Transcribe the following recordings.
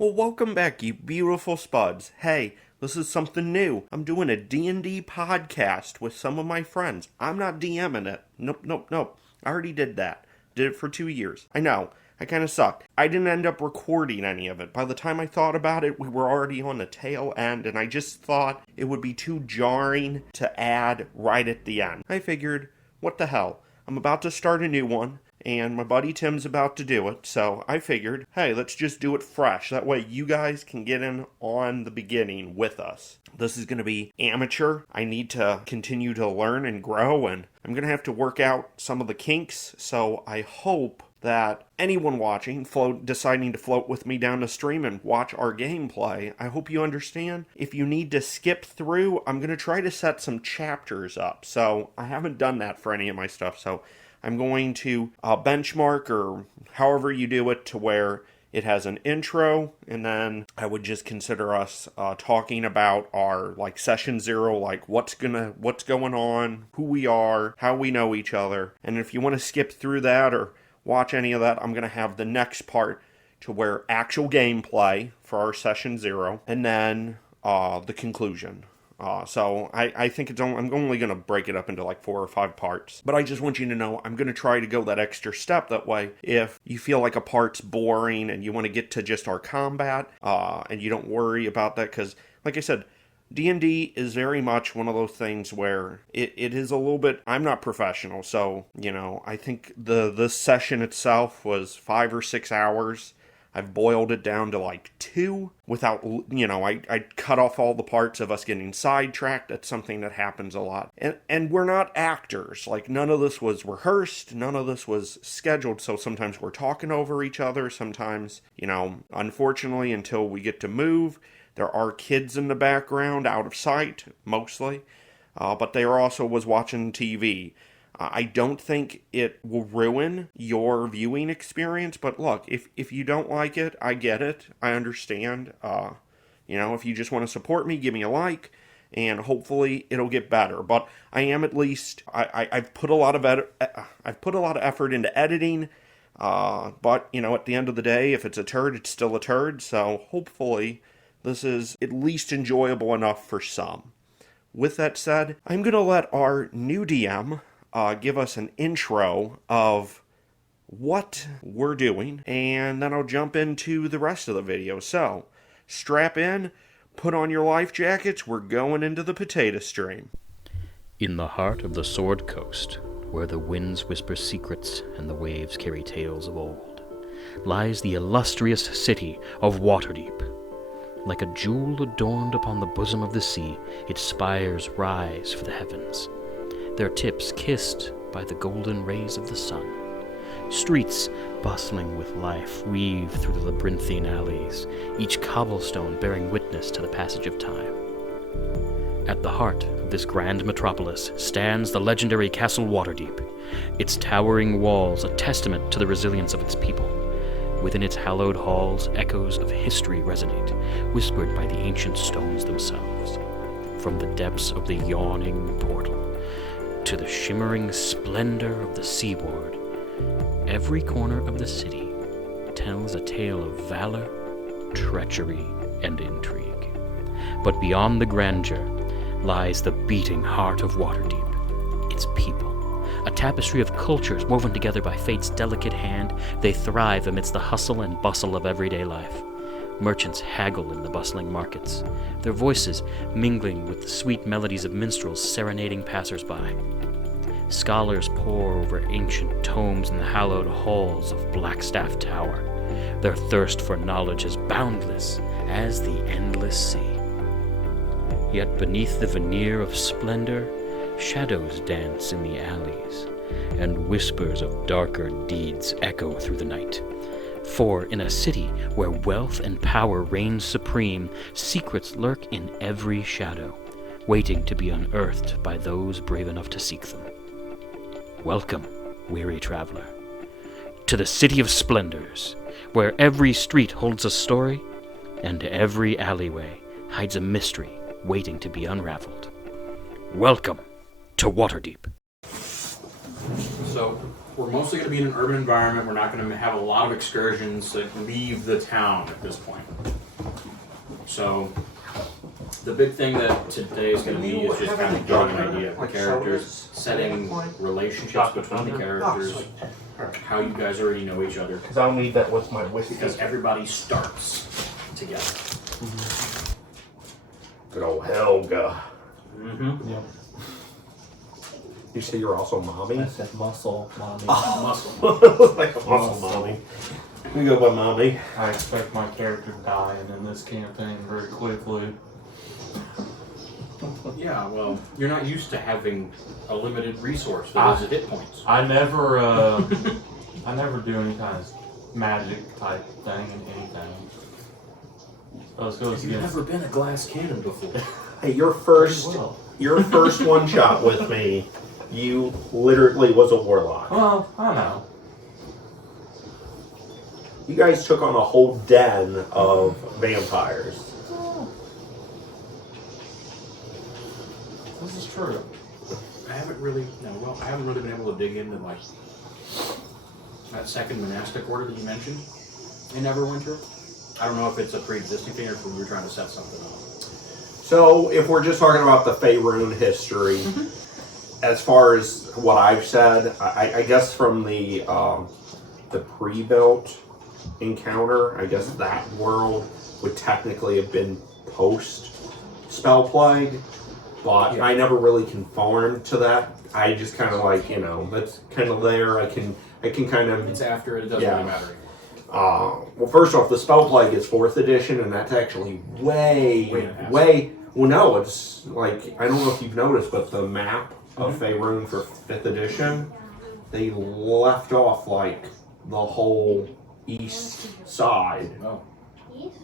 Well, welcome back, you beautiful Spuds. Hey, this is something new. I'm doing a D&D podcast with some of my friends. I'm not DMing it. Nope. I already did that. Did it for 2 years. I know. I kind of sucked. I didn't end up recording any of it. By the time I thought about it, we were already on the tail end, and I just thought it would be too jarring to add right at the end. I figured, what the hell? I'm about to start a new one, and my buddy Tim's about to do it, so I figured, hey, let's just do it fresh. That way you guys can get in on the beginning with us. This is going to be amateur. I need to continue to learn and grow, and I'm going to have to work out some of the kinks, so I hope that anyone watching, deciding to float with me down the stream and watch our gameplay, I hope you understand. If you need to skip through, I'm going to try to set some chapters up. So I haven't done that for any of my stuff, so I'm going to benchmark, or however you do it, to where it has an intro, and then I would just consider us talking about our session 0, what's going on, who we are, how we know each other. And if you want to skip through that or watch any of that, I'm going to have the next part to where actual gameplay for our session 0, and then the conclusion. So I think I'm only going to break it up into 4 or 5 parts. But I just want you to know I'm going to try to go that extra step. That way, if you feel like a part's boring and you want to get to just our combat, and you don't worry about that, because, like I said, D&D is very much one of those things where it is a little bit, I'm not professional, so, I think this session itself was 5 or 6 hours. I've boiled it down to 2 without, I cut off all the parts of us getting sidetracked. That's something that happens a lot. And we're not actors. None of this was rehearsed. None of this was scheduled. So sometimes we're talking over each other. Sometimes, unfortunately, until we get to move, there are kids in the background, out of sight, mostly. But they also was watching TV. I don't think it will ruin your viewing experience, but look, if you don't like it, I get it. I understand. If you just want to support me, give me a like, and hopefully it'll get better. But I am at least I've put a lot of effort into editing. But at the end of the day, if it's a turd, it's still a turd. So hopefully this is at least enjoyable enough for some. With that said, I'm gonna let our new DM give us an intro of what we're doing, and then I'll jump into the rest of the video. So, strap in, put on your life jackets, we're going into the PotatoStream. In the heart of the Sword Coast, where the winds whisper secrets and the waves carry tales of old, lies the illustrious city of Waterdeep. Like a jewel adorned upon the bosom of the sea, its spires rise for the heavens, their tips kissed by the golden rays of the sun. Streets bustling with life weave through the labyrinthine alleys, each cobblestone bearing witness to the passage of time. At the heart of this grand metropolis stands the legendary Castle Waterdeep, its towering walls a testament to the resilience of its people. Within its hallowed halls, echoes of history resonate, whispered by the ancient stones themselves. From the depths of the Yawning Portal to the shimmering splendor of the seaboard, every corner of the city tells a tale of valor, treachery, and intrigue. But beyond the grandeur lies the beating heart of Waterdeep, its people. A tapestry of cultures woven together by fate's delicate hand, they thrive amidst the hustle and bustle of everyday life. Merchants haggle in the bustling markets, their voices mingling with the sweet melodies of minstrels serenading passers-by. Scholars pore over ancient tomes in the hallowed halls of Blackstaff Tower. Their thirst for knowledge is boundless as the endless sea. Yet beneath the veneer of splendor, shadows dance in the alleys, and whispers of darker deeds echo through the night. For in a city where wealth and power reign supreme, secrets lurk in every shadow, waiting to be unearthed by those brave enough to seek them. Welcome, weary traveler, to the City of Splendors, where every street holds a story, and every alleyway hides a mystery waiting to be unraveled. Welcome to Waterdeep. So we're mostly going to be in an urban environment. We're not going to have a lot of excursions that leave the town at this point. So, the big thing that today is going to be is just kind of getting an idea of the characters, setting relationships between the characters, how you guys already know each other. Because I'll need that with my whiskey. Because everybody starts together. Good old Helga. Mm-hmm. Yep. You say you're also mommy? I said muscle, mommy. Muscle. Like a muscle mommy. We go by mommy. I expect my character dying in this campaign very quickly. Yeah, well, you're not used to having a limited resource for those hit points. I never do any kind of magic type thing in anything. So it goes You've against. never been a glass cannon before. Hey, your first one shot with me, you literally was a warlock. Well, I know. You guys took on a whole den of vampires. This is true. I haven't really been able to dig into like that second monastic order that you mentioned in Neverwinter. I don't know if it's a pre-existing thing or if we were trying to set something up. So, if we're just talking about the Faerun history, as far as what I've said, I guess from the pre-built encounter, I guess that world would technically have been post spell plague, but I never really conformed to that. I just kind of like, that's kind of there. I can kind of. It's after it doesn't really matter. Well, first off, the spell plague is 4th edition, and that's actually way. Well, no, it's like, I don't know if you've noticed, but the map of Faerun for 5th edition, they left off like the whole east side. Oh.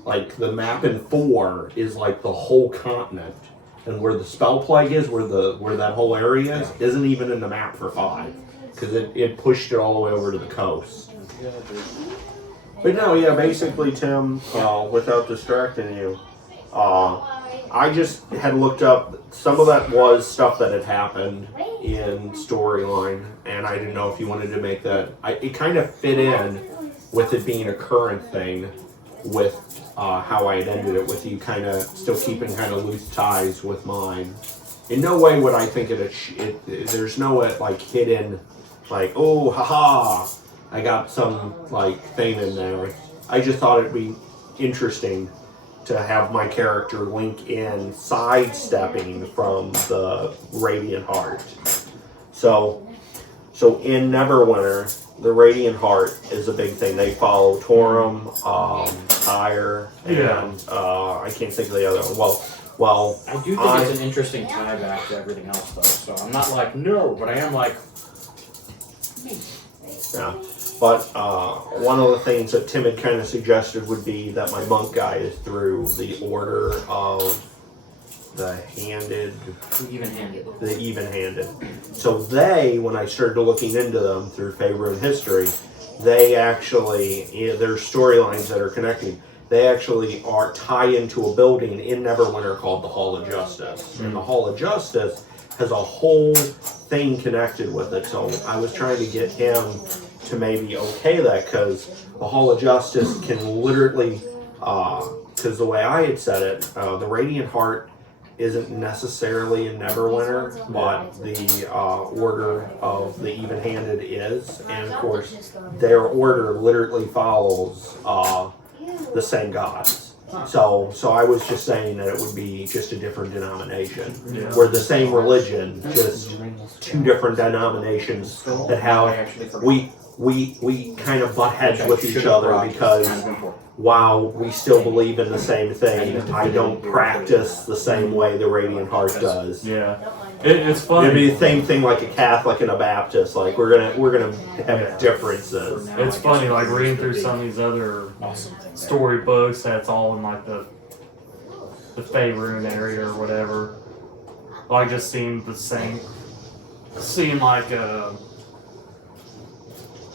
Like the map in 4 is like the whole continent, and where the spell plague is, where that whole area is, isn't even in the map for 5, because it pushed it all the way over to the coast. But no, yeah, basically, Tim, without distracting you, I just had looked up, some of that was stuff that had happened in storyline, and I didn't know if you wanted to make that, it kind of fit in with it being a current thing with how I had ended it, with you kind of still keeping kind of loose ties with mine. In no way would I think there's no like hidden, like, oh, haha, I got some like thing in there. I just thought it'd be interesting to have my character link in sidestepping from the Radiant Heart. So in Neverwinter, the Radiant Heart is a big thing. They follow Torum, Tyre, and I can't think of the other one. Well, I do think it's an interesting tie back to everything else, though. So I'm not like no, but I am like. Yeah. But one of the things that Tim had kind of suggested would be that my monk guy is through the order of the even-handed. So when I started looking into them through Faerun history, they actually, there's storylines that are connecting. They actually tie into a building in Neverwinter called the Hall of Justice. And the Hall of Justice has a whole thing connected with it. So I was trying to get him to maybe okay that, because the Hall of Justice can literally, because the way I had said it, the Radiant Heart isn't necessarily in Neverwinter, but the order of the Even-Handed is, and of course their order literally follows the same gods. So I was just saying that it would be just a different denomination. Yeah. We're the same religion, just 2 different denominations that have we kind of butt heads with each other, because while we still believe in the same thing, I don't practice the same way the Radiant Heart does. Yeah, it's funny. It'd be the same thing like a Catholic and a Baptist. Like we're gonna have differences. It's funny, like reading through some of these other storybooks that's all in like the Faerun area or whatever. Like just seeing like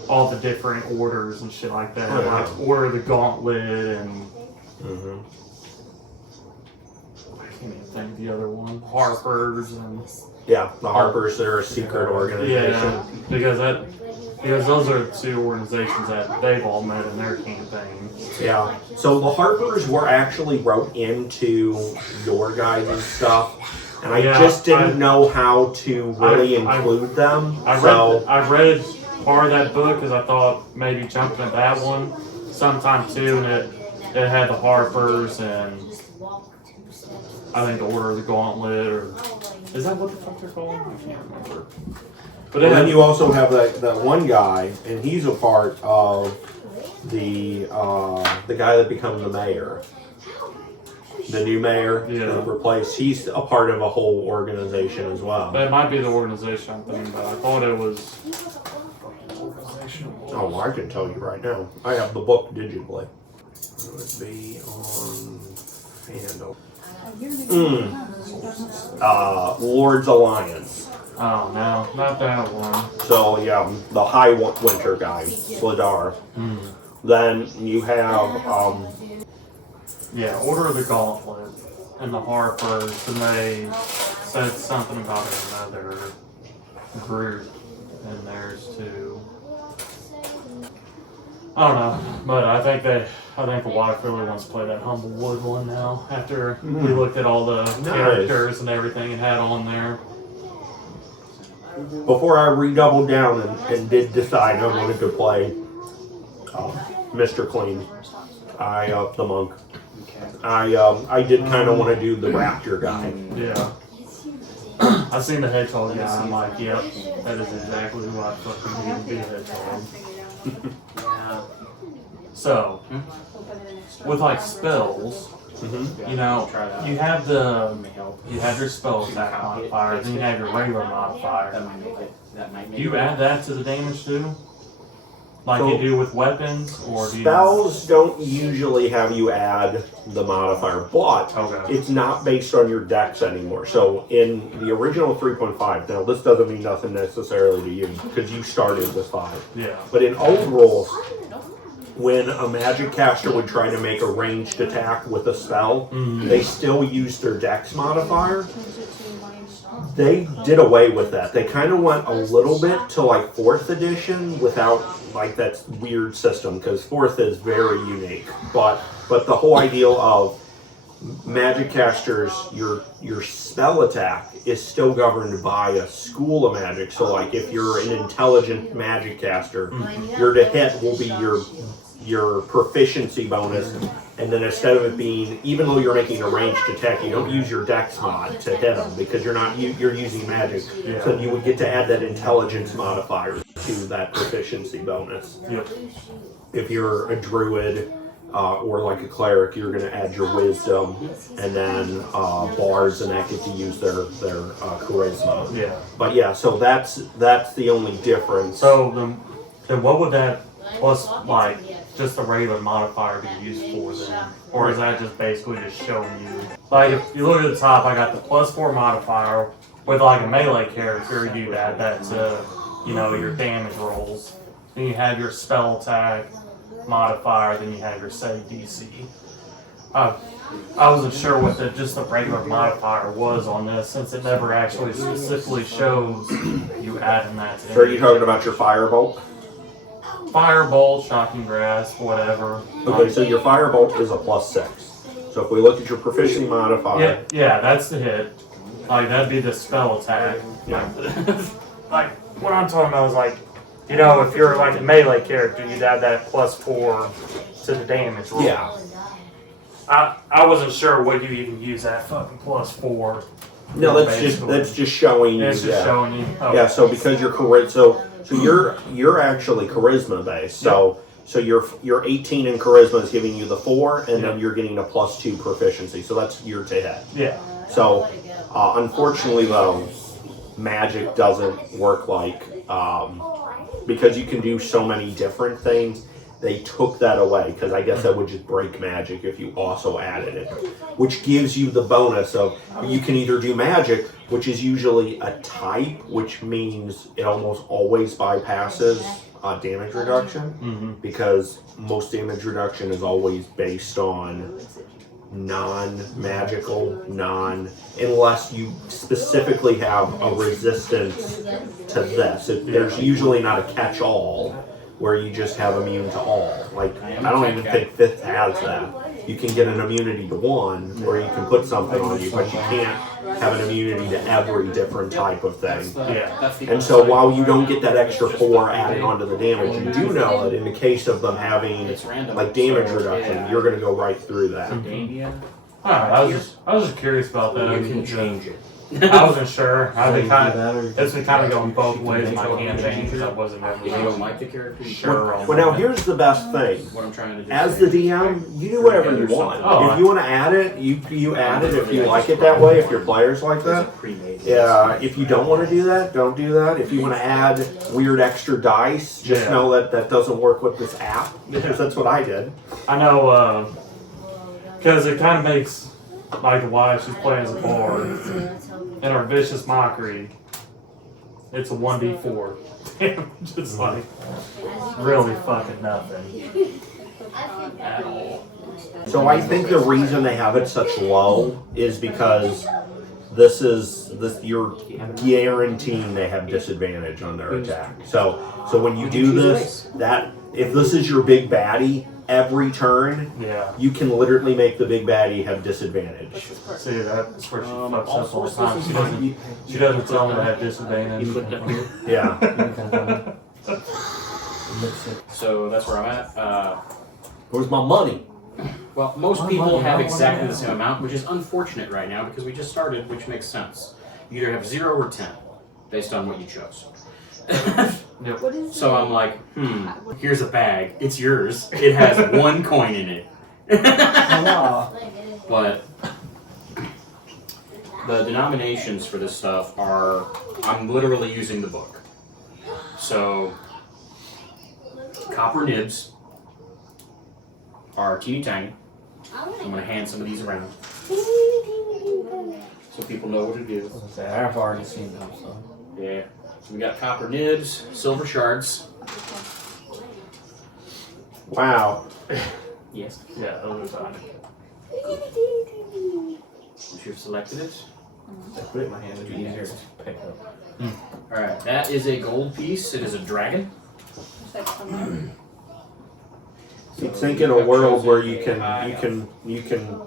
all the different orders and shit like that. Oh, yeah. Like Order of the Gauntlet and I can't even think of the other one. Harpers and Yeah, the Harpers, they're a secret organization. yeah, because Because those are the two organizations that they've all met in their campaign. Yeah. So the Harpers were actually wrote into your guys' stuff, and I just didn't know how to really include them. I read part of that book because I thought maybe jumping at that one sometime too, and it had the Harpers and I think the Order of the Gauntlet, or is that what the fuck they're called? I can't remember. But then you also have that one guy, and he's a part of the guy that becomes the mayor. The new mayor that replaced. He's a part of a whole organization as well. That might be the organization I'm thinking about. I thought it was. Oh, well, I can tell you right now. I have the book digitally. It would be on Finial. Lord's Alliance. Oh no, not that one. So yeah, the High Winter guy, Splendor. Then you have Order of the Gauntlet and the Harpers, and they said something about another group in theirs too. I don't know, but I think the Waterfiller wants to play that Humblewood one now. After we looked at all the characters and everything it had on there. Before I redoubled down and did decide I wanted to play Mr. Clean, the monk. I did kind of want to do the Raptor guy. Yeah. I seen the Hedgehog guy. I'm like, yep, that is exactly who I fucking need to be a Hedgehog. So, with like spells, you know, you have your spell attack modifier, then you have your regular modifier. Do you add that to the damage too? Like you do with weapons, or do spells don't usually have you add the modifier, but it's not based on your dex anymore. So in the original 3.5, now this doesn't mean nothing necessarily to you because you started with 5. Yeah. But in old rules, when a magic caster would try to make a ranged attack with a spell, they still used their dex modifier. They did away with that. They kind of went a little bit to like 4th edition without like that weird system, because 4th is very unique. But the whole idea of magic casters, your spell attack is still governed by a school of magic. So like if you're an intelligent magic caster, your to hit will be your proficiency bonus, and then instead of it being, even though you're making a ranged attack, you don't use your dex mod to hit them because you're using magic. So you would get to add that intelligence modifier to that proficiency bonus. If you're a druid or like a cleric, you're going to add your wisdom, and then bards and that get to use their charisma. But yeah, so that's the only difference. So then what would that plus like just the regular modifier be used for then? Or is that just basically just showing you, like if you look at the top, I got the +4 modifier with like a melee character, you add that to, you know, your damage rolls. Then you have your spell attack modifier, then you have your save DC. I wasn't sure what just the regular modifier was on this, since it never actually specifically shows you adding that to. So are you talking about your firebolt? Firebolt, shocking grasp, whatever. Okay, so your firebolt is a +6. So if we look at your proficiency modifier, yeah, that's the hit. Like that'd be the spell attack. Like what I'm talking about is like, you know, if you're like a melee character, you'd add that +4 to the damage roll. Yeah. I wasn't sure what you even use that fucking +4. No, that's just showing you. It's just showing you. Oh. Yeah, so because you're so you're actually charisma based. So your 18 in charisma is giving you the 4, and then you're getting a +2 proficiency. So that's your to hit. Yeah. So unfortunately though, magic doesn't work like because you can do so many different things. They took that away because I guess that would just break magic if you also added it, which gives you the bonus of you can either do magic, which is usually a type, which means it almost always bypasses damage reduction, because most damage reduction is always based on non-magical, unless you specifically have a resistance to this. There's usually not a catch-all where you just have immune to all. Like, I don't even think 5th has that. You can get an immunity to one, or you can put something on you, but you can't have an immunity to every different type of thing. Yeah. And so while you don't get that extra 4 added onto the damage, you do know that in the case of them having like damage reduction, you're going to go right through that. Alright, I was just curious about that. You can change it. I wasn't sure. I've been kind that, or of, it's been kind of going both ways in my campaign because I wasn't If you don't like the character, you sure. Well, now here's the best thing. What I'm trying to do. As the DM, you do whatever you want. Oh. If you want to add it, you add it. If you like it that way, if your players like that. Yeah. If you don't want to do that, don't do that. If you want to add weird extra dice, just know that that doesn't work with this app, because that's what I did. I know, because it kind of makes, like, why she's playing as a bard. In our vicious mockery, it's a 1d4 damage. It's like really fucking nothing at all. So I think the reason they have it such low is because you're guaranteeing they have disadvantage on their attack. So when you do this, that if this is your big baddie, every turn, Yeah. you can literally make the big baddie have disadvantage. See, that's where she fucks up all the time. She doesn't tell me to have disadvantage. You put that here. Yeah. So that's where I'm at. Where's my money? Well, most people have exactly the same amount, which is unfortunate right now because we just started, which makes sense. You either have 0 or 10, based on what you chose. So I'm like, here's a bag. It's yours. It has 1 coin in it. But the denominations for this stuff are, I'm literally using the book. So, copper nibs are teeny tiny. I'm going to hand some of these around so people know what it is. I've already seen them, so. Yeah. So we got copper nibs, silver shards. Wow. Yes. Yeah, those are fine. Once you've selected it. I put it in my hand, it'd be easier to pick up. Alright, that is a gold piece. It is a dragon. You'd think in a world where you can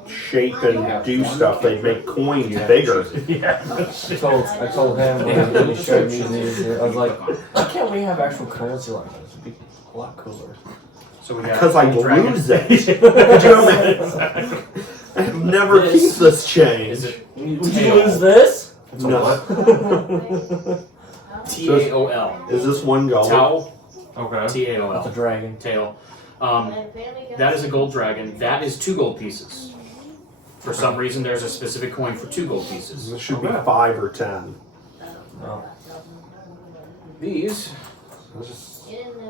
shape and do stuff, they'd make coins bigger. I told him when he showed me these, I was like, why can't we have actual currency like this? It'd be a lot cooler. So we got Because I gold dragon. lose it. Could you imagine? I never keep this change. Is it Would you lose this? No. T-A-O-L? Is this one gold? Tau. Okay. That's a T-A-O-L. dragon. Tail. That is a gold dragon. That is 2 gold pieces. For some reason, there's a specific coin for 2 gold pieces. This should be 5 or 10. No. These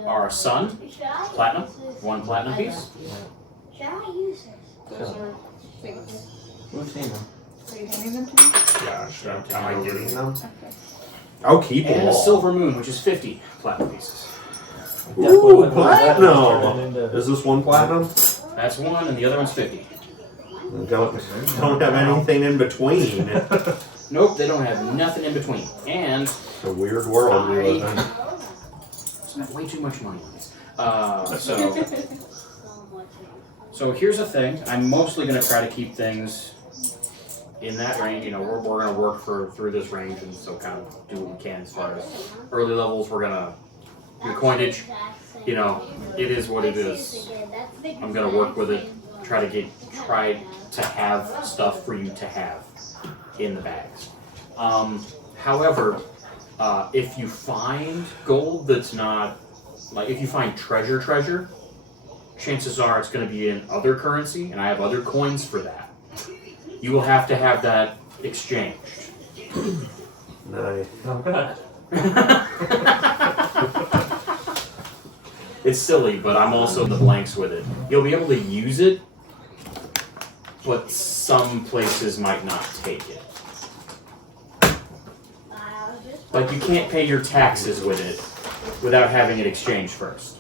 are sun, platinum, 1 platinum piece. We've seen them. Are you handing them to me? Gosh, am I getting them? I'll keep them And a all. silver moon, which is 50 platinum pieces. Ooh, platinum! Is this 1 platinum? That's 1, and the other one's 50. Don't have anything in between. It's Nope, they don't have nothing in between. And a weird world we live in. spent way too much money on this. So here's the thing. I'm mostly going to try to keep things in that range. You know, we're going to work through this range, and so kind of do what we can as far as early levels. We're going to do coinage. You know, it is what it is. I'm going to work with it. Try to have stuff for you to have in the bags. However, if you find gold that's not, like if you find treasure, chances are it's going to be in other currency, and I have other coins for that. You will have to have that exchanged. Nice. It's silly, but I'm also the blanks with it. You'll be able to use it, but some places might not take it. Like, you can't pay your taxes with it without having it exchanged first.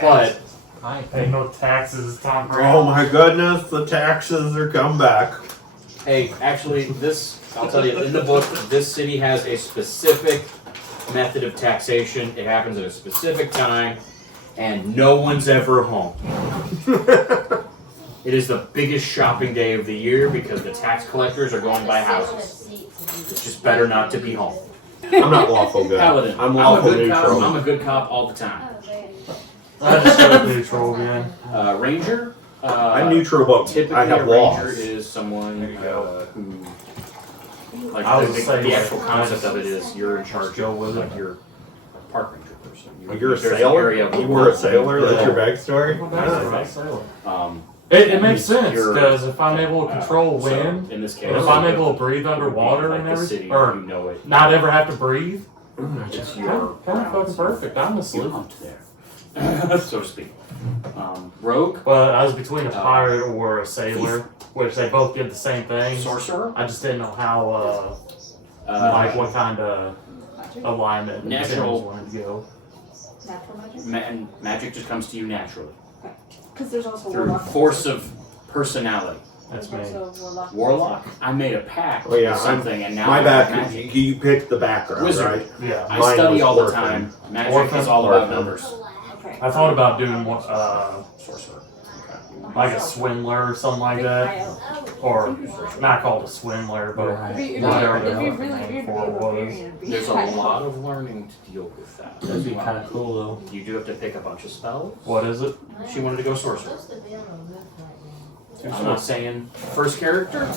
But I ain't Pay no taxes this time Oh around. my goodness, the taxes are come back. Hey, actually, I'll tell you, in the book, this city has a specific method of taxation. It happens at a specific time, and no one's ever home. It is the biggest shopping day of the year because the tax collectors are going by houses. It's just better not to be home. I'm not lawful good. Paladin, I'm a lawful good cop. neutral. I'm a good cop all the time. I just showed neutral again. Ranger. I'm neutral, but Typically, I have a ranger laws. is someone who, like, I was the saying, actual like, concept of it is you're in charge go of, with like, it. you're a park ranger person. You're a there's an sailor? area of You were a sailor? That's Yeah. your backstory? It makes sense You're- because if I'm able to control so, wind, in this case, and if I'm able to breathe it would be underwater like and the city, everything, or you know it. not ever have to breathe, It's kind your of fucking perfect. I'm asleep. there, so to speak. Rogue, But I was between a pirate or a sailor, which they both did the same thing. sorcerer, I just didn't know how, like, what kind of alignment Natural. wanted to go. Natural magic? and magic just comes to you naturally Because there's also through warlock. force of personality. That's There's me. also warlock. Warlock, I made a pact Oh, yeah, with something, and now My I have back, magic. you picked the background, Wizard. right? Yeah. I Mine study was all the orphan. time. Magic Orphan? is all about Orphan. numbers. Okay. I thought about doing Sorcerer. like a swindler or something like that, or not called a swindler, but whatever the It'd be fuck the really name weird to for it be a was. barbarian and be There's a high lot elf. of learning to deal with that. That'd be kind of cool though. You do have to pick a bunch of spells. What is it? She wanted to go sorcerer. I'm not saying first character.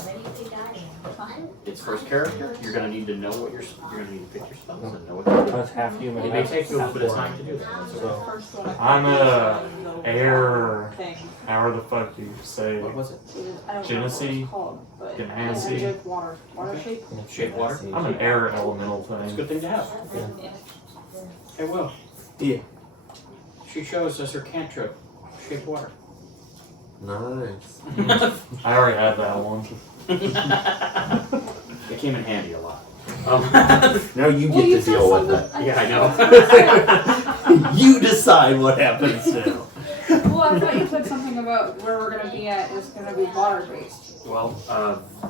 It's first character. You're gonna need to know what you're gonna need to pick your spells and know what to do. That's half human. It may take you a little bit of time to do that. So, First one. I'm a air. Thing. How the fuck do you say? What was it? I don't know Genesee? what it's called, but Genasi? it's like water. Water shape. Shape water? I'm an air elemental It's a thing. good thing to have. Yeah. Hey, Will. Yeah. She shows us her cantrip. Shape water. Nice. I already had that one. It came in handy a lot. Now you Well, get you to said deal with something- it. Yeah, I know. You decide what happens now. Well, I thought you said something about where we're gonna be at is gonna be water based. Well,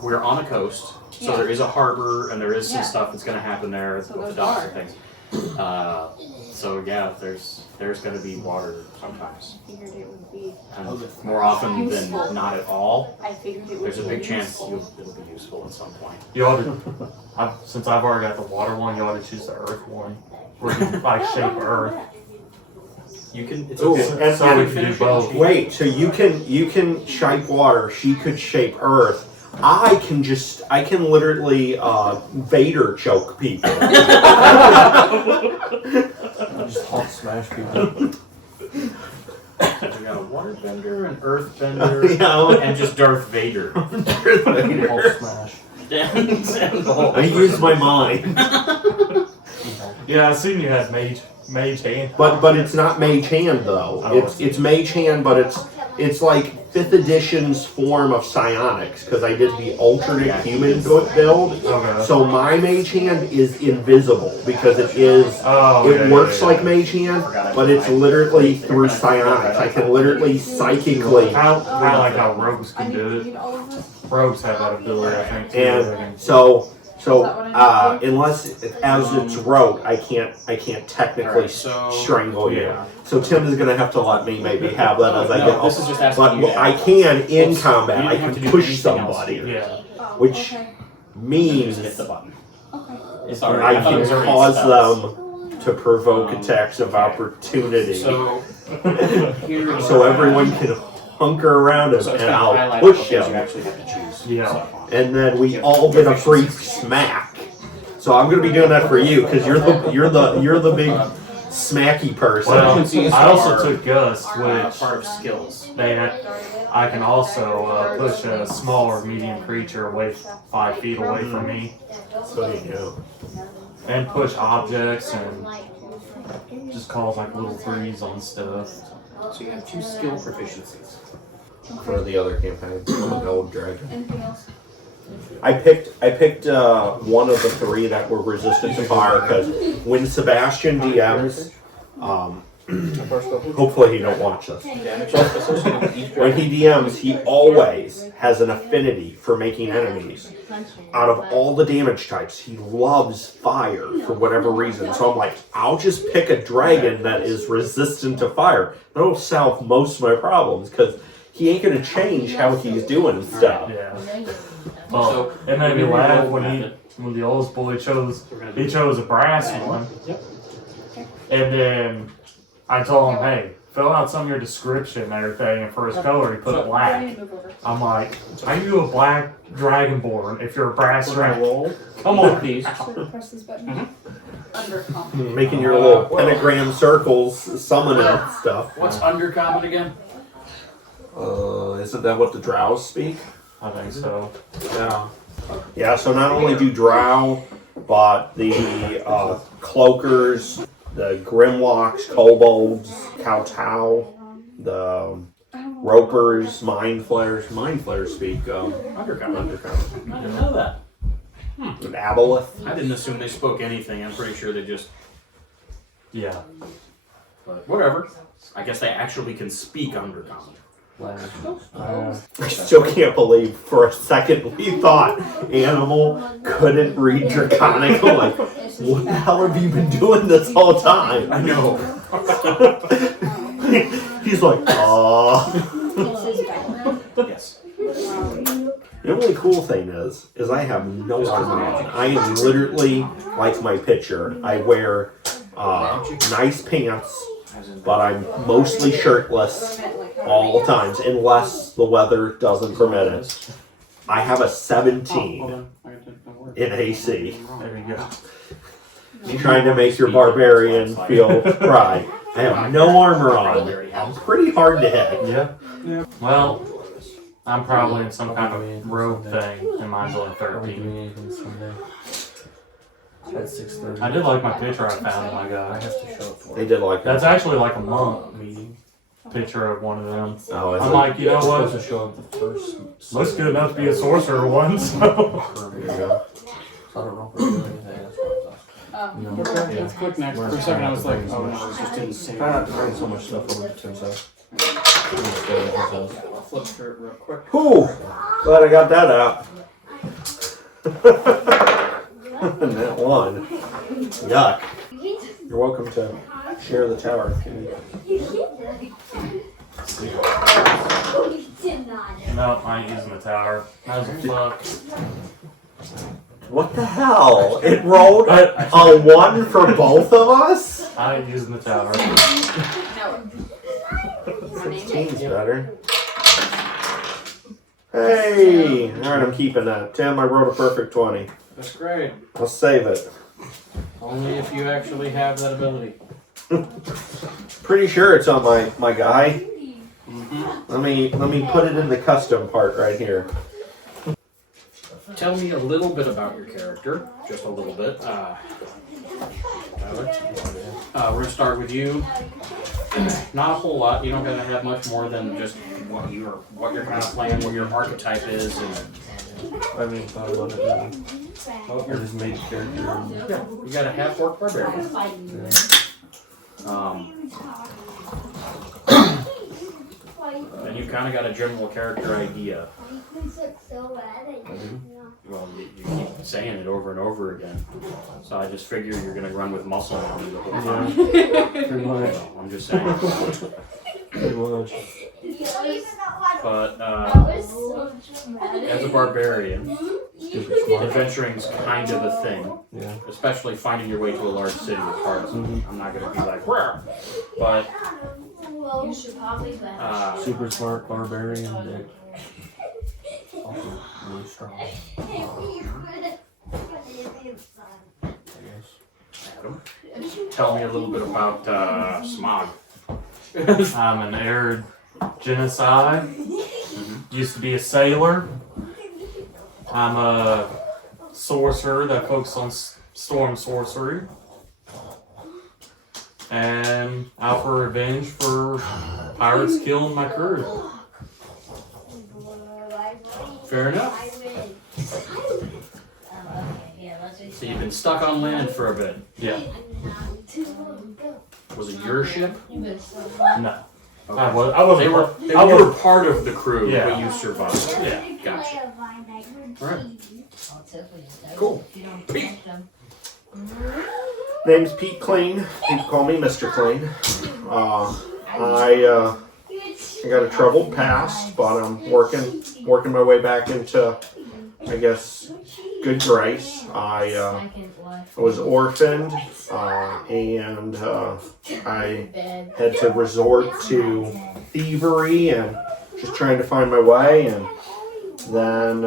we're on a coast, so Yeah. there is a harbor and there is some Yeah. stuff that's going to happen there So with the there's docks water. and things. So yeah, there's going to be water sometimes, I figured it would be. and more often Useful. than not at all. I figured it would There's a be big chance useful. it'll be useful at some point. You ought to, since I've already got the water one, you ought to choose the earth one. Where you can like shape earth. You can. It's Ooh, okay. and- So we can do both. Wait, so you can shape water, she could shape earth. I can literally Vader choke people. just Hulk smash people. We got a water bender, an earth bender, You know? and just Darth Vader. Hulk smash. And the whole- I use my mind. Yeah, I seen you had mage hand. But it's not Mage Hand though. Oh. It's Mage Hand, but it's like 5th edition's form of psionics because I did the alternate human build. Okay. So my Mage Hand is invisible because it is. Oh, It yeah, works yeah, like yeah. Mage Hand, but it's literally through psionics. I can literally psychically. Kind of like how rogues I can need do to it. read all of this. Rogues have that ability, I think. Too. And unless as it's wrote, I can't technically Alright, so- strangle you. Yeah. So Tim is gonna have to let me maybe have that as I No, get. this is just asking But you to I ask. can in Oops. combat. You I didn't have can to do push anything else somebody, here. Yeah. Oh, which okay. means Just hit the button. Okay. Sorry, I thought it can was already cause spells. them to provoke attacks of okay. opportunity. So here, So everyone can hunker around him So it's and gonna I'll highlight push the things him. you actually have to choose. Yeah. stuff on. And then we all get a free smack. So I'm gonna be doing that for you because you're the big smacky person. Well, Efficiencies I also are- took Gust, which part of skills. I can also push a small or medium creature away 5 feet away from me, So you know. and push objects and just cause like little threes on stuff. So you have 2 skill proficiencies. For the other campaign, I'm an old dragon. Anything else? I picked one of the 3 that were resistant to fire because when Sebastian DMs, Hopefully he don't watch this. Damage associated with each When he DMs, he always has an affinity for making enemies. Out of all the damage types, he loves fire for whatever reason. So I'm like, I'll just pick a dragon that is resistant to fire. That'll solve most of my problems because he ain't gonna change how he's doing stuff. Yeah. Well, it made me laugh when the oldest boy chose a brass one. Yep. And then I told him, hey, fill out some of your description and everything, and for his color he put black. I'm like, how you a black dragonborn if you're a brass dragon? roll. Come on. These. Press this button. Undercommon. Making your little pentagram circles, summoning stuff. What's undercommon again? Isn't that what the drows speak? I think so. Yeah. Yeah, so not only do drow, but the cloakers, the grimlocks, kobolds, kowtow, the ropers, mind flayers. Mind flayers speak Undercommon. undercommon. I didn't know that. And aboleth. I didn't assume they spoke anything. I'm pretty sure they just. Yeah. But whatever. I guess they actually can speak undercommon. I still can't believe for a second we thought Animal couldn't read Draconic. I'm like, what the hell have you been doing this whole time? I know. He's like, Yes. The only cool thing is I have no armor on. I am literally like my picture. I wear nice pants, but I'm mostly shirtless all times, unless the weather doesn't permit it. I have a 17 in AC. There you go. Trying to make your barbarian feel pride. I have no armor on. I'm pretty hard to hit. Yeah. Well, I'm probably in some kind of rogue thing, and mine's only 13. At 6:30. I did like my picture I found of my I guy. have to show up for They did like That's that. actually like a monk picture of one of them. Oh, is I'm it? like, you know supposed what? to show up the first. Looks good enough to be a sorcerer one, so. There you go. So I don't know if we're doing anything. That's what I was asking. Oh. You know, Okay, let's click next. For a second, I was like, oh no, it's just insane. Try not to bring so much stuff over to Tim's house. Just go to his house. I'll flip through it real quick. Whew. Glad I got that out. That one. Yuck. You're welcome to share the tower if you need. No, I ain't using the tower. That was a fuck. What the hell? It rolled a 1 for both of us? I ain't using the tower. No. 16's better. Hey! Alright, I'm keeping that. Tim, I wrote a perfect 20. That's great. I'll save it. Only if you actually have that ability. Pretty sure it's on my guy. Let me put it in the custom part right here. Tell me a little bit about your character. Just a little bit. Tyler. We're going to start with you. Not a whole lot. You don't gotta have much more than just what you're kind of playing, what your archetype is, and I haven't even thought about it. I just made a character. yeah, you got a half-orc barbarian. And you kind of got a general character idea. Well, you keep saying it over and over again. So I just figure you're going to run with muscle on the whole time. Pretty much. I'm just saying. Pretty much. But as a barbarian, Stupid smart. adventuring's kind of a thing. Yeah. Especially finding your way to a large city with partisans. I'm not going to be like, where? But Super smart barbarian. That also really strong. Adam, tell me a little bit about Smog. I'm an arid genocide. Used to be a sailor. I'm a sorcerer that focuses on storm sorcery. And out for revenge for pirates killing my crew. Fair enough. So you've been stuck on land for a bit. Yeah. Was it your ship? No. Okay. I wasn't. They I were was. part of the crew, Yeah. but you survived. Yeah. Gotcha. Alright. Cool. Pete. Name's Pete Clean. People call me Mr. Clean. I got a troubled past, but I'm working my way back into, I guess, good grace. I was orphaned, and I had to resort to thievery and just trying to find my way. And then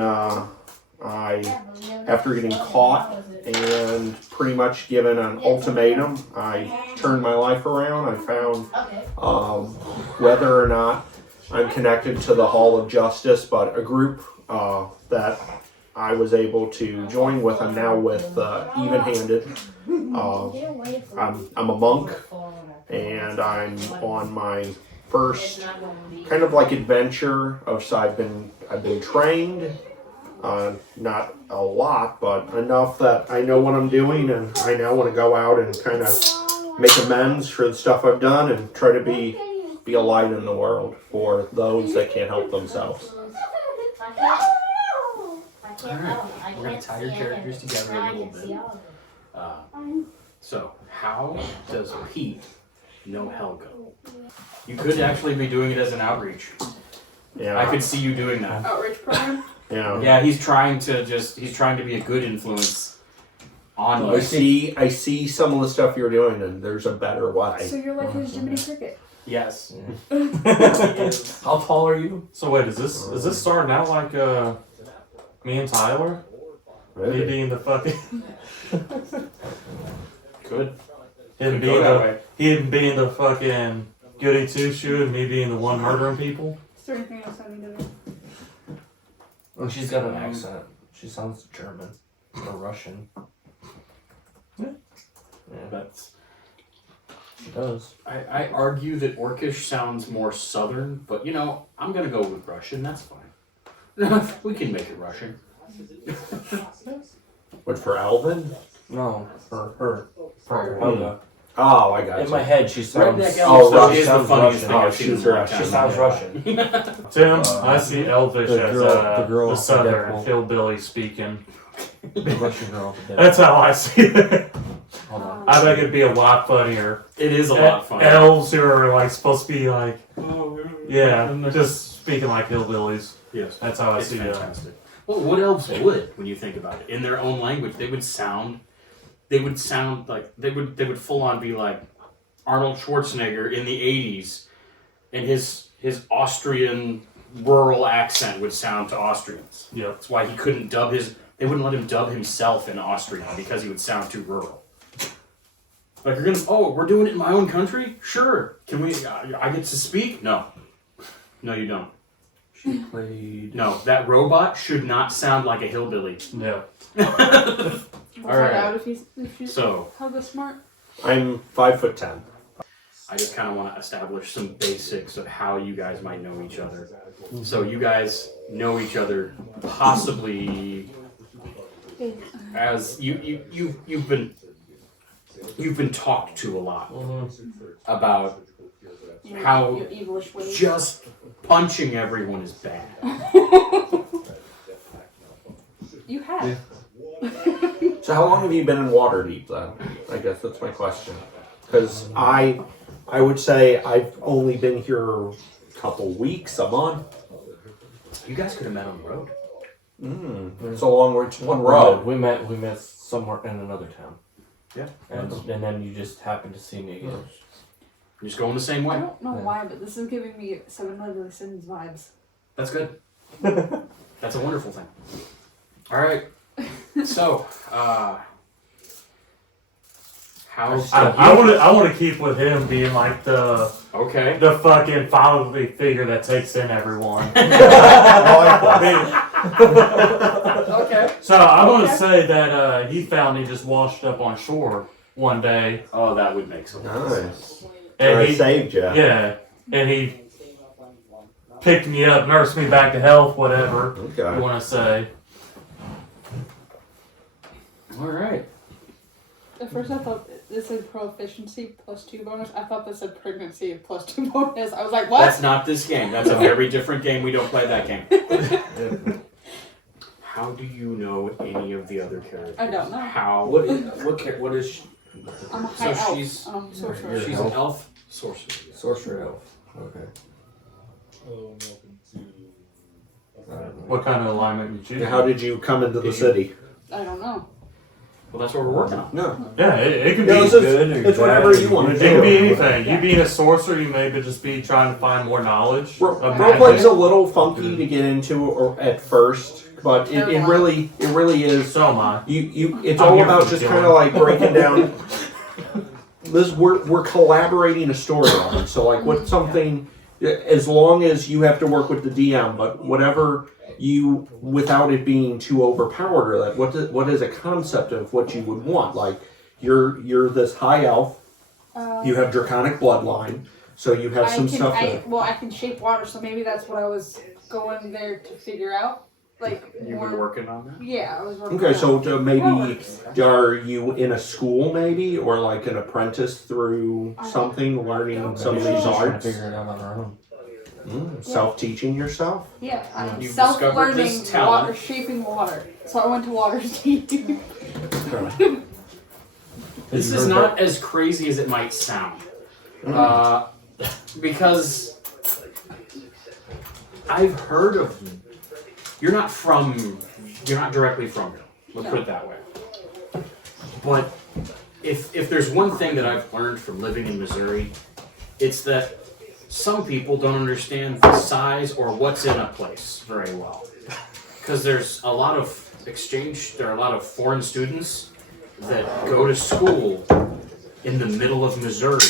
after getting caught and pretty much given an ultimatum, I turned my life around. I found whether or not I'm connected to the Hall of Justice, but a group that I was able to join with. I'm now with Even-Handed. I'm a monk, and I'm on my first kind of like adventure of I've been trained, not a lot, but enough that I know what I'm doing, and I now want to go out and kind of make amends for the stuff I've done and try to be a light in the world for those that can't help themselves. Alright, we're going to tie your characters together a little bit. So, how does Pete know Helga? You could actually be doing it as an outreach. Yeah, I could see you doing that. Outreach program. Yeah. Yeah, he's trying to be a good influence on you. I see some of the stuff you're doing, and there's a better way. So you're like his Jiminy Cricket. Yes. How tall are you? So wait, is this starting out like me and Tyler? Me Really? being the fucking Good. him being the fucking goody two shoe and me being the one murdering people. Is there anything else I need to know? Oh, she's got an accent. She sounds German or Russian. Yeah. Yeah, that's. She does. I argue that Orcish sounds more southern, but you know, I'm gonna go with Russian, that's fine. We can make it Russian. What, for Alvin? No, for her. For Helga. Oh, I got In you. my head, she sounds. Redneck Oh, Elf Russian is the sounds funniest Russian. thing Oh, I've seen in she's a long Russian. She time. sounds Russian. Tim, I see Elvish the as girl the with southern Deadpool. hillbilly speaking. The Russian girl. That's how I see it. Hold on. I think it'd be a lot funnier. It is a lot funnier. Elves who are like supposed to be like, yeah, just speaking like hillbillies. Yes. That's how I It's see it. fantastic. Well, what elves would, when you think about it, in their own language, they would sound like they would full on be like Arnold Schwarzenegger in the '80s, and his Austrian rural accent would sound to Austrians. Yep. That's why he couldn't dub they wouldn't let him dub himself in Austrian because he would sound too rural. Like, we're doing it in my own country? Sure. Can we, I get to speak? No. No, you don't. She played. No, that robot should not sound like a hillbilly. Yeah. We'll Alright. find out if she's So, Helga smart. I'm 5'10". I just kind of want to establish some basics of how you guys might know each other. So you guys know each other possibly as you've been talked to a lot about how Your evilish ways. just punching everyone is bad. You have. So how long have you been in Waterdeep then? I guess that's my question. Because I would say I've only been here a couple weeks, a month. You guys could have met on the road. It's a long way to one road. We met somewhere in another town. Yeah. And then you just happened to see me again. You're just going the same I way. don't know why, but this is giving me Seven Deadly Sins vibes. That's good. That's a wonderful thing. All right. So, how's I want to keep with him being like the okay? fucking fatherly figure that takes in everyone. Okay. So I want to say that he found me just washed up on shore one day, Oh, that would make sense. Nice. and I he saved you. yeah, and he picked me up, nursed me back to health, whatever you Okay. want to say. All right. At first I thought this said proficiency +2 bonus. I thought this said pregnancy +2 bonus. I was like, what? That's not this game. That's a very different game. We don't play that game. How do you know any of the other characters? I don't know. How? What is she? I'm a high elf. she's- sorcerer. She's an elf sorcerer. Sorcerer elf. Okay. What kind of alignment did you choose? How did you come into the city? I don't know. Well, that's what we're working on. No. Yeah, it could Yeah, be it's good or it's bad. whatever you want to It do. could be anything. You being a sorcerer, you may just be trying to find more knowledge. of Roleplay's magic. a little funky to get into or at first, but it really is. So am I. It's I'm all here about for just the kind of like breaking down. We're collaborating a storyline, so like what's something, as long as you have to work with the DM, but whatever you, without it being too overpowered or that, what is a concept of what you would want? Like you're this high elf, you have draconic bloodline, so you have some stuff that. I can shape water, so maybe that's what I was going there to figure out. Like You've been working on that? Yeah, I was working. Okay, so maybe That are you in a school maybe, or like an apprentice through something, learning some of these Trying to arts? figure it out on our own. Self-teaching yourself? Yeah, I'm You've self-learning discovered this talent. water, shaping water. So I went to Waterdeep. This is not as crazy as it might sound. Because I've heard of you. You're not directly from here. Let's put it that way. But if there's one thing that I've learned from living in Missouri, it's that some people don't understand the size or what's in a place very well. Because there's a lot of there are a lot of foreign students that go to school in the middle of Missouri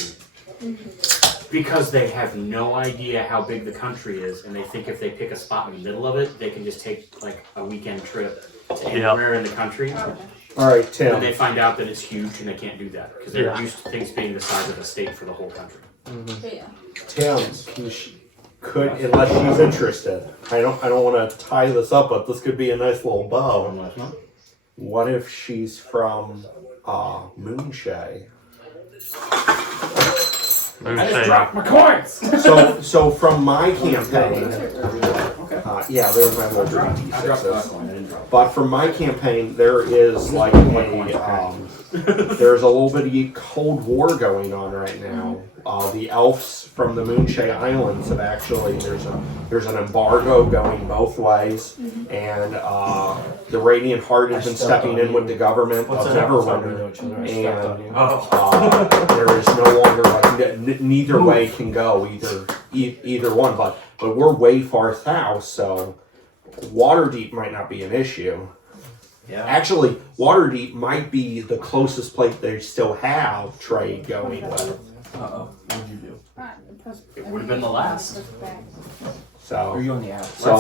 because they have no idea how big the country is, and they think if they pick a spot in the middle of it, they can just take like a weekend trip to anywhere in the country. All right, And then they Tim. find out that it's huge, and they can't do that because they're used to things being the size of a state for the whole country. But yeah. Tim, unless she's interested. I don't want to tie this up, but this could be a nice little bow. What if she's from Moonshay? I just dropped my coins! So from my campaign, yeah, there's my little I dropped the last d6s. one, I didn't drop it. But from my campaign, there is like there's a little bit of Cold War going on right now. The elves from the Moonshay Islands have actually there's an embargo going both ways, and the Radiant Heart has been stepping in with the government of Neverwinter, and there is no longer like neither way can go either one, but we're way far south, so Waterdeep might not be an issue. Yeah. Actually, Waterdeep might be the closest place they still have trade going with. What did you do? It would have been the last. So, Are you on the app? so,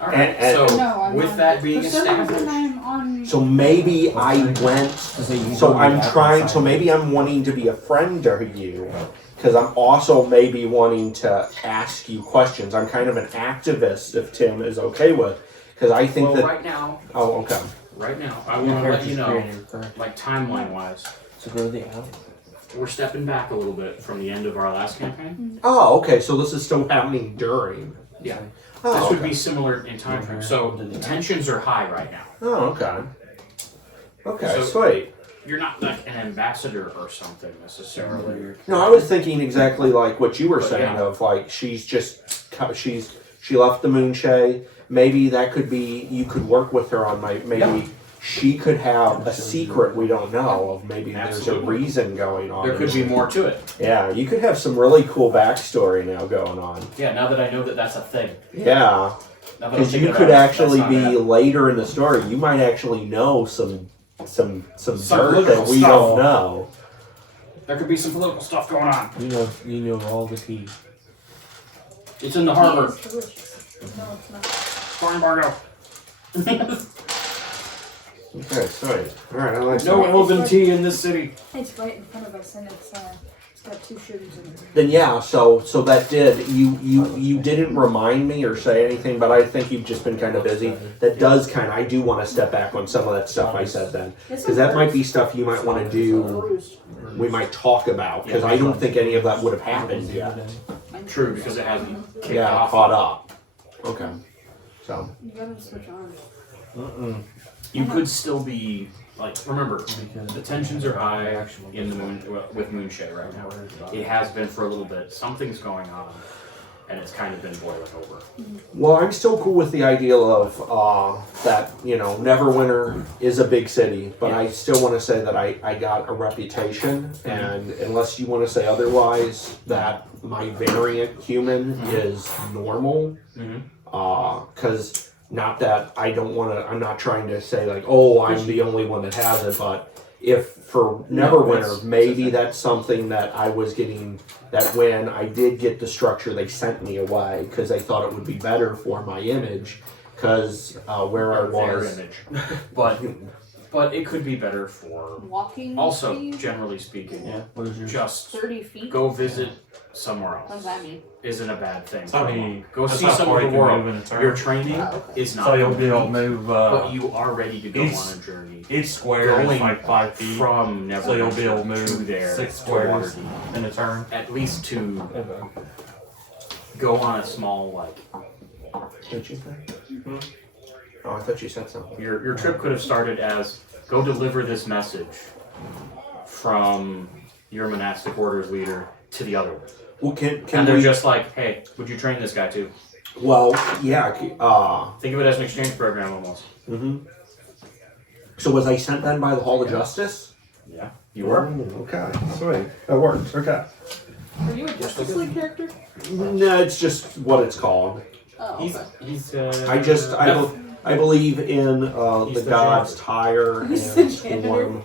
Alright, and- so No, I'm with on- that being for some reason established, I'm on. so maybe I went. So I'm trying. So maybe I'm wanting to be a friend to you, because I'm also maybe wanting to ask you questions. I'm kind of an activist, if Tim is okay with, because I think well, that. right now, Oh, okay. I want to let you know, like timeline-wise, So go to the app. we're stepping back a little bit from the end of our last campaign. Oh, okay. So this is still happening during. Yeah. Oh, This would okay. be similar in time frame. So the tensions are high right now. Oh, okay. Okay, So- sweet. You're not like an ambassador or something necessarily. No, I was thinking exactly like what you were But saying yeah. of like she left the Moonshay. Maybe that could be you could work with her on maybe Yeah. she could have a secret we don't know of. Maybe there's a Absolutely. reason going on. There could be more to it. Yeah, you could have some really cool backstory now going on. Yeah, now that I know that that's a thing. Yeah, Now that I'm because thinking you could about it, actually that's be not bad. later in the story. You might actually know some dirt that political we stuff. don't know. There could be some political stuff going on. You know all the tea. It's in the harbor. Tea is delicious. No, it's not. Bar embargo. Okay, sorry. All right, I like No elven tea in this city. It's right in front of us, and it's Got 2 shims in it. Then yeah, so that did you didn't remind me or say anything, but I think you've just been kind of busy. That does kind of I do want to step back on some of that stuff I said then, because that might be stuff you might want to do. We might talk about because I don't think any of that would have happened yet. True, because it hasn't kicked Yeah, off. caught up. Okay, so You gotta switch on. You could still be like, remember, the tensions are high in the with Moonshade right now. It has been for a little bit. Something's going on, and it's kind of been boiling over. well, I'm still cool with the idea of that. Neverwinter is a big city, but I still want to say that I got a reputation, and unless you want to say otherwise, that my variant human is normal. Because not that I don't want to. I'm not trying to say like, oh, I'm the only one that has it, but. If for Neverwinter, maybe that's something that I was getting, that when I did get the structure, they sent me away because they thought it would be better for my image, because where I Their was. image, but it could be better for Walking also speed? generally speaking. Yeah. What is yours? Just 30 feet? go visit somewhere What does else. that mean? Isn't a bad thing. So Go that's see how some far of you the can world. move in a turn. Your training Oh, okay. is not So you'll be able to complete, move. but you are ready to go each- on a journey. Each square is Going like 5 feet From Neverwinter So you'll be able to to move there 6 to squares Waterdeep. in a turn. At least to Okay. go on a small Did you say? Oh, I thought you said something. Your trip could have started as go deliver this message from your monastic orders leader to the other one. Well, can And they're we? just like, hey, would you train this guy too? Well, yeah. Think of it as an exchange program almost. So was I sent then by the Hall of Justice? Yeah. You were? Okay, sweet. That works. Okay. Are you a Justice League character? No, it's just what it's called. Oh, He's okay. I believe in the He's the gods janitor. Tyre and He's the janitor. Storm,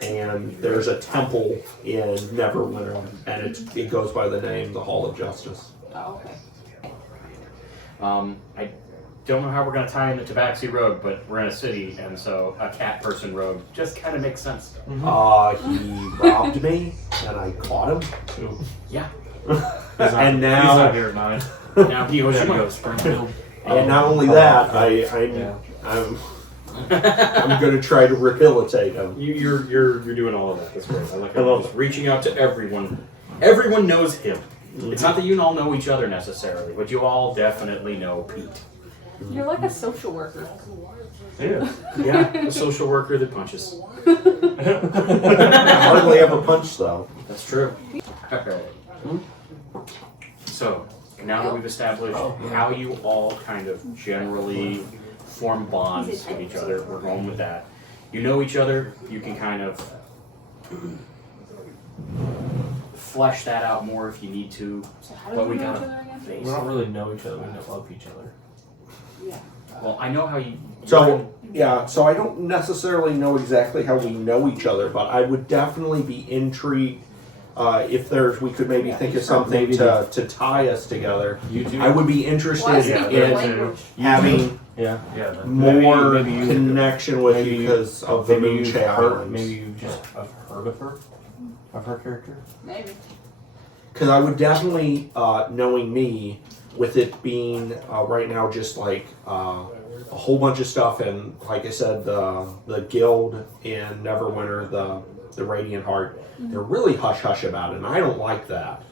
and there's a temple in Neverwinter, and it goes by the name the Hall of Justice. Oh, okay. I don't know how we're gonna tie in the Tabaxi Road, but we're in a city, and so a cat person road just kind of makes sense. He robbed me, and I caught him, Yeah. and He's not now, here at 9. Now he owes Yeah, you go to money. Springfield. and not only that, Yeah. I'm gonna try to rehabilitate him. You're doing all of that. That's great. I like how I love you're just reaching out to everyone. Everyone knows him. It's not that you all know each other necessarily, but you all definitely know Pete. You're like a social worker. Yeah. Yeah, a social worker that punches. I hardly ever punch though. That's true. Alright. So, now that we've established how you all kind of generally form bonds with each other, we're going with that. You know each other, you can kind of flesh that out more if you need to. So how do But we we know got each other again? We don't really know each other. We don't love each other. Yeah. Well, I know how you. So yeah, so I don't necessarily know exactly how we know each other, but I would definitely be intrigued if we could maybe think of something to tie us together. You do. I would be Well, I interested speak Yeah, your in language. having Yeah. Yeah. then. more Maybe you- connection with maybe you you- because of the Maybe you've Moonshade heard. Islands. Maybe you just have heard of her, character. Maybe. Because I would definitely, knowing me, with it being right now just like a whole bunch of stuff, and like I said, the guild in Neverwinter, the Radiant Heart, they're really hush hush about it, and I don't like that.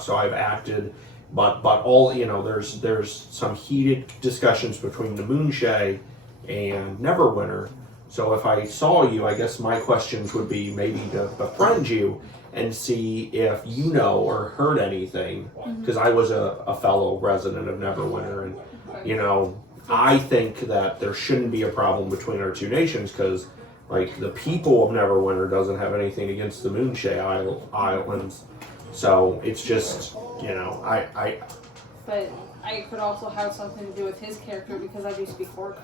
So I've acted, but all there's some heated discussions between the Moonshade and Neverwinter. So if I saw you, I guess my questions would be maybe to befriend you and see if you know or heard anything, because I was a fellow resident of Neverwinter, and I think that there shouldn't be a problem between our two nations, because like the people of Neverwinter doesn't have anything against the Moonshade Islands, so it's just I But I could also have something to do with his character because I do speak Orc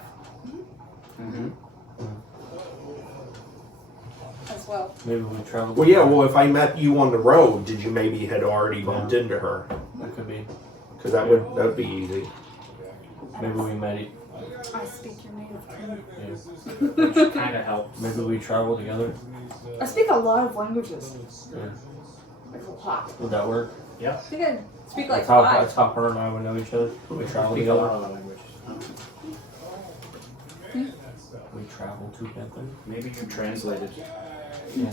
as well. Maybe we travel. well yeah well if I met you on the road, did you maybe had already bumped into her? That could be. Because that'd be easy. Maybe we met. I speak your native tongue. Yeah. Kind of helps. Maybe we travel together. I speak a lot of languages. Yeah. Like a lot. Would that work? I think I'd speak like That's how five. that's how her and I would know each other. We travel Speak a lot together. of languages. We travel together. Maybe you translated. Yeah.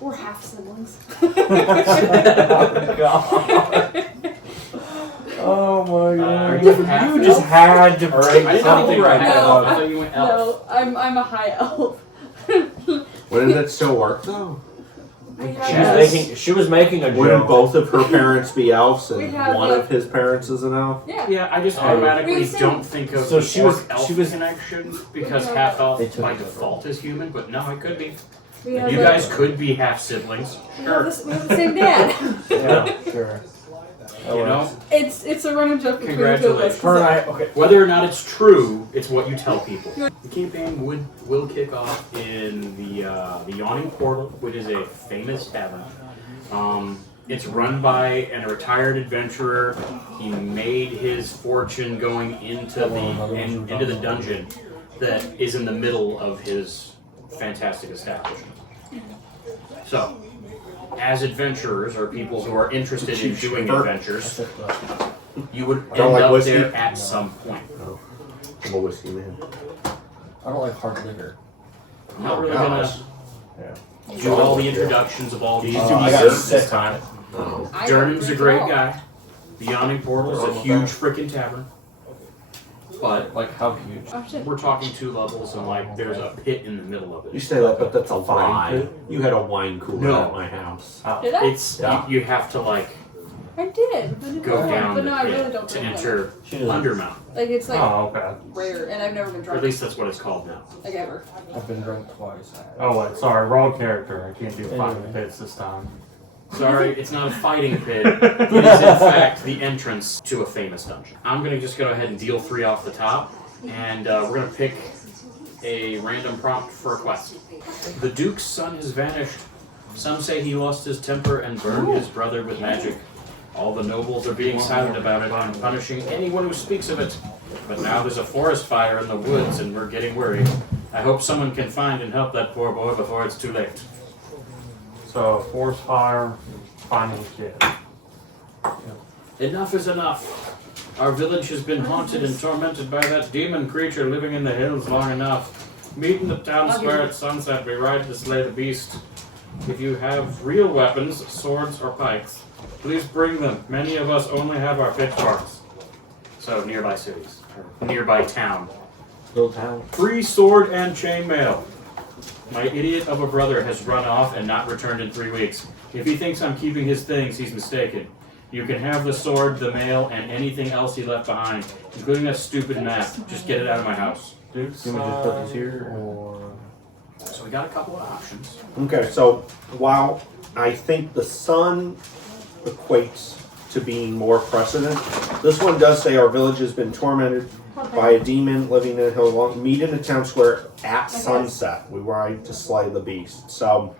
We're half siblings. Oh my Are god. you half You just elf? had to I break didn't something think right half No. elf. now. I thought you went elf. No, I'm a high elf. Wouldn't it still work though? She was making a Wouldn't joke. both of her parents be elves We and have one the- of his parents is an elf? Yeah. Yeah, I just Oh. automatically We said- don't think of So the she was- elf she was- connection because We half elf They took by it over. default is human, but no, it could be. We have You the- guys could be half siblings. we have the same dad. Yeah, sure. You know, It's a run and joke between the two of us. Congratulations. Her and I, okay. whether or not it's true, it's what you tell people. The campaign will kick off in the Yawning Portal, which is a famous tavern. It's run by a retired adventurer. He made his fortune going into the dungeon that is in the middle of his fantastic establishment. So, as adventurers or people who are interested in doing adventures, you would I don't end like up whiskey. there at some point. I'm a whiskey man. I don't like hard liquor. I'm not really gosh. gonna do all the introductions of all these I got pieces sick this time. Oh. I don't Durnham's a drink great at all. guy. The Yawning Portal is a huge freaking tavern. But Like how huge? Oh shit. we're talking 2 levels and like there's a pit in the middle of You it. say that, but that's a lie. pit? You had a wine cooler No. at my house. Did I? It's Yeah. you have to like I did. But go down but no, I the really pit don't to drink like enter She doesn't. Undermount. Like it's like Oh, okay. rare, and I've never been Or drunk. at least that's what it's called now. Like ever. I've been drunk twice. Oh, wait, sorry, wrong character. I can't do 5 Anyway. pits this time. Sorry, it's not a fighting pit. It is in fact the entrance to a famous dungeon. I'm gonna just go ahead and deal 3 off the top, and we're gonna pick a random prompt for a quest. The Duke's son has vanished. Some say he lost his temper and burned his brother with magic. All the nobles are being silent about it and punishing anyone who speaks of it. But now there's a forest fire in the woods and we're getting worried. I hope someone can find and help that poor boy before it's too late. So, forest fire, finding kid. Enough is enough. Our village has been haunted and tormented by that demon creature living in the hills long enough. Meet in the town square at sunset. We ride to slay the beast. If you have real weapons, swords or pikes, please bring them. Many of us only have our pitchforks. So nearby cities, or nearby town. Little town. Free sword and chainmail. My idiot of a brother has run off and not returned in 3 weeks. If he thinks I'm keeping his things, he's mistaken. You can have the sword, the mail, and anything else he left behind, including that stupid map. Just get it out of my house. Duke's Can we just put this here or? So we got a couple of options. Okay, so while I think the sun equates to being more precedent, this one does say our village has been tormented by a demon living in a hill. Long. Meet in the town square at sunset. We ride to slay the beast. So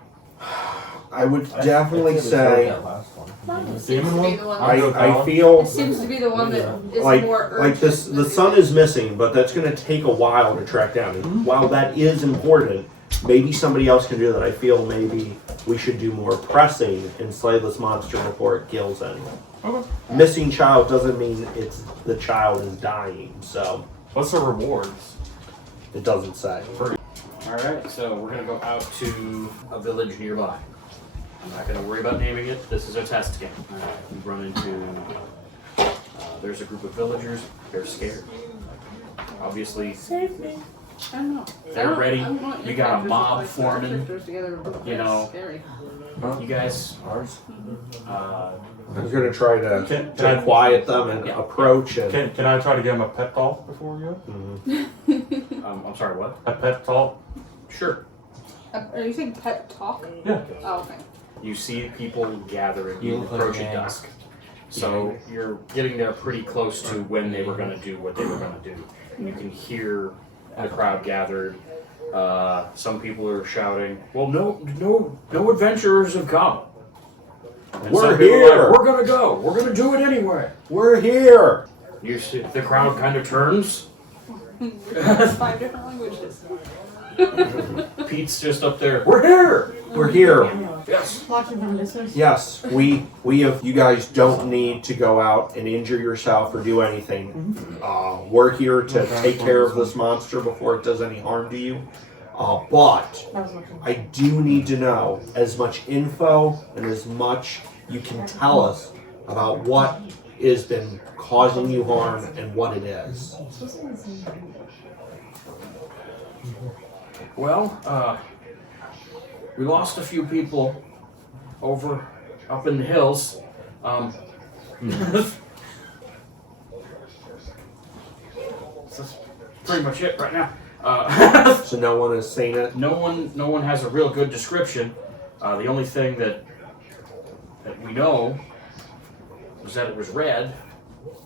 I would definitely say It seems to be the one. I feel It seems to be the one that is like more urgent. like this. than The sun other. is missing, but that's going to take a while to track down. And while that is important, maybe somebody else can do that. I feel maybe we should do more pressing and slay this monster before it kills anyone. Okay. Missing child doesn't mean it's the child is dying, so What's the rewards? it doesn't say. Alright, so we're going to go out to a village nearby. I'm not going to worry about naming it. This is a test game. Alright, we run into... there's a group of villagers. They're scared. Obviously, Save me. I don't know. They're ready. I don't want You your got a characters mob to, like, forming, characters together. you know. Scary. you guys... Ours. I was going to try to Can I- quiet them and Yeah. approach and. Can I try to give him a pep talk before we go? Mhm. I'm sorry, what? A pep talk? Sure. Are you saying pet talk? Yeah. Oh, okay. You see people gathering You in look like approaching a- dusk. So you're getting there pretty close to when they were going to do what they were going to do. And you can hear the crowd gathered. Some people are shouting, "Well, no adventurers have come." And We're some people are here. like, "We're gonna go. We're gonna do it anyway." We're here! You see, the crowd kind of turns. 5 different languages. Pete's just up there. We're here. We're here! Yes. Watching from a distance. Yes, we have. You guys don't need to go out and injure yourself or do anything. We're here to take care of this monster before it does any harm to you. But I do need to know as much info and as much you can tell us about what has been causing you harm and what it is. Well, we lost a few people up in the hills. That's pretty much it right now. So no one has seen it? No one has a real good description. The only thing that we know was that it was red.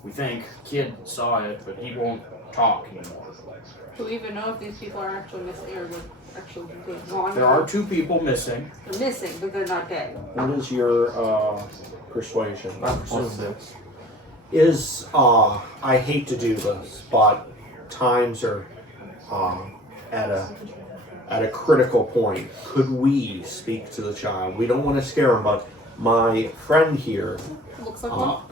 We think Kid saw it, but he won't talk anymore. Do we even know if these people are actually missing or would actually be gone? There are 2 people missing. They're missing, but they're not dead. What is your persuasion? +6. Is I hate to do this, but times are at a critical point. Could we speak to the child? We don't want to scare him, but my friend here, Looks like one.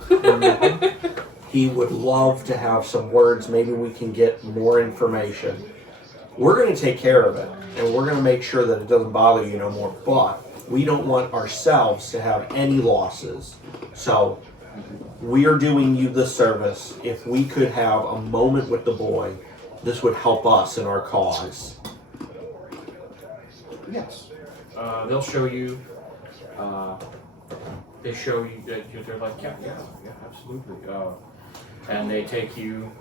he would love to have some words. Maybe we can get more information. We're going to take care of it, and we're going to make sure that it doesn't bother you no more, but we don't want ourselves to have any losses. So we are doing you this service. If we could have a moment with the boy, this would help us in our cause. Yes. They'll show you. They show you that they're like, yeah, absolutely. And they take you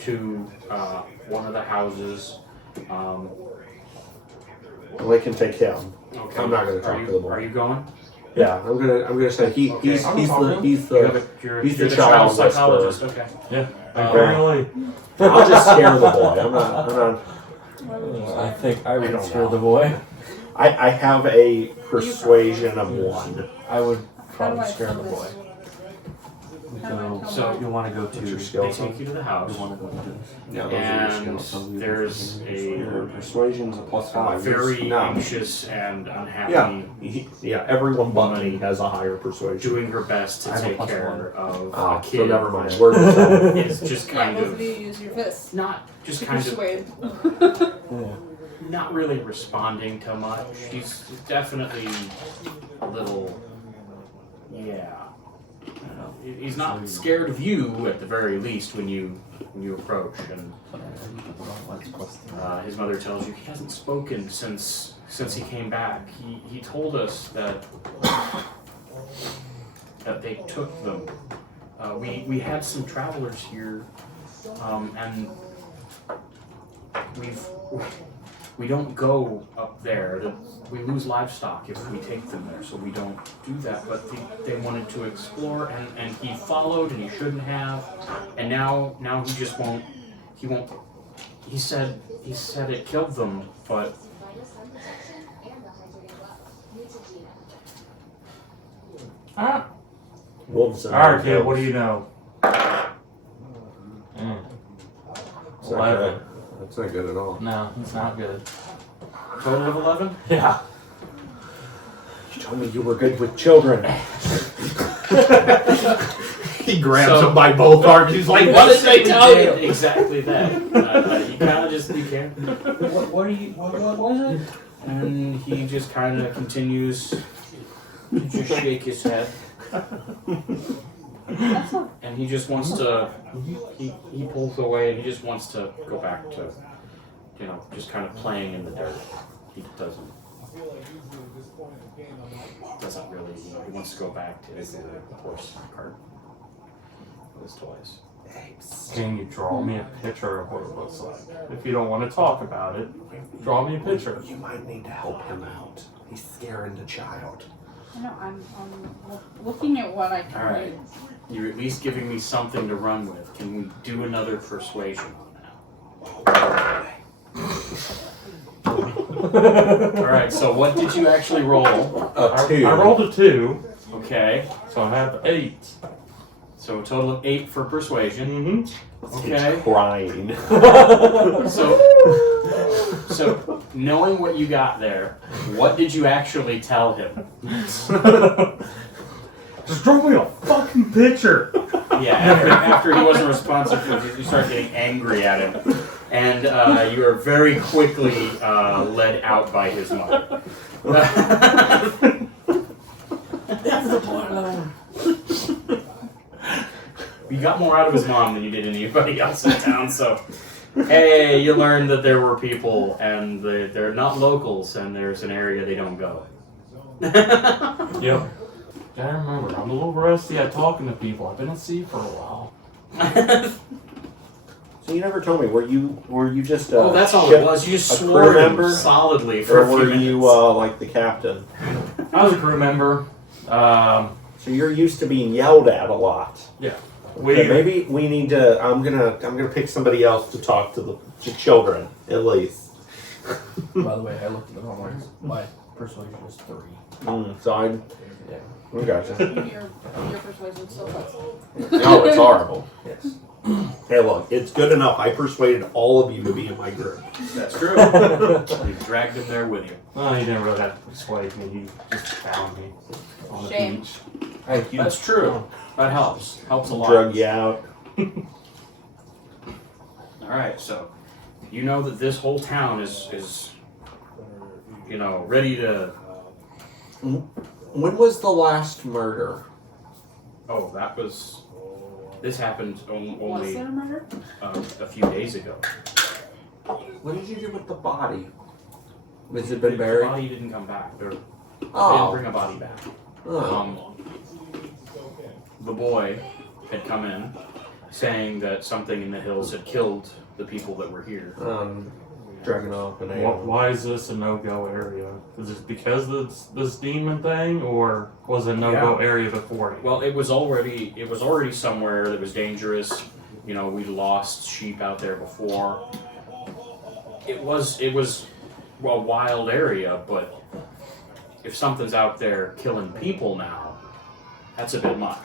to one of the houses. We can take him. Okay. I'm not going to talk to the boy. Are you going? Yeah, I'm gonna say he's the child psychologist. whisperer. Okay. Yeah. Apparently. I'll just scare the boy. I'm not. I think I I would don't scare know. the boy. I have a persuasion of 1. I would How do probably I scare the tell boy. this? How do I tell So You want to go What's your to. they skill? take you to the house, You want to go to this. Yeah, those are your and skills. there's Your a persuasion's a +5. very No. anxious and unhappy. Yeah, everyone but me has a higher persuasion. Doing her best to I have a take +1. care of a Oh, kid. so never mind. We're just It's just Yeah, kind both of of you use your fists. not just To kind of persuade. not really responding to much. He's definitely a little, yeah. I don't know. He's not scared of you at the very least when you approach. And his mother tells you he hasn't spoken since he came back. He told us that they took them. We had some travelers here, and we don't go up there. We lose livestock if we take them there, so we don't do that. But they wanted to explore, and he followed, and he shouldn't have. And now he just won't. He won't. He said it killed them, but wolves. Alright, kid, what do you know? That's not 11. good. That's not good at all. No, it's not good. total of 11. Yeah. You told me you were good with children. He grabs So- him by both arms. He's like, "What did they tell you?" Exactly that. You kind of just you can't. What was it? And he just kind of continues to just shake his head. And he just wants to. He pulls away and he just wants to go back to, just kind of playing in the dirt. He doesn't really. He wants to go back to his horse cart. His toys. Can you draw me a picture of what it looks like? If you don't want to talk about it, draw me a picture. You might need to help him out. He's scaring the child. No, I'm looking at what I can All right. read. You're at least giving me something to run with. Can we do another persuasion now? Alright, so what did you actually roll? A 2. I rolled a 2, Okay, so I have 8. so a total of 8 for persuasion. Mm-hmm. Okay. He's crying. So So, knowing what you got there, what did you actually tell him? Just draw me a fucking picture. Yeah, after he wasn't responsive, you start getting angry at him. And you are very quickly led out by his mother. You got more out of his mom than you did anybody else in town, so... Hey, you learned that there were people, and they're not locals, and there's an area they don't go. Yep. Gotta remember, I'm a little rusty at talking to people. I've been at sea for a while. So you never told me, were you just Oh, that's all ship- it was. You just a swore crew him member? solidly for Or a few were minutes. you like the captain? I was a crew member. So you're used to being yelled at a lot. Yeah. Okay, maybe we need to. I'm gonna pick somebody else to talk to the children at least. By the way, I looked at the wrong ones. My persuasion was 3. So I Yeah. gotcha. Your persuasion still sucks. No, it's horrible. Yes. Hey, look, it's good enough. I persuaded all of you to be in my group. That's true. You dragged him there with you. Well, you didn't really have to persuade me. You just found me on the Shame. beach. Hey, you. That's true. That helps. Helps a lot. Drug you out. Alright, so you know that this whole town is ready to... When was the last murder? Oh, that was... This happened Was only there a murder? a few days ago. What did you do with the body? Has it The been buried? body didn't come back. They didn't Oh. bring a body back. Oh. The boy had come in saying that something in the hills had killed the people that were here. Dragging off an Why is this a no-go area? Is it because of this demon thing, or was it a no-go area before? Well, it was already somewhere that was dangerous. You know, we lost sheep out there before. It was a wild area, but if something's out there killing people now, that's a bit much.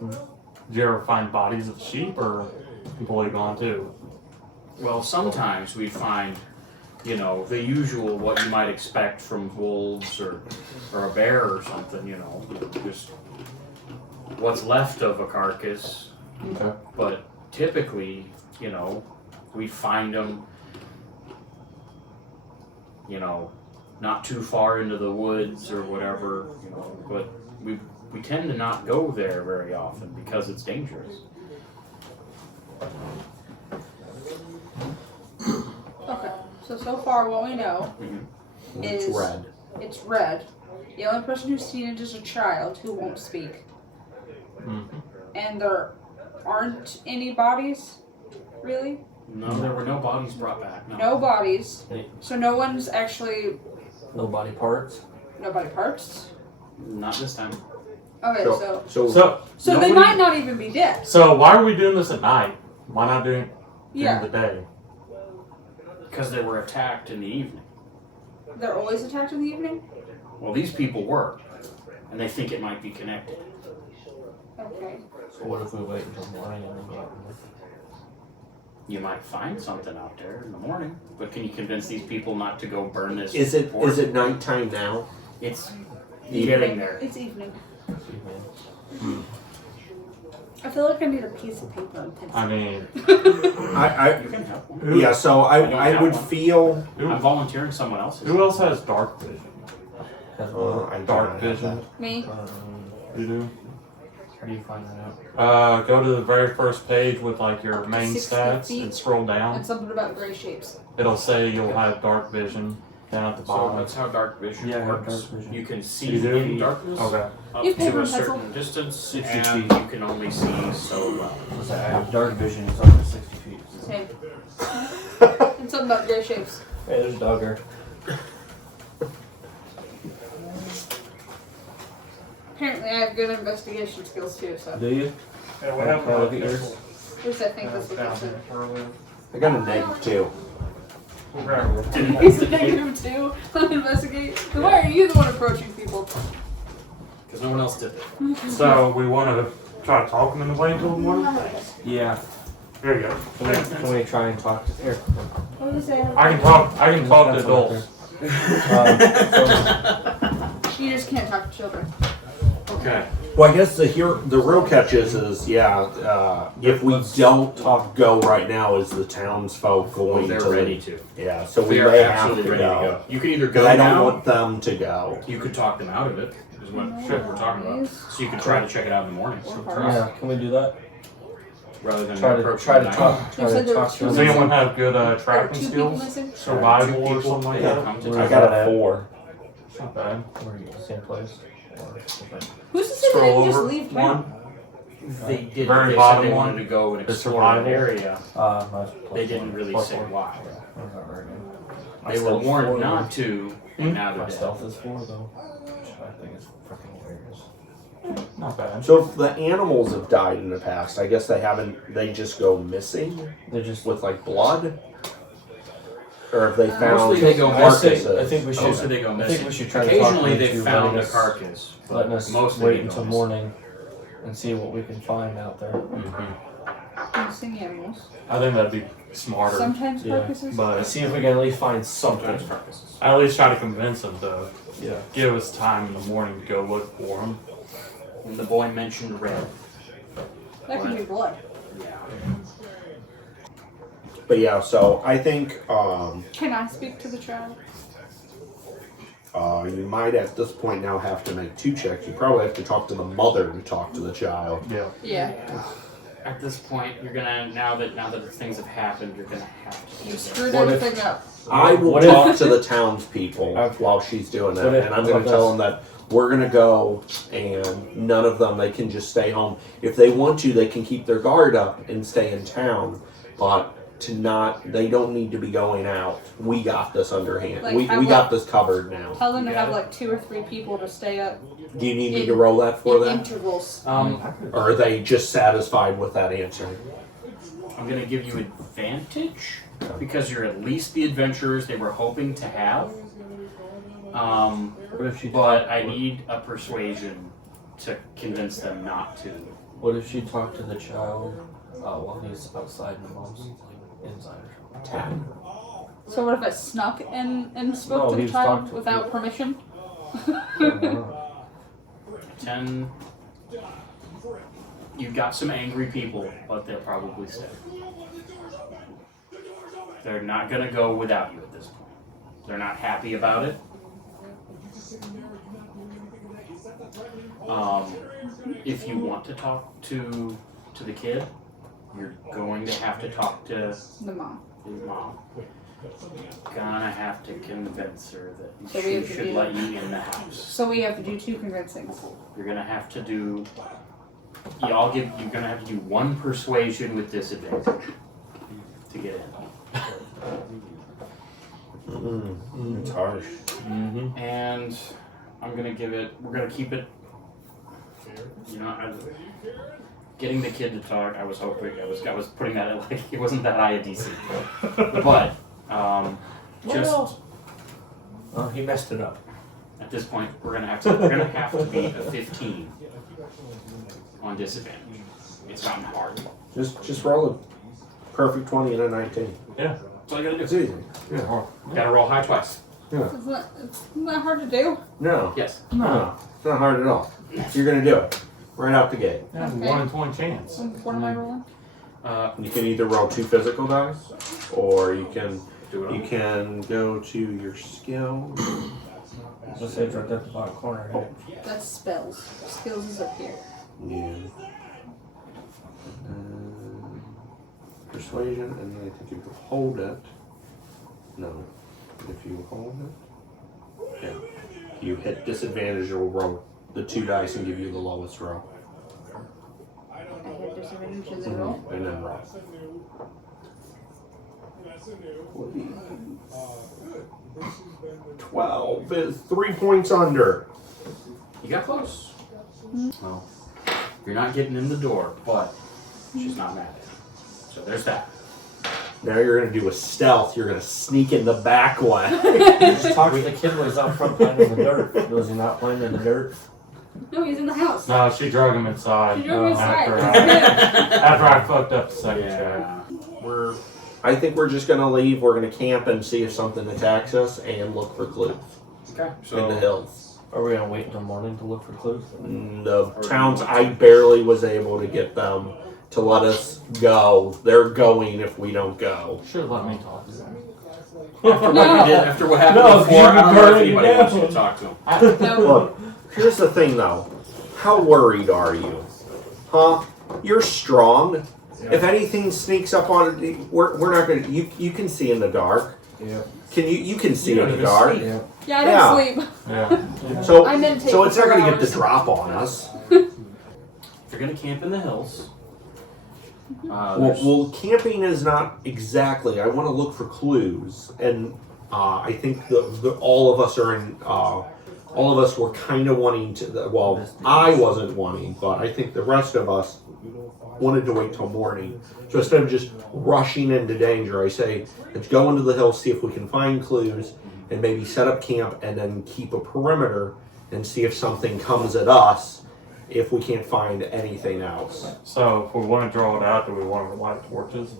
Did you ever find bodies of sheep, or completely gone too? Well, sometimes we'd find, the usual what you might expect from wolves or a bear or something, just what's left of a carcass. Okay. But typically, we'd find them, not too far into the woods or whatever, but we tend to not go there very often because it's dangerous. Okay. So far what we know is It's red. It's red. The only person who's seen it is a child who won't speak. Mm-hmm. And there aren't any bodies, really? No, there were no bodies brought back. No bodies. Hey. So no one's actually No body parts. nobody parts. Not this time. Okay, so So they nobody- might not even be dead. So why are we doing this at night? Why not doing it during Yeah. the day? Because they were attacked in the evening. They're always attacked in the evening? Well, these people were, and they think it might be connected. Okay. So what if we wait until morning and then go out and look? You might find something out there in the morning, but can you convince these people not to go burn this? Is it fort? nighttime now? It's getting there. It's evening. See, man. I feel like I need a piece of paper and pencil. I mean, You can have one. Yeah. So I don't I have would one. feel. I'm volunteering someone else's. who else has dark vision? That's what. I Dark don't have vision. Me? You do? How do you find that out? Go to the very first page with like your main 60 stats feet. and scroll down. And something about gray shapes. It'll say you'll have dark vision down at the So bottom. that's how dark vision Yeah, I have works. dark vision. You can see You do? in darkness Okay. up You have paper to a and pencil? certain distance, 60 and feet. you can only see so well. It's like I have dark vision. It's up to 60 feet. Same. And something about gray shapes. Hey, there's a dogger. Apparently I have good investigation skills too, so. Do you? Yeah, what happened to look at yours? At least I think that's what they said. I got a -2. He's a -2 on investigate. Then why are you the one approaching people? Because no one else did it. So we want to try to talk him in the way until the morning? Yeah. There you go. Can we try and talk to here? What was that? I can talk to adults. You just can't talk to children. Okay. Well, I guess the real catch is if we don't go right now, is the townsfolk going They're to? ready to. Yeah, so we They are may have absolutely to ready to go. go. You can either 'Cause go I don't now. want them to go. You could talk them out of it. Is what shit we're talking about. So you can try to check it out in the morning, Yeah, can we do that? rather than Try approach to them at night. talk You said there were to two Does them. anyone have good There were tracking 2 people skills? missing? Survival or something like Yeah. that? Come to Where I is got that a at? 4. It's not bad. Where are you? Same place? Or different? Who's to say that Scroll they can just over leave one. town? They did. Very They said bottom they one, wanted to go and the explore survival. an area. My They didn't really plus say 4. why. That's not very good. My They were stealth's warned 4, not to, and now My they're dead. stealth is 4 though. Which I think is freaking hilarious. Not bad. So if the animals have died in the past, I guess they haven't. They just go missing They're just. with like blood, or if they found Mostly they go carcasses. I think we should. Mostly they go I missing. think we should try to talk Occasionally them they into found letting a us- carcass, but Letting us mostly wait they go until missing. morning and see what we can find out there. Missing animals. I think that'd be smarter. Sometimes Yeah. carcasses. But See if we can at least find something. Sometimes carcasses. I at least try to convince them to Yeah. give us time in the morning to go look for them. When the boy mentioned red. That could be blood. Yeah. But yeah, so I think Can I speak to the child? you might at this point now have to make 2 checks. You probably have to talk to the mother to talk to the child. Yeah. Yeah. At this point, you're gonna now that things have happened, you're gonna have to. You screwed What if- everything up. I will What talk if- to the townspeople while she's doing that, What if- and I'm going to tell them that we're going to go, and none of them, they can just stay home. If they want to, they can keep their guard up and stay in town, but they don't need to be going out. We got this underhand. Like, we I got this covered now. Tell them to You have got like 2 or 3 people to stay up Do you need me to roll that for in them? intervals. Or are they just satisfied with that answer? I'm gonna give you advantage because you're at least the adventurers they were hoping to have. What if she? But I need a persuasion to convince them not to. What if she talked to the child while he's outside and mom's inside or something? 10. So what if I snuck and spoke No, to the he's child talked to- without permission? 10. You've got some angry people, but they'll probably stay. They're not gonna go without you at this point. They're not happy about it. If you want to talk to the kid, you're going to have to talk to The mom. his mom. Gonna have to convince her that So we she have to should do- let you in the house. So we have to do 2 convincings. You're gonna have to do. You're gonna have to do 1 persuasion with disadvantage to get in. It's harsh. Mm-hmm. And I'm gonna give it. We're gonna keep it. You know, getting the kid to talk. I was hoping. I was putting that at like it wasn't that high a DC, but just Oh, he messed it up. at this point we're gonna have to be a 15 on disadvantage. It's not hard. Just roll a perfect 20 and a 19. Yeah. That's all you gotta It's do. easy. Yeah. Gotta roll high twice. Yeah. It's not hard to do. No, Yes. no, it's not hard at all. You're going to do it right out the gate. That's Okay. 1 in 20 chance. What am I rolling? You can either roll 2 physical dice, or you can Do it. go to your skill. Just say it's right there at the bottom corner. Hey. That's spells. Skills is up here. Yeah. Persuasion, and then I think if you hold it. No. If you hold it. Yeah. You hit disadvantage, it'll roll the 2 dice and give you the lowest roll. I had disadvantage in the roll. And then roll. 12 is 3 points under. You got close. Well, you're not getting in the door, but she's not mad at you. So there's that. Now you're going to do a stealth. You're going to sneak in the back one. Just talk to the kid when he's out front playing in the dirt. Was he not playing in the dirt? No, he's in the house. No, she drug him inside. She drove him inside. After I fucked up the second check. I think we're just gonna leave. We're gonna camp and see if something attacks us and look for clues Okay. in the hills. Are we gonna wait until morning to look for clues? The towns, I barely was able to get them to let us go. They're going if we don't go. Should have let me talk to them. After what happened No, before, you I don't know if burned anybody it wants you down. to talk to him. No. Look, here's the thing though. How worried are you? Huh? You're strong. If anything sneaks up on, we're not gonna. You can see in the dark. Yeah. You can see You in don't the even dark. sleep. Yeah. Yeah, I don't sleep. Yeah. So I meditate so it's for not gonna get 4 the drop on us. If you're gonna camp in the hills, Well, camping is not exactly. I want to look for clues, and I think all of us are in. All of us were kind of wanting to. Well, I wasn't wanting, but I think the rest of us wanted to wait till morning. So instead of just rushing into danger, I say, let's go into the hills, see if we can find clues, and maybe set up camp, and then keep a perimeter and see if something comes at us. If we can't find anything else. So if we want to draw it out, do we want to light torches?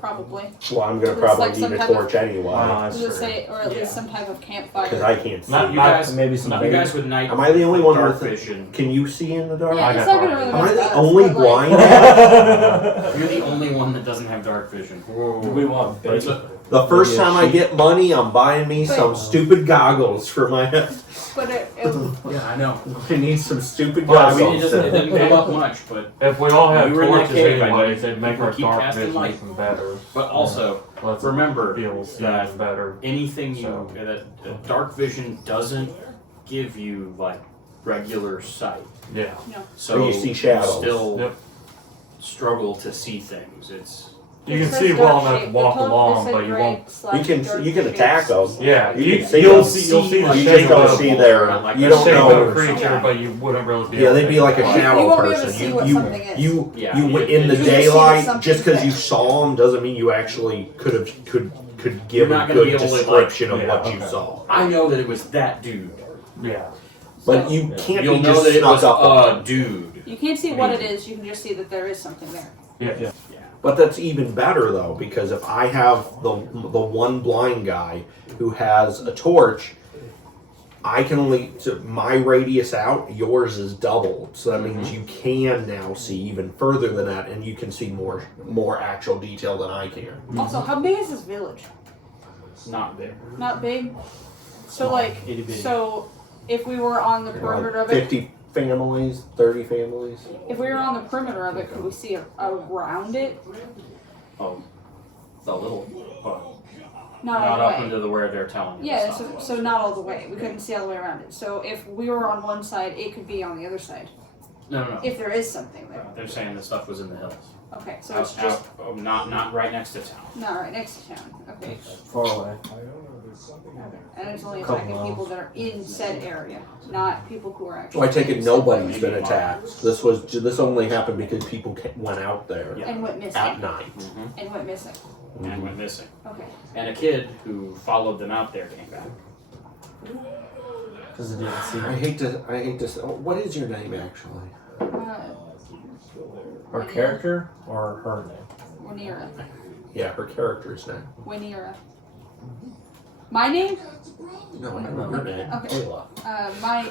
Probably. Well, I'm gonna It's probably like some need a type of- torch anyway. That's Does it true. say, or at Yeah. least some type of Because campfire? I can't see. you guys, Maybe some you bait. guys with night. Am I the only one dark with vision? Can you see in the dark? Yeah, I it's got not gonna dark really Am I matter. the Us, only but, like, blind? You're the only one that doesn't have dark vision. Do we want But it's bait? a- The first Maybe a time I sheep. get money, I'm buying me some stupid goggles for my head. But it yeah, I know. I need some stupid Well, I mean, goggles. it doesn't come up much, but If we all have We were in that torches cave, I anyways, know. it'd make We our keep dark casting vision light. even better. also Let's remember feel see that even better. anything you So- that dark vision doesn't give you like regular sight. Yeah. So you see shadows. still Yep. struggle to see things. It's You can says see dark well enough to shape. walk The top, along, it said but you gray won't. / You can dark attack shapes. them. Yeah, You can see you'll them. see you'll see the like, You shape just don't of see the their. like You the don't shape know. of the creature, Yeah. but you wouldn't really be. Yeah, able they'd to be like a tell. shadow You won't be able to person. see what You something is. Yeah, in it- the you just see that daylight, something's just because you there. saw them doesn't mean you actually could You're give a not gonna be good able to, like- description of Yeah, what you okay. saw. I know that it was that dude. Yeah. But you can't You'll be know just that it snuck was up on. a dude. You can't see what it is. You can just see that there is something there. Yeah. But that's even better though, because if I have the one blind guy who has a torch, I can only my radius out. Yours is doubled, so that means you can now see even further than that, and you can see more actual detail than I can. Also, how big is this village? Not big. Not big. So like, Itty bitty. so if we were on the perimeter of it, 50 families, 30 families. if we were on the perimeter of it, could we see around it? Oh, a little, but Not not all up the way. into the where they're telling you. Yeah, stuff. so not all the way. We couldn't see all the way around it. So if we were on one side, it could be on the other side. No. If there is something there. They're saying the stuff was in the hills. Okay, so it's just Not right next to town. not right next to town. Okay. Far away. And it's only Couple attacking miles. people that are in said area, not people who are actually. So I take it in nobody's said been area. attacked. This only happened because people went out there And went missing. at night. And went missing. And went missing. Okay. And a kid who followed them out there came back. Because it didn't see. I hate to. What is your name actually? Her character or her name? Winera. Yeah, her character's name. Winera. My name? No, I don't know her name. Okay. Ayla. My.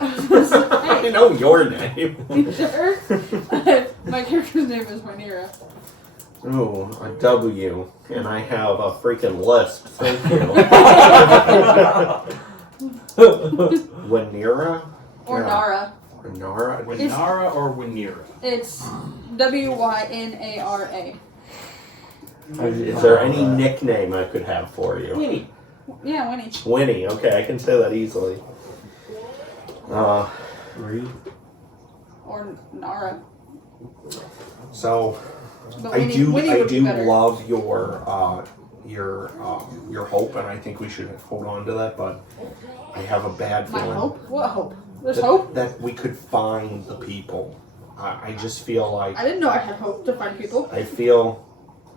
I know your name. You sure? My character's name is Winera. Oh, a W, and I have a freaking lisp. Thank you. Winera? Or Yeah. Nara. Or Nara? Winara or Winera? It's Wynara. Is there any nickname I could have for you? Winnie. Yeah, Winnie. Winnie. Okay, I can say that easily. Reed. Or Nara. So But I Winnie, do Winnie would be better. love your hope, and I think we should hold on to that. But I have a bad My feeling hope? What hope? There's that, hope? that we could find the people. I just feel like I didn't know I had hope to find people. I feel.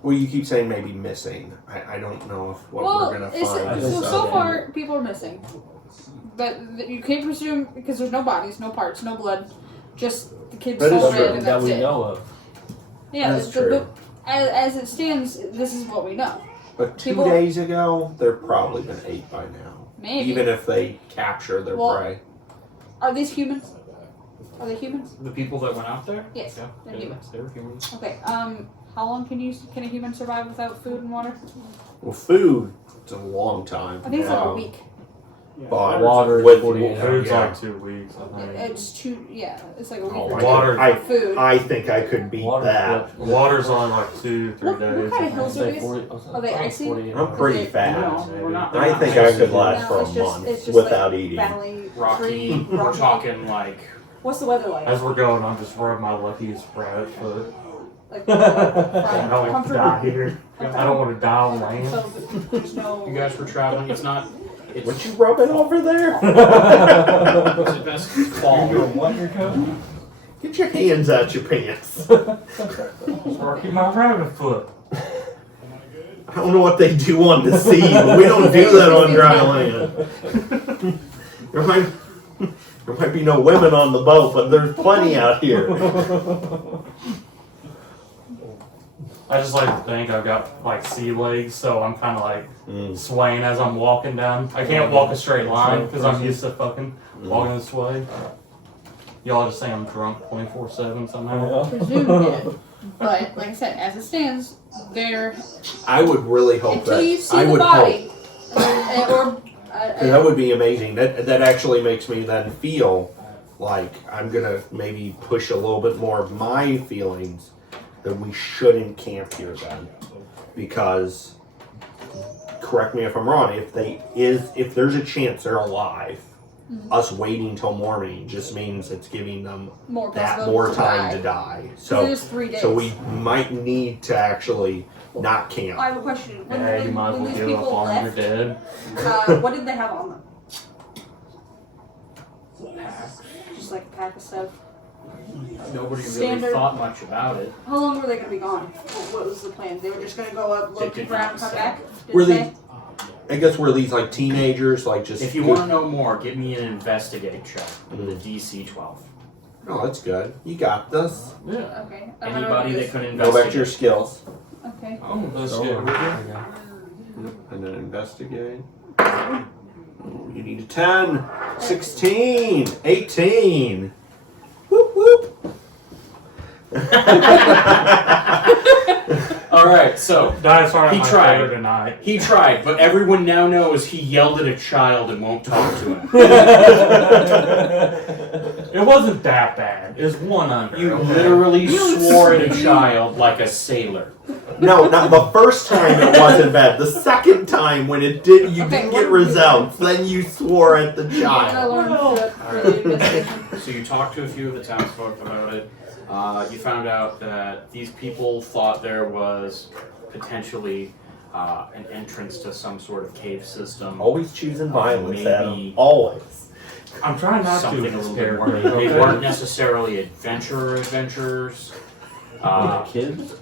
Well, you keep saying maybe missing. I don't know if what Well, we're gonna it's, find. I is, think so so. far people are missing. That you can't presume because there's no bodies, no parts, no blood, just the kid's That is soul true. red, and that that's we it. know of. Yeah, That's true. As it stands, this is what we know. But 2 People- days ago, they're probably been ate by now. Maybe. Even if they capture their Well- prey. Are these humans? Are they humans? The people that went out there? Yes, Yeah, they're humans. They were humans. Okay. How long can a human survive without food and water? Well, food, it's a long time. I think it's like a Um, week. But Water is with 48 Food's yeah. like 2 weeks, I think. It's two. Yeah, it's like a week. Oh, or I- two Water- I, food. I think I could beat Water that. Water's only like 2-3 What days. kind of hills are Say these? 40, Are they icy? 48 I'm pretty Is it- fast. No, we're not. I think I could last No, for a it's just- month it's just without like eating. Valley, Rocky. tree, We're rocky. talking like What's the weather like? As we're going, I'm just rubbing my luckiest rabbit foot. Like I don't want to comfortable. die here. I don't want to die on land. So there's no. you guys were traveling. It's not. It's What you rubbing over there? it's the best fall. What your coat? Get your hands out your pants. Keep my rabbit foot. I don't know what they do on the sea, but we don't do that on dry land. There might be no women on the boat, but there's plenty out here. I just like to think I've got like sea legs, so I'm kind of like Mm. swaying as I'm walking down. I can't walk a straight line because I'm used to fucking walking this way. Y'all just say I'm drunk 24/7 somehow. Presumed it. But like I said, as it stands, there I would really hope until that. you see I the would body, hope. That would be amazing. That actually makes me then feel like I'm gonna maybe push a little bit more of my feelings that we shouldn't camp here then, because correct me if I'm wrong. If there's a chance they're alive, us waiting till morning just means it's giving them more that possibility more to time die. to die. So there's 3 days. So we might need to actually not camp. I have a question. When, Yeah, you when, might as when well these give up people on them. You're left, dead. what did they have on them? Just like a pack of stuff. Nobody really Standard. thought much about it. How long were they going to be gone? What was the plan? They were just going to go up, look They did around, not come say. back? Did Were it they- say? I guess we're these like teenagers, like just. If you want to know more, give me an investigate check with a DC 12. Oh, that's good. You got this. Yeah. Okay. Anybody that can Go investigate. back to your skills. Okay. Oh, that's Oh, good. okay. And then investigate. You need a 10, 16, 18. Whoop whoop. All right, so That's hard. He My tried. favorite tonight. he tried, but everyone now knows he yelled at a child and won't talk to him. It wasn't that bad. It was one under. You okay? literally swore at a child like a sailor. No, not the first time it wasn't bad. The second time when you didn't get results, then you swore at the What did I child. learn for the investigation? So you talked to a few of the townsfolk about it. You found out that these people thought there was potentially an entrance to some sort of cave system. Always choosing violence, Adam. Maybe- Always. I'm trying not Something to. a It's little bit scared more. me. They okay? weren't necessarily adventurers. Kids?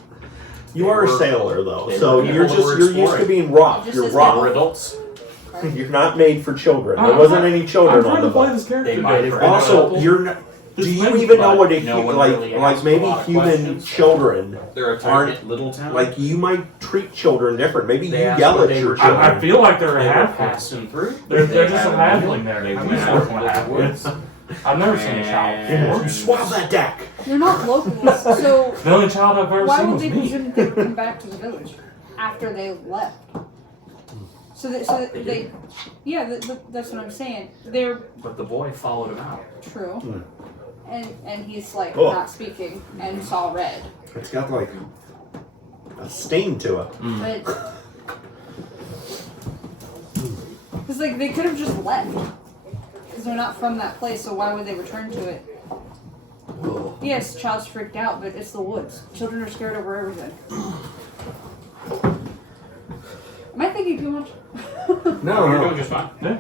You are a sailor though, they so were you're people who were used to exploring. being rough. Just You're as They were rough. adults. You're not made for children. There I'm wasn't trying- any children I'm trying on the to play boat. this character. They might have different. been Also, adults. you're not. Do This you might- even know but what a no one like really like asked maybe a lot of human questions. children They're a aren't tight little town. like you might treat children different. Maybe They you asked yell what at they your were I children. feel like they're a they were half. passing through. They're They just a had halfling there. They I'm went used to out working into with the woods. halflings. I've never seen a child before. You swab that deck. You're not locals, so The only child I've ever why seen would was they me. presume they would come back to the village after they left? So they yeah, that's what I'm saying. They're But the boy followed him out. true, and he's like Oh. not speaking and saw red, It's got like a stain to it. but because like they could have just left because they're not from that place. So why would they return to it? Yes, child's freaked out, but it's the woods. Children are scared over everything. Am I thinking too much? No, You're no. doing just fine. Yeah.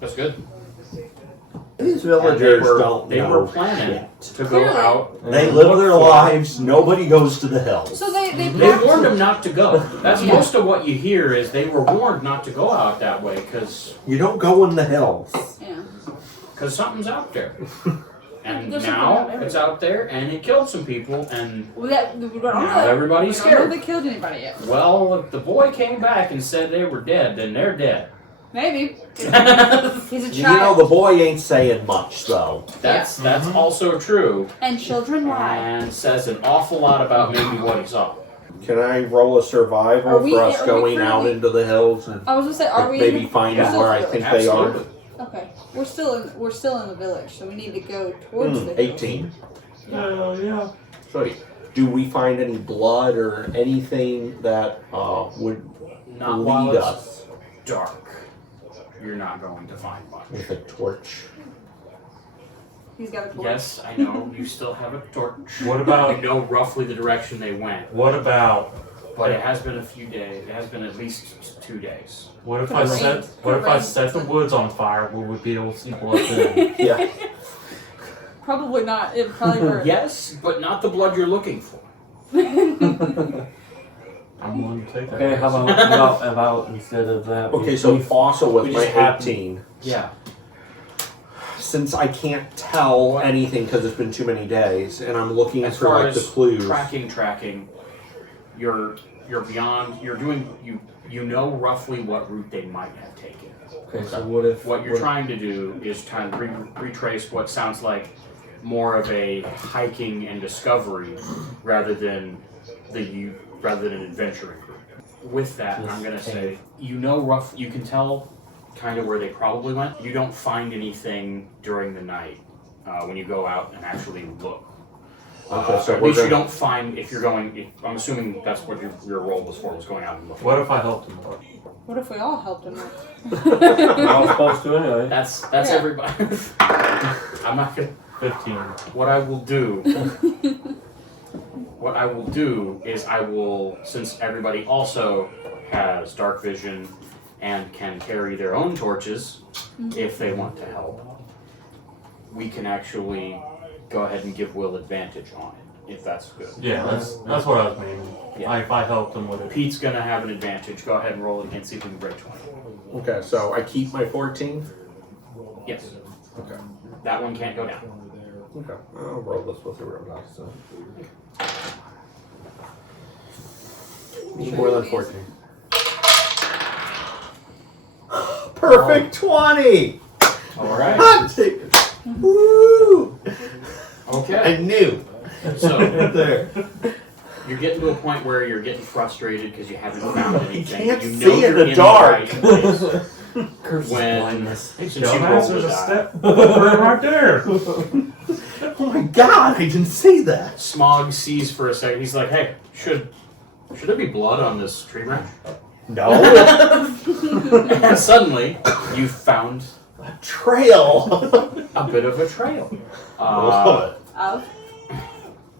That's good. These And villagers don't they know were planning shit. to go Clearly. out. They live their lives. Nobody goes to the hills. So they they They packed- warned them not to go. That's Yeah. most of what you hear is they were warned not to go out that way because You don't go in the hills. Yeah. something's out there. And There's now something out there. it's out there and it killed some people and Well, we don't know. Now everybody's we don't know scared. if they killed anybody yet. well, if the boy came back and said they were dead, then they're dead. Maybe. He's a You know, child. the boy ain't saying much, though. That's also true And children lie. and says an awful lot about maybe what he saw. Can I roll a survival Are we- for us are we going out currently- into the hills and I was gonna say, are we maybe in, finding Yeah. where I think they are? Absolutely. Okay, we're still in the village, so we need to go towards the hills. 18. Yeah. Sweet. Do we find any blood or anything that would Not while lead it's us dark. You're not going to find much. with a torch? He's got a torch. Yes, I know you still have a torch. What about- You know roughly the direction they went, What about? but it has been a few days. It has been at least 2 days. What if Could've I set? rained. What if I Could've set the woods on fire? Will we be able to see blood then? Yeah. Probably not. It probably hurt. Yes, but not the blood you're looking for. I'm willing to take that. Okay, how about instead of that? Okay, so also with we my just have- 18, Yeah. since I can't tell anything because it's been too many days, and I'm looking As for far like the as clues. tracking, you're beyond. You're doing. You know roughly what route they might have taken. Okay, so what if What you're trying to do is trying to retrace what sounds like more of a hiking and discovery rather than an adventuring group. With that, I'm gonna say you can tell kind of where they probably went. You don't find anything during the night when you go out and actually look. Okay, so at we're least you gonna- don't find if you're going. I'm assuming that's what your role was for, was going out and looking. What if I helped him? What if we all helped him? I was supposed to anyway. That's Yeah. everybody. I'm not gonna. 15. What I will do. What I will do is since everybody also has dark vision and can carry their own torches if they want to help, we can actually go ahead and give Will advantage on it, if that's good. Yeah, that's what I was meaning. Yeah. If I helped him with it. Pete's gonna have an advantage. Go ahead and roll it and see if we can break 20. Okay, so I keep my 14. Yes. Okay. That one can't go down. Okay. I'll roll this with a real dice. So. More than 14. Perfect 20! Alright. Hot ticket! Woo! Okay. I knew. So There. you're getting to a point where you're getting frustrated because you haven't found anything. can't you see in you're the dark. The right place. Curse When- blindness. Hey, Since you dumbass, rolled there's the a die. step right there. Oh my god, I didn't see that. Smog sees for a second. He's like, "Hey, should there be blood on this tree branch?" No. And suddenly, you found Trail. a bit of a trail. Love it. Of?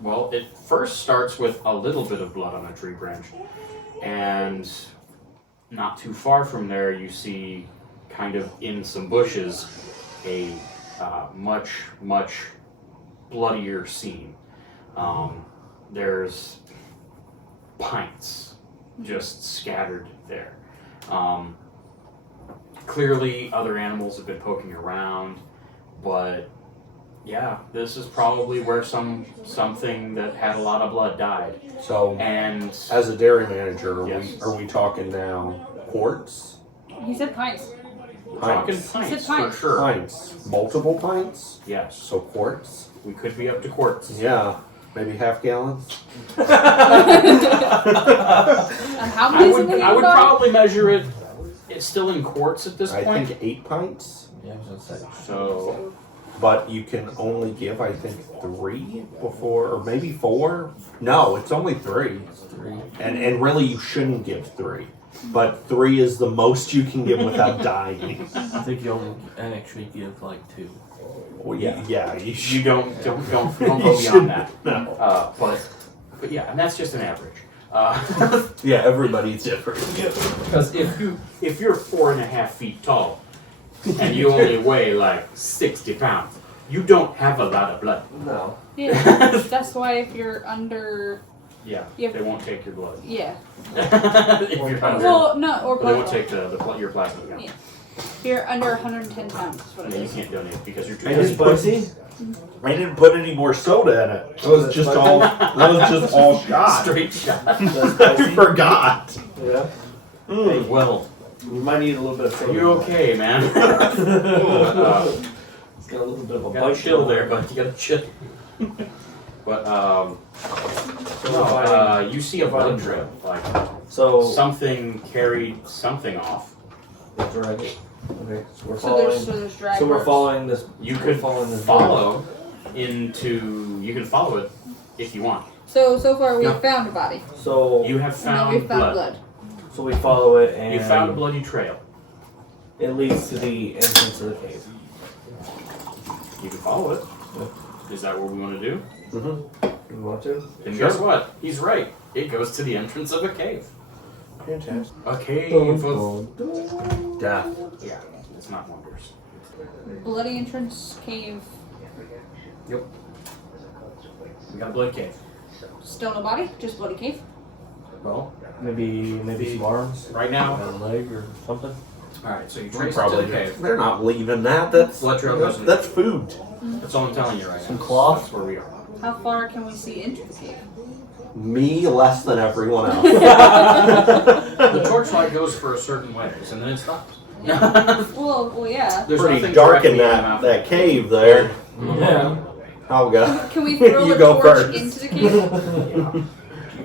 Well, it first starts with a little bit of blood on a tree branch, and not too far from there, you see, kind of in some bushes, a much bloodier scene. There's pints just scattered there. Clearly, other animals have been poking around, but yeah, this is probably where something that had a lot of blood died. So, And as a dairy manager, Yes. are we talking now quarts? He said pints. we're talking Pints. pints Said for pints. sure. Pints. Multiple pints? Yes, So quarts? we could be up to quarts. Yeah. Maybe half gallons? And how many is in the I would bar? probably measure it. It's still in quarts at this I point. think 8 pints. Yeah, I was gonna say. So But you can only give, I think, 3 before, or maybe 4. No, it's only 3. It's 3. And really, you shouldn't give 3. But 3 is the most you can give without dying. I think you only actually give like 2. Well, yeah, you you should. don't go You beyond shouldn't. that. No. But yeah, and that's just an average. Yeah, everybody's different. Because if you're 4.5 feet tall and you only weigh like 60 pounds, you don't have a lot of blood. No. Yeah, that's why if you're under Yeah, You have- they won't take your blood. Yeah. If you're under, Well, no, or but they won't plasma. take your plasma. Yeah. Yeah. If you're under 110 pounds, is what it Yeah, you is. can't donate because you're too I Is just it put- spicy? I didn't put any more soda in it. That was just all. That was just all shot. straight shot. That's I spicy? forgot. Yeah. Mm. Well, You might need a little bit of soda. you okay, man? It's got a little bit of a You gotta bite chill to it. there, but you gotta chill. But you see a blood trail, like So something carried something off. drag it. Okay, so we're So following. there's drag So we're marks. following this. You we're could following this. follow into. You can follow it if you want. So far we've No. found a body. So You have And then found, we've found blood. so we follow it, and You found a bloody trail. it leads to the entrance of the cave. You can follow it. Is that what we want to do? Mm-hmm. You want to? Then guess what? He's right. It goes to the entrance of a cave. Fantastic. A cave of Death. yeah. It's not wonders. Bloody entrance, cave, We got a blood cave. still no body, just bloody cave. Well, Maybe some arms, right now. a leg, or something. All right. So you We trace it to probably the cave. they're not leaving that. That's Blood trail goes in. that's food. That's all I'm telling you right now. Some cloth? That's where we are. How far can we see into the cave? Me less than everyone else. The torchlight goes for a certain ways, and then it stops. Well, yeah. There's Pretty nothing dark in directly that mouth. that cave there. Yeah. I'll go. Can we throw You a go torch first. into the cave?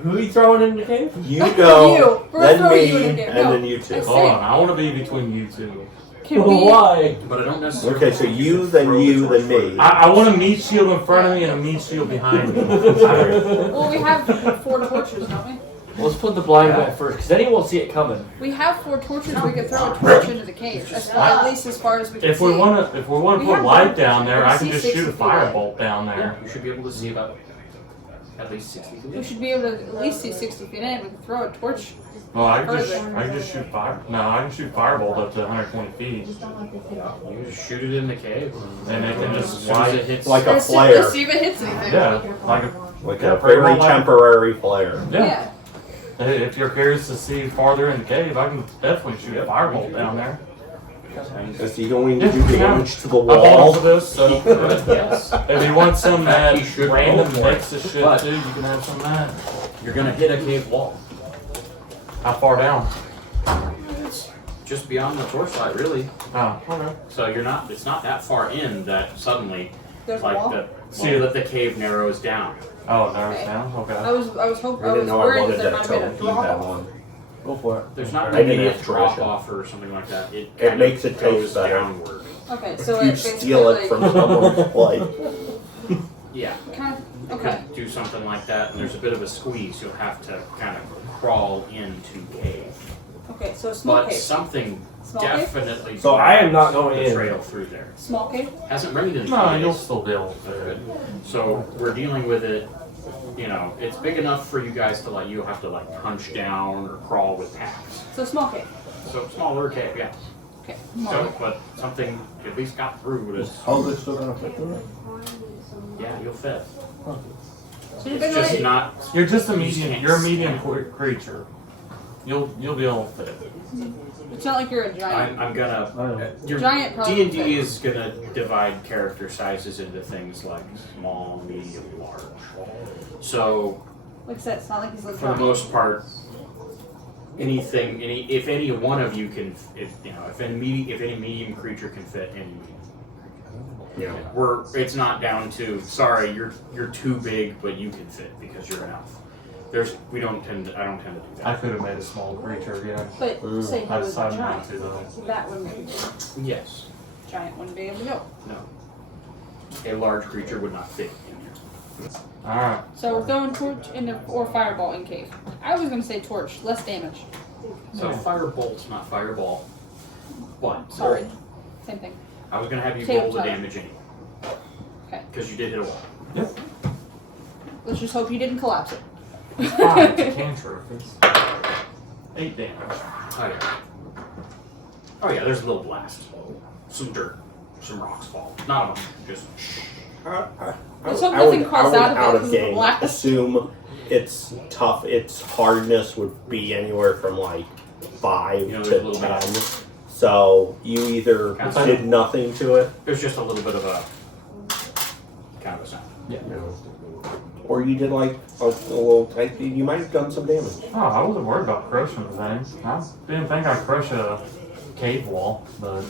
Who are you throwing in the cave? You go. You. We're Then throwing me, you in there. and No. then you two. That's- Hold on, I want to be between you two. Can we? Why? But I don't necessarily. Okay, so you, then you, then me. I want a meat shield in front of me and a meat shield behind me. Well, we have 4 torches, don't we? Let's put the blind guy first, because then he won't see it coming. We have 4 torches. We could throw a torch into the cave. That's at least as far as we can If see. we want to We put have light one down there, I can see just 60 shoot a feet away. firebolt down there. You should be able to see about at least 60 feet. We should be able to at least see 60 feet in. We can throw a torch. Well, I can just shoot fire. No, I can shoot firebolt up to 120 feet, You just shoot it in the cave, and it can as just soon as it hits. Like a Let's flare. see if it hits anything. yeah, like Like Yeah, a very pretty well. temporary flare. yeah. If you're curious to see farther in the cave, I can definitely shoot a firebolt down there. Is he going to do damage to the I'm all wall? for this, so Yes. if you want some that He should random roll for it. mix of shit But- too, you can have some of that. You're gonna hit a cave wall. How far down? It's just beyond the torchlight, really. Oh, okay. So you're not. It's not that far in that suddenly, There's a like wall. that the cave narrows down. Oh, narrows Okay. down? I Okay. was hoping. I I didn't was know I worried wanted that there to might have been a tell you that drop. one. Go for it. There's not I really need a it drop tradition. off or something like that. It It kind makes of it taste goes better. downward. Okay, so You it steal it basically, from someone's plate. Yeah. Kind of, You okay. could do something like that, and there's a bit of a squeeze. You'll have to kind of crawl into cave. Okay, so small But cave. something Small cave? definitely. So I am not going the in. trail through there. Small cave. Hasn't rained in No, you'll days. still be able to. Good. So we're dealing with it. You know, it's big enough for you guys to like. You'll have to like punch down or crawl with packs. So small cave. So smaller cave, yeah. Okay. So, but something at least got through. Is Hallowed still gonna fit through it? Yeah, you'll fit. So you're It's just gonna not. You're just a You medium. can't You're a see medium it. creature. You'll be able to fit. It's not like you're a giant. I'm gonna. Your Giant probably D&D fit. is gonna divide character sizes into things like small, medium, large. So Like I said, it's not like he's a for the giant. most part, if any one of you can, if any medium creature can fit any medium. Yeah. It's not down to sorry you're too big but you can fit because you're enough. I don't tend to do I that. could have made a small creature, yeah. But say he I was a decided not giant. to though. That wouldn't be. Yes. Giant wouldn't be able to go. No. A large creature would not fit in here. All right. So we're throwing torch in the, or fireball in cave. I was gonna say torch, less damage. So firebolt's not fireball. But Sorry. Same thing. I was gonna have you Table roll the top. damage anyway. Okay. Because you did hit a wall. Let's just hope you didn't collapse it. It's fine. It's a cantrip. It's 8 damage. Oh yeah. Oh yeah, there's a little blast. Some dirt. Some rocks fall. Not a bunch. Just Let's hope nothing crawls out of it because of the game blast. assume it's tough. Its hardness would be anywhere from like 5 You know, there's a to little 10. bit. So you either Kind of did nothing to it, There's just a little bit of a kind of a sound. you know, or you did like a little. You might have done some damage. Oh, I wasn't worried about crushing the thing. I didn't think I'd crush a cave wall, but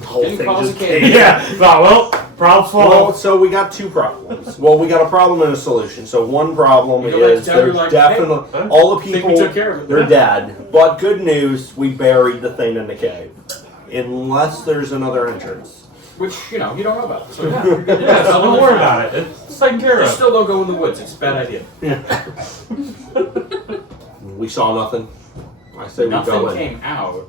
The whole Didn't thing cause just a cave. yeah. Well, problem Well, solved. so we got 2 problems. Well, we got a problem and a solution. So one problem You know, like, is tell her, there's like, definitely hey, all the think people we took care of it. they're Yeah. dead. But good news, we buried the thing in the cave. Unless there's another entrance. Which, you know, you don't know about. So Yeah, yeah, so don't worry about it. It's taken care Just of. still don't go in the woods. It's a bad idea. We saw nothing. I say we Nothing go in. came out.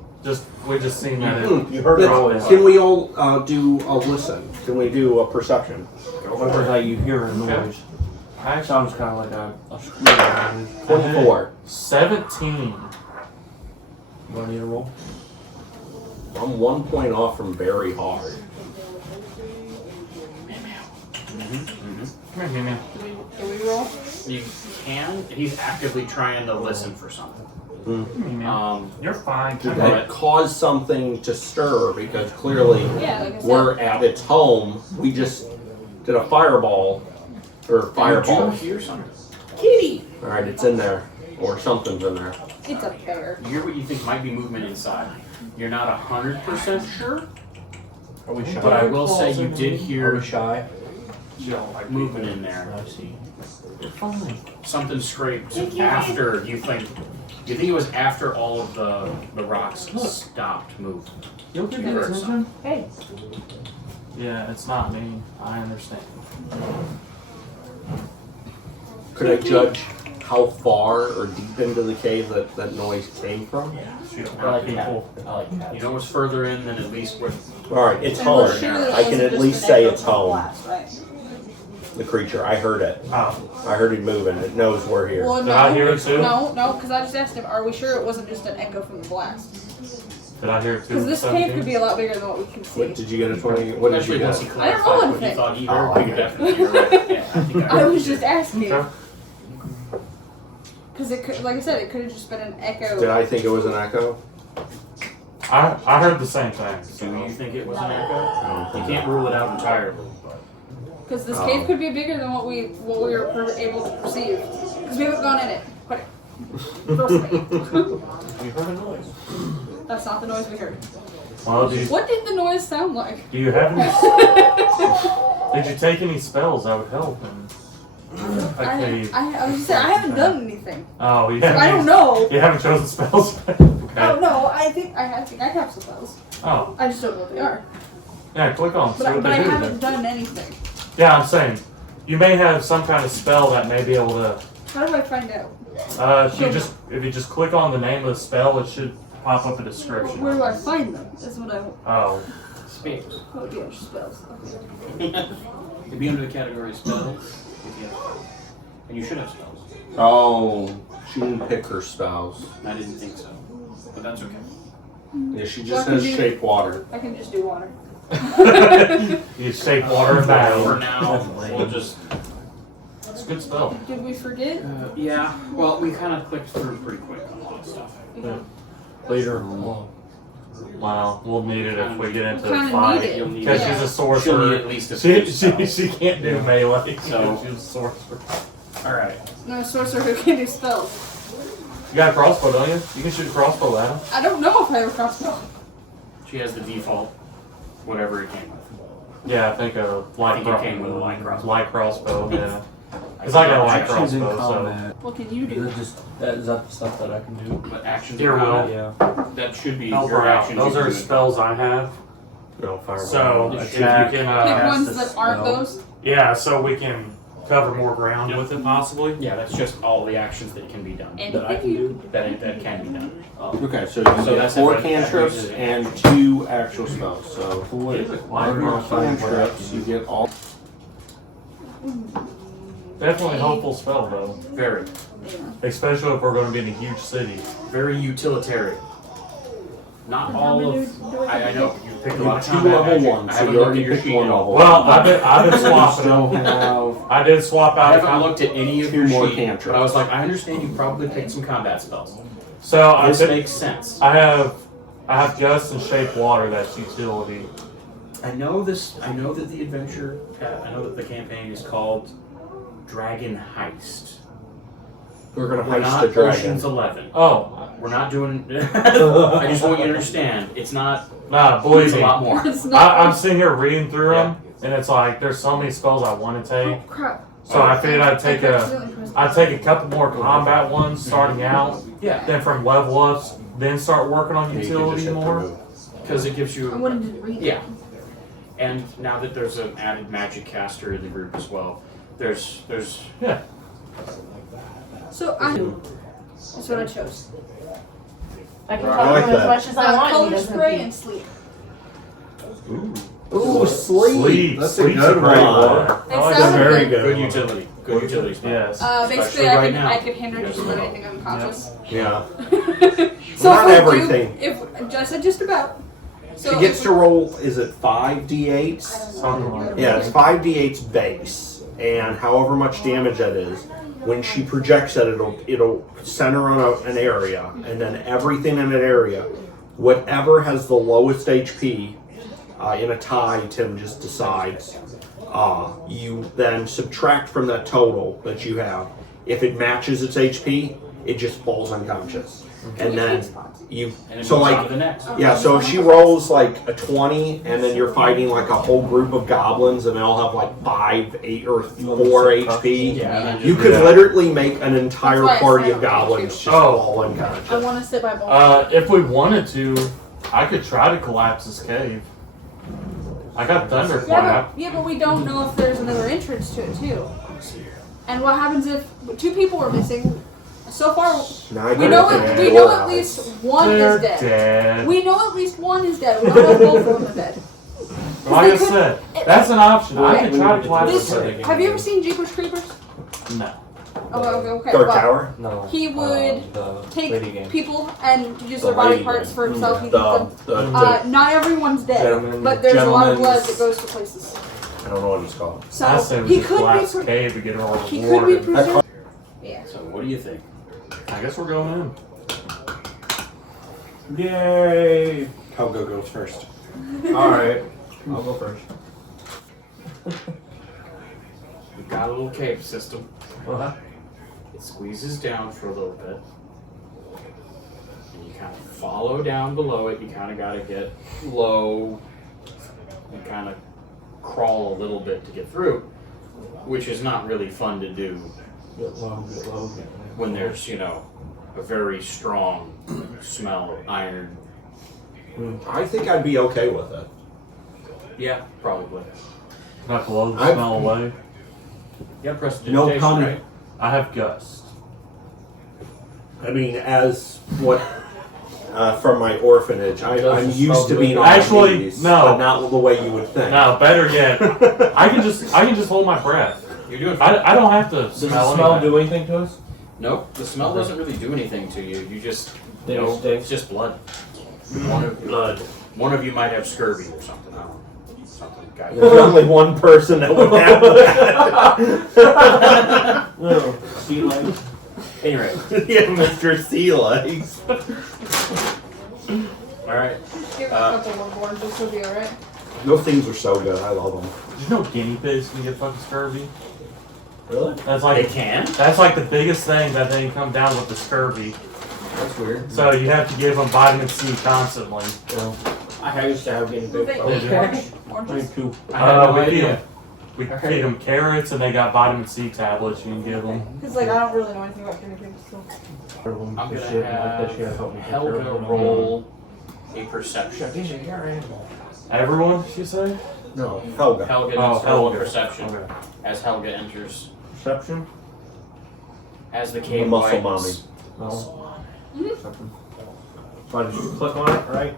We just seen that it. You heard it. Can we all do a listen? Can we do a perception? What was that you hear a noise? Actually, Sounds kind of like a scream. 24. 17. You want me to roll? I'm 1 point off from very hard. Come here, man. Do we roll? You can. He's actively trying to listen for something. Come here, man. You're fine. Did Come on. that cause something to stir? Because clearly Yeah, like I said. we're at its home. We just did a fireball. Or You do fireball. hear something. Alright, it's in there. Or something's in there. It's a bear. You hear what you think might be movement inside. You're not 100% sure, Are we shy? but I will say you did Are we hear shy? movement in there. I see. Fine. Something scraped after you think. You think it was after all of the rocks stopped moving. You'll give You me heard attention? Hey. Yeah, it's not me. I understand. Could I judge how far or deep into the cave that noise came from? You don't I have like to. people. I like cats. You know it's further in than at least where. Alright, it's And home. we're sure that I can wasn't at just least an say echo it's from the home. blast, right? The creature. I heard it. Oh, I heard it moving. It knows we're here. Well, did no, I hear it too? No, because I just asked him, are we sure it wasn't just an echo from the blast? Did I hear it too? Because this cave could be a lot bigger than what we can see. What, did you get a 20? What did you Especially get? once he I don't clarified know what he anything. thought he Oh, heard. okay. You definitely you're right. Yeah, I think I was just asking. Okay. Because it could, like I said, it could have just been an echo. Did I think it was an echo? I heard the same thing. Do you think it was an echo? You can't rule it out entirely. Because this cave could be bigger than what we were able to perceive. Because we haven't gone in it. Quit it. Trust me. You heard a noise. That's not the noise we heard. Well, What did the noise sound like? do you have any? Did you take any spells that would help? I was just saying, I haven't done anything. Oh, you So haven't. I don't know. You haven't chosen spells. I Okay. don't know. I think I have some spells. Oh, I just don't know what they are. yeah. Click on. See But, what but I they do. haven't then. done anything. Yeah, I'm saying you may have some kind of spell that may be able to. How do I find out? If you just click on the name of the spell, it should pop up a description. Where do I find them? That's what I want. Oh, Spells. Oh, yeah, spells. Okay. It'd be under the category of spells. If you have, and you should have spells. Oh, she didn't pick her spells. I didn't think so, but that's okay. Yeah, she Well, just I has can do- shape water. I can just do water. you shape water and For battle. now, we'll just. It's a good spell. Did we forget? Yeah. Well, we kind of clicked through pretty quick on a lot of stuff. Later. Wow, we'll need it if we get into Kinda the need fight. it. You'll need Because it. she's a She'll need sorcerer. at least a She, few spells. she can't do melee. So- she's a sorcerer. All right. No sorcerer who can do spells. You got a crossbow, don't you? You can shoot a crossbow at him. I don't know if I have a crossbow. She has the default, whatever it came with. Yeah, I think a light think it came with a light crossbow. Light crossbow, yeah. Because I got a light Actions in crossbow, so. combat. What can you do? Is that the stuff that I can do? But actions Your are will. out. Yeah. That should be Help your her out. actions. Those you are do. spells I have. No, fireball. So, if you Attack. can, Pick ones the that aren't spell. those. yeah, so we can cover more ground with it, possibly. Yeah, that's just all the actions that can be done. That I can do? That can be done. Okay, so you So get that's 4 it, right? cantrips and 2 actual spells. So Wait. Light for your crossbow. cantrips, you get all. Definitely a helpful spell, though. Very, Yeah. Especially if we're going to be in a huge city. very utilitarian. Not And how all many of. do I I know. pick? You picked a You lot of have 2 combat level magic. 1, I so haven't you looked already at your picked sheet 1 at all. level. Well, I've been swapping Still them. have I did swap I out. haven't looked at any of 2 your more sheet, cantrips. but I was like, I understand you probably picked some combat spells. So I This picked, makes sense. I have gust and shape water. That's utility. I know this. I know that the adventure. I know that the campaign is called Dragon Heist. We're gonna We're heist not the dragon. Ocean's 11. Oh, We're not doing. I just want you to understand. It's not. nah, believe It's a me. lot more. It's not. I'm sitting here reading through them, and it's like there's so many spells I want to take. Oh, crap. So I figured I'd take a. a couple more combat ones starting out, Yeah, then from level ups, then start working on Yeah, you can just utility hit more. remove. because it gives you. I wanted to read it. Yeah. And now that there's an added magic caster in the group as well, there's Yeah. So that's what I chose. I can I talk like to him that. as much as I want. Color He doesn't spray think- and sleep. Ooh, sleep. That's a Sleep's good a great one. one. It I like sounded that. Very good. good. good one. utility. Good utility spell. Yes. Basically, Especially I right could now. I could hinder just about Yes. anything unconscious. Yeah. So Not if we everything. Do, if I said just about. So She gets if to roll, is it 5d8s? Something like that. Yeah, it's 5d8s base, and however much damage that is, when she projects that, it'll center on an area, and then everything in that area, whatever has the lowest HP, in a tie, Tim just decides. You then subtract from that total that you have. If it matches its HP, it just falls unconscious, and then you. And it So moves on like. to the next. Yeah, so if she rolls like a 20 and then you're fighting like a whole group of goblins and they all have like 5, 8, or 4 HP, Yeah, and then you just- could Yeah. literally make an entire That's why I party said of I want goblins to. just Oh. fall I unconscious. want to sit by both. If we wanted to, I could try to collapse this cave. I got thunderclap. Yeah, but we don't know if there's another entrance to it too. And what happens if 2 people are missing? So far, Now I we gotta know think it, of we the know door at eyes. least one They're is dead. dead. We know at least one is dead. We don't know if both of them are dead. Like I said, that's an option. I could try to collapse This, this cave. have you ever seen Jeepers Creepers? No. Oh, okay. Dark well, Tower? No. He would the lady game. take people and use The their body lady parts game. for himself. He eat them. The Not everyone's dead, Gentlemen- but there's a lot of blood gentlemen's- that goes to places. I don't know what it's called. So I say we he just could collapse be. the cave to get her He could be rewarded. preserved. Yeah. So what do you think? I guess we're going in. Yay! Helga goes first. Alright, I'll go first. We've got a little cave system. Uh-huh. It squeezes down for a little bit. And you kind of follow down below it. You kind of got to get low and kind of crawl a little bit to get through, which is not really fun to do Get low, get low, get low. when there's, a very strong smell of iron. I think I'd be okay with it. Yeah, probably. Not blow the I've- smell away. Yeah, No prestidigitation, pun. right? I have gust. I mean, as what from my orphanage, I'm Doesn't used to smell being good. on Actually, these, no. but not the way you would think. No, better yet, I can just hold my breath. You're doing fine. I don't have to Does the smell smell anything. do anything to us? Nope, the smell doesn't really do anything to you. You just, Stinks. it's just blood. One of you might have scurvy or something. I don't know. Something, guys. There's only one person that would have that. No. Sea legs. Anyway, Yeah, Mr. Sea Legs. all right. Give him a couple more boards, this will be alright. Those things are so good. I love them. Did you know guinea pigs can get fucking scurvy? Really? That's They like can. that's like the biggest thing that they can come down with the scurvy. That's weird. So you have to give them vitamin C constantly. I used to have guinea pigs. They- Did you? Orange? I Oranges? think 2. I had no we feed idea. them. We feed them carrots, and they got vitamin C tablets you can give them. Because like I don't really know anything about guinea pigs, so. I'm gonna have Helga roll a perception. These are your animals. Everyone, she say? No, Helga. Helga Oh, needs to roll a Helga. perception Okay. as Helga enters. Perception? As the The cave muscle widens. No. Perception. So I just click on it, right?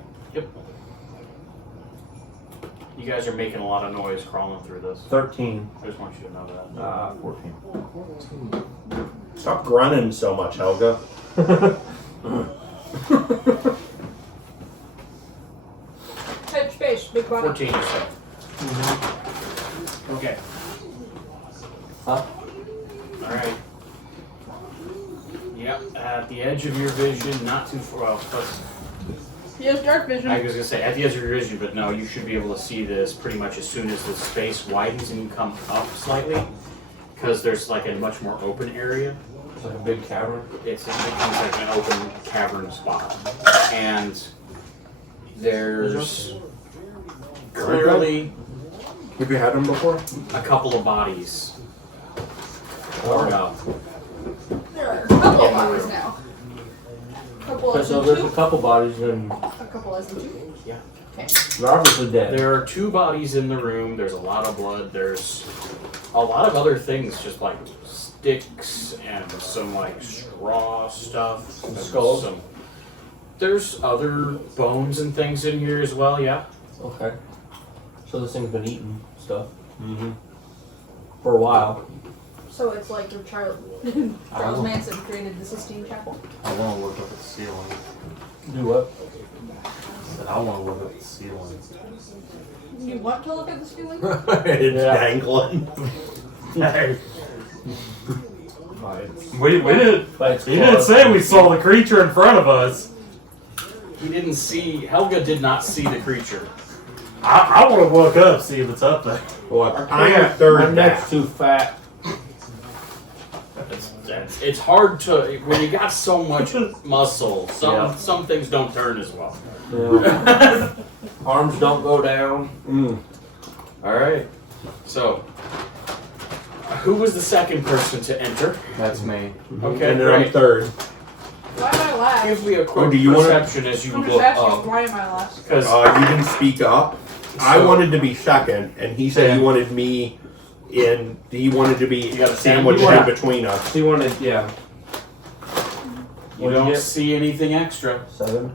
You guys are making a lot of noise crawling through this. 13. I just want you to know that. 14. Stop grunting so much, Helga. body. 14 you said. Okay. Huh? Alright. Yep, at the edge of your vision, not too far. Well, He has dark vision. I was gonna say at the edge of your vision, but no, you should be able to see this pretty much as soon as the space widens and you come up slightly, because there's like a much more open area. It's like a big cavern. It becomes like an open cavern spot, and there's clearly Have you had them before? a couple of bodies poured up. There are a couple of bodies now. Couple Okay, as so in there's two? a couple bodies and A couple as in two? Yeah. Okay. they're obviously dead. There are 2 bodies in the room. There's a lot of blood. There's a lot of other things, just like sticks and some like straw stuff. Some skulls? There's other bones and things in here as well. Yeah. Okay. So this thing's been eating stuff Mm-hmm. for a while. So it's like your Charles Manson created the Sistine Chapel. I want to look up at the ceiling. Do what? I want to look up at the ceiling. You want to look at the ceiling? It's Yeah. dangling. Hey, Right. we didn't. But He didn't say we saw the creature in front of us. He didn't see. Helga did not see the creature. I want to look up, see if it's up there. What? My I'm third neck's back. too fat. It's hard to when you got so much muscle. Some things don't turn as well. Yeah. Arms don't go down. All right. So, who was the second person to enter? That's me. Okay, And then I'm great. third. Why am I last? Give me a quick do you wanna- perception as you I'm look just asking, up. why am I last? Because You didn't speak up. I wanted to be second, and he said he Yeah. wanted me in. He wanted to be You gotta sandwiched stand- in between us. He wanted, yeah. you What do you don't get? see anything extra. 7.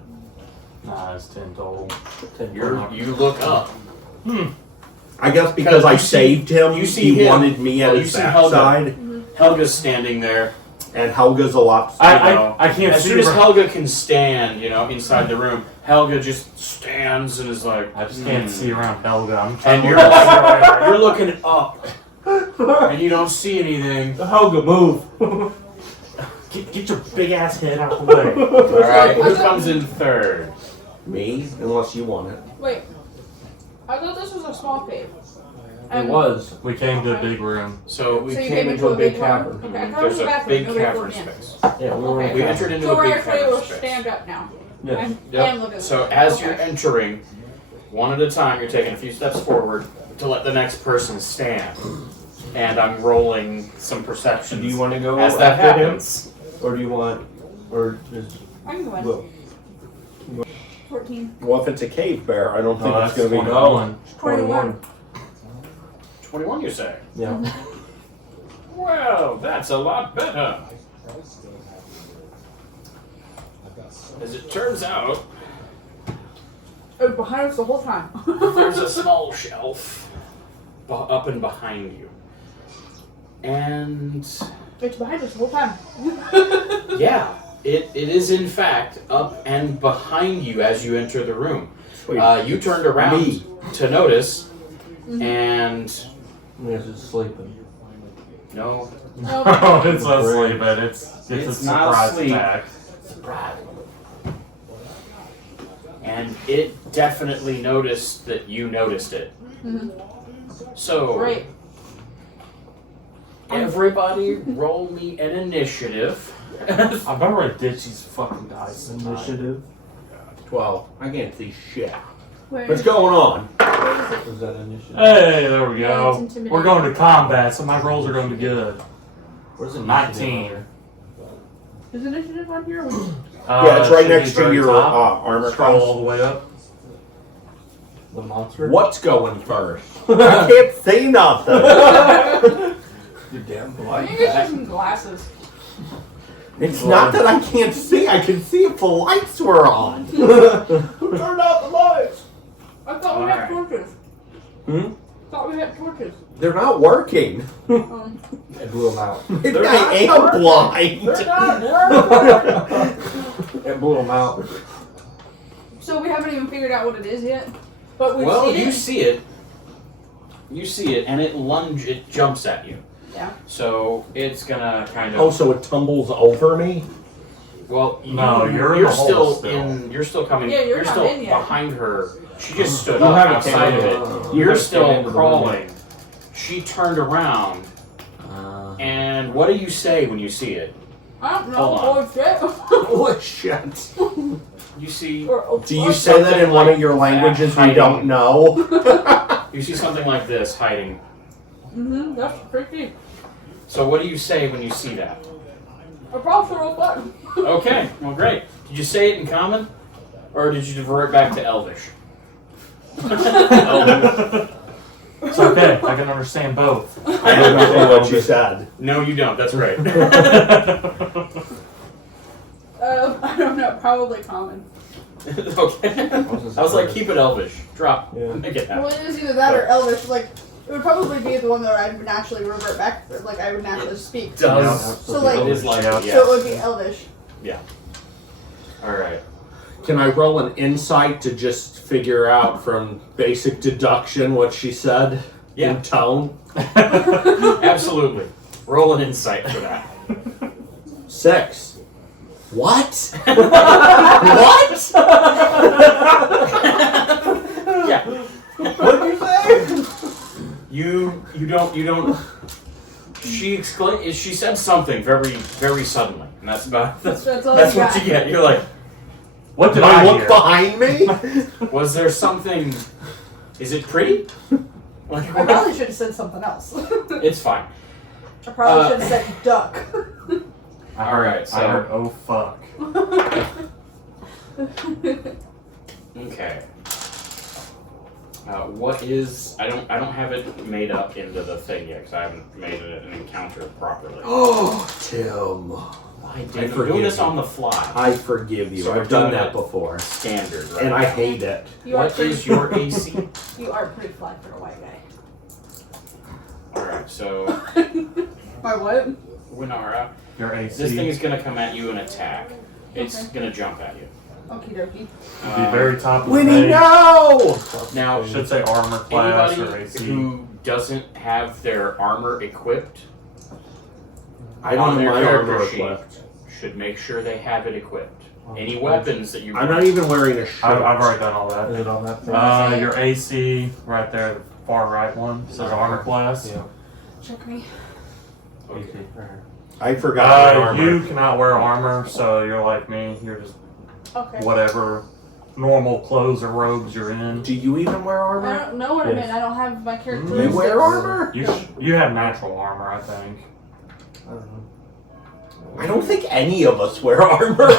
Nah, it's 10 total. 10. You look up. I guess because I you see- saved him, you see he him. wanted me at Well, you his see Helga. backside, Helga's standing there. and Helga's a lot. I can't As see. soon as her. Helga can stand, inside the room, Helga just stands and is like, I just can't see around Helga. I'm And trying you're, to you're looking up, and you don't see anything. Helga, move. get your big ass head out the way. All right, who comes in third? Me, unless you want it. Wait. I thought this was a small cave. It was. We came to a big room. So We So you came into a big room? cavern. Okay, I thought it there's was a a bathroom. big Nobody cavern went in. space. Yeah, we were in a We Okay. entered into So a we're big actually cavern able to space. stand up now. Yeah. And Yep. look at So it. as Okay. you're entering, one at a time, you're taking a few steps forward to let the next person stand. And I'm rolling some perceptions. Do you want to go as that after him? happens? Or do you want. Or just. I can go in. Will? 14. Well, if it's a cave bear, I don't think Oh, it's that's going to be. 21. 21. 21, you say? Yeah. Well, that's a lot better. As it turns out, It was behind us the whole time. there's a small shelf up and behind you. And It's behind us the whole time. yeah, it is in fact up and behind you as you enter the room. Sweet. You turned around Me. to notice, and He's just sleeping. no, Oh, it's asleep, but it's a It's not surprise asleep. attack. surprise. And it definitely noticed that you noticed it. So Great. everybody, roll me an initiative. I better I ditch these fucking dice. Initiative. 12. I can't see shit. Where What's going on? Was that initiative? Hey, there we Yeah, it's go. intimidating. We're going to combat, so my rolls are going to be good. Where's the 19. Is initiative on here? Yeah, it's right should next be to very your top. armor Scroll all class. the way up. The monster? What's going first? I can't see nothing. You damn I blind. think it's just some glasses. It's not that I can't see. I can see if the lights were on. Who turned out the lights? I thought we had Alright. torches. Hmm? Thought we had torches. They're not working. It blew him out. Maybe I am blind. It blew him out. So we haven't even figured out what it is yet? But we've Well, seen you it. see it. You see it, and it jumps at you. Yeah. So it's gonna kind of. Oh, so it tumbles over me? No, you're in the hole still still. in. You're still coming. Yeah, you're not still in yet. behind her. She just stood You up haven't outside of came it. into- You're you still haven't came into the room crawling. She turned around, and what do you say when you see it? I don't know. Hold on. Oh shit. Holy shit. You see. Or, Do you say that in one of your languages we don't know? You see something like this hiding. That's freaky. So what do you say when you see that? I probably should roll button. Okay, well great. Did you say it in common? Or did you divert back to Elvish? It's okay. I can understand both. I don't know what you said. No, you don't. That's right. I don't know. Probably common. Okay. I was like, keep it Elvish. Drop. Yeah. Make it Well, happen. it is either that or Elvish. Like, it would probably be the one that I would naturally revert back. Like, I would naturally speak. Does. So, like, It is like, Yeah. yes. so it would be Elvish. Alright. Can I roll an insight to just figure out from basic deduction what she said Yeah. in tone? Absolutely. Roll an insight for that. 6. What? What? Yeah. What did you say? You don't. She said something very, very suddenly, and that's about. That's That's all what you got. you get. You're like, What did Did I I look hear? behind me? was there something? Is it pretty? Like, I probably should have said something else. it's fine. I probably should have said duck. Alright, so I heard, oh fuck. okay. What is? I don't have it made up into the thing yet because I haven't made it an encounter properly. Oh, Tim. I did. I I'm forgive doing this you. on the fly. I forgive you. So I've we're done doing that it before. Standard, right? And I hate it. You are What pretty, is your AC? You are pretty fly for a white guy. Alright, so My what? Winara, Your AC. this thing is gonna come at you and attack. It's Okay. gonna jump at you. Okie dokie. Be very top of the Winnie, page. no! Now, Should say armor class or anybody AC. who doesn't have their armor equipped I don't on have their my character armor sheet equipped. should make sure they have it equipped. Any weapons that you I'm not even wearing a shirt. I've already done all that. Is it on that thing? Your AC right there, the far right one says armor class. Yeah. Check me. Okay. I forgot my armor. You cannot wear armor, so you're like me. You're just Okay. whatever normal clothes or robes you're in. Do you even wear I armor? don't know what I Yes. mean. I don't have my You characteristics. wear armor? You have natural armor, I think. I don't know. I don't think any of us wear armor.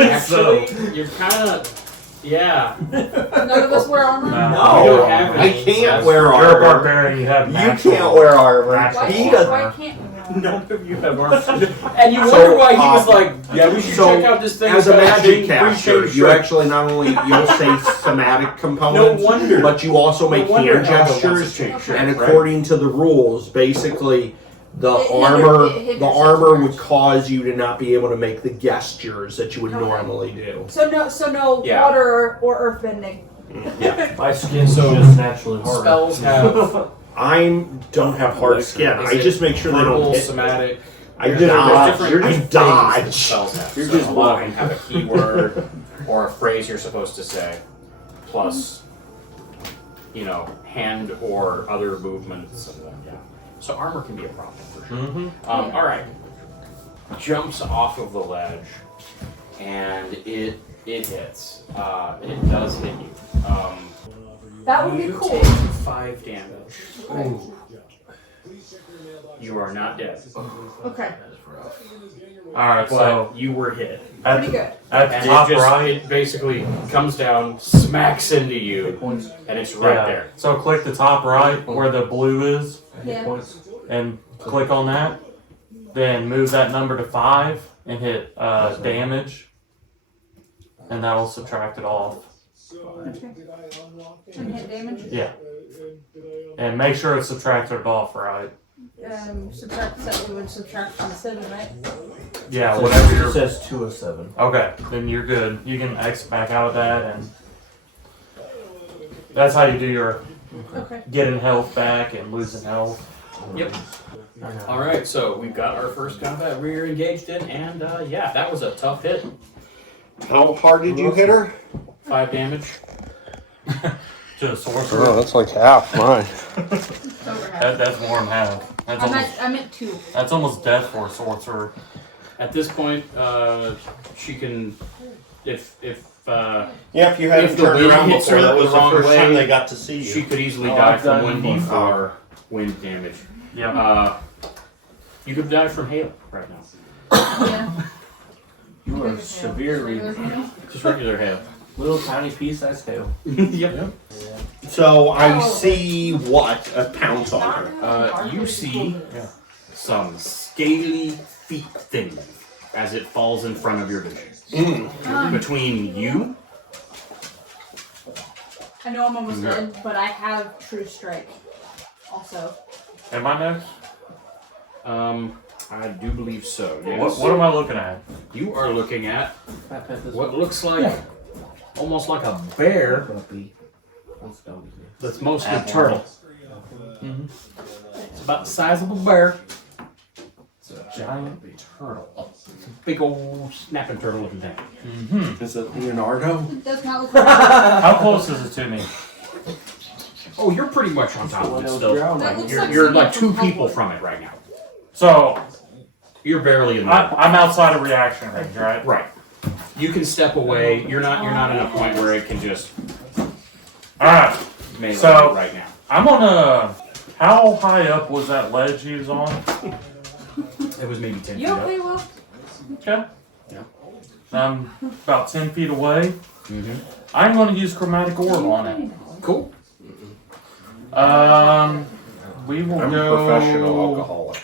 Actually, you're kind of, yeah. None of us wear armor. No. No, You don't have I any. can't That's- wear You're a armor. barbarian. You have You natural. can't wear armor. Natural Why He can't, does. why can't we wear armor? None of you have armor. And you So, wonder why he was like, yeah, we should so, check out this thing. As a about magic change- caster, pre-change you shirt. actually not only you'll say somatic No components, wonder. but you also make No wonder hand Helga wants to gestures. change shirt, And right? according to the rules, basically, the It hinders- armor it hinders the armor so much. would cause you to not be able to make the gestures that you would Okay. normally do. So no Yeah. water or earth bending. My skin's So, just naturally hard. Spells have I don't have hard skin. Is I it just make sure they don't verbal, hit. somatic. I There's dodge. different You're things just that dodge. spells have. You're So just a lot of lying. them have a keyword or a phrase you're supposed to say, plus, hand or other movements. And then, yeah. So armor can be a problem for sure. Mm-hmm. All right. Jumps off of the ledge, and it hits. It does hit you. That would be You cool. take 5 damage. You are not dead, Okay. Alright, but so you were hit. at Pretty the, good. at the And top it just right. it basically comes down, smacks into you, and it's right Yeah. there. So click the top right where the blue is Yeah. and click on that. Then move that number to 5 and hit damage. And that'll subtract it off. Okay. And hit damage. Yeah. And make sure it's subtracted off right. Subtract 7 we would subtract from 7, right? Yeah, whatever It you're. says 2 of 7. Okay, then you're good. You can X back out of that and That's how you do your Okay. getting health back and losing health. Yep. Alright, so we've got our first combat we're engaged in, and yeah, that was a tough hit. How hard did you hit her? 5 damage. To a sorcerer. that's like half mine. That's more than half. I'm at 2. That's almost death for a sorcerer. At this point, she can, if Yeah, if you hadn't If the turned wind around hits before, her that was the the wrong first way, time they got to see you. she could easily Oh, die I've from done 1d4 wind damage. Yeah. You could die from hail right now. Yeah. You are severely Just regular hail. little tiny piece that's hail. Yep. So I see what? A pounce on her. You see some scaly feet thing as it falls in front of your vision. Between you, I know I'm almost dead, but I have True Strike. Also. Am I next? I do believe so. Yes. What am I looking at? You are looking at Fat pet this what looks like almost like a bear. puppy. That's dumb. That's mostly turtle. It's about the size of a bear. It's a giant turtle. It's a big old snapping turtle looking thing. Is it Leonardo? It does not look like How close is it to me? Oh, you're pretty much on top of it still. That looks like You're like something 2 from people Hellboy. from it right now. So, You're barely in there. I'm outside of reaction range, right? Right. You can step away. You're not in a point where it can just Alright. melee So- you right now. I'm on a... How high up was that ledge he was on? It was maybe 10 You feet okay, up. Will? Okay. Yeah. I'm about 10 feet away. Mm-hmm. I'm going to use chromatic orb on it. Cool. We will I'm go... a professional alcoholic.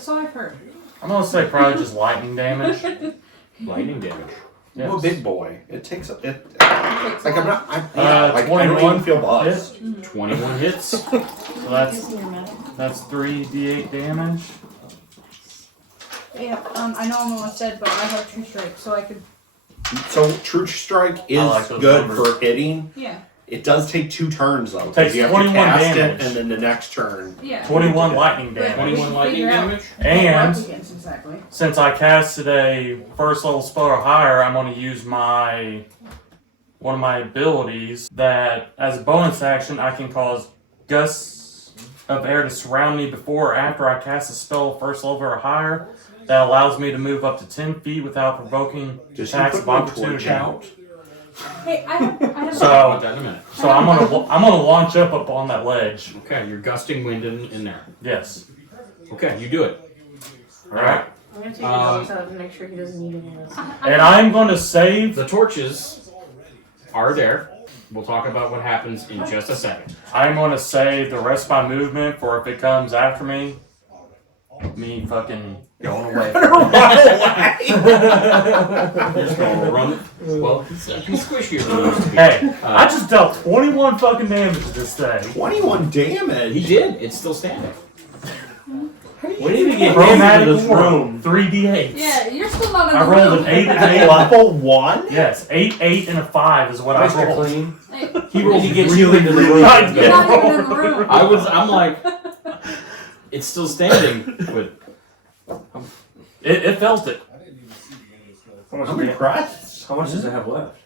So I've heard. I'm going to say probably just lightning damage. Lightning damage. Yes. I'm a big boy. It takes a. It, Takes like a I'm lot. not. I don't 21 even feel buzzed. hit. 21 hits. So that's 3d8 damage. Yeah, I know I'm almost dead, but I have True Strike, so I could. So True Strike is like those good numbers. for hitting. Yeah. It does take 2 turns though. 'cause Takes you have 21 to cast damage. it, and then the next turn. Yeah. 21 lightning But damage. we 21 should lightning figure out damage. what we're up And against exactly. since I casted a first level spell or higher, I'm going to use one of my abilities that, as a bonus action, I can cause gusts of air to surround me before or after I cast a spell first level or higher. That allows me to move up to 10 feet without provoking Just you attacks put of my opportunity. torch out. Hey, I have. So- Talk about that in a minute. So I'm gonna launch up on that ledge. Okay, you're gusting wind in there. Yes. Okay, you do it. All right. I'm gonna take your dogs out and make sure he doesn't need any of this. And I'm going to save. The torches are there. We'll talk about what happens in just a second. I'm going to save the rest of my movement for if it comes after me. Me fucking going away. You're just gonna run. Well, he's squishier than he used to be. Hey, I just dealt 21 fucking damage this day. 21 damage. He did. It's still standing. We need to get Chromatic into this orb, room. 3d8. Yeah, you're still not in I the rolled room. an 8 and 8. Level 1? Yes, 8, 8, and a 5 is what I Mr. rolled. Clean. Hey, He rolled He gets really, you into the really room. I good. did. you're not even in the room. I'm like, it's still standing, but It felt it. I'm impressed. How much does it have left?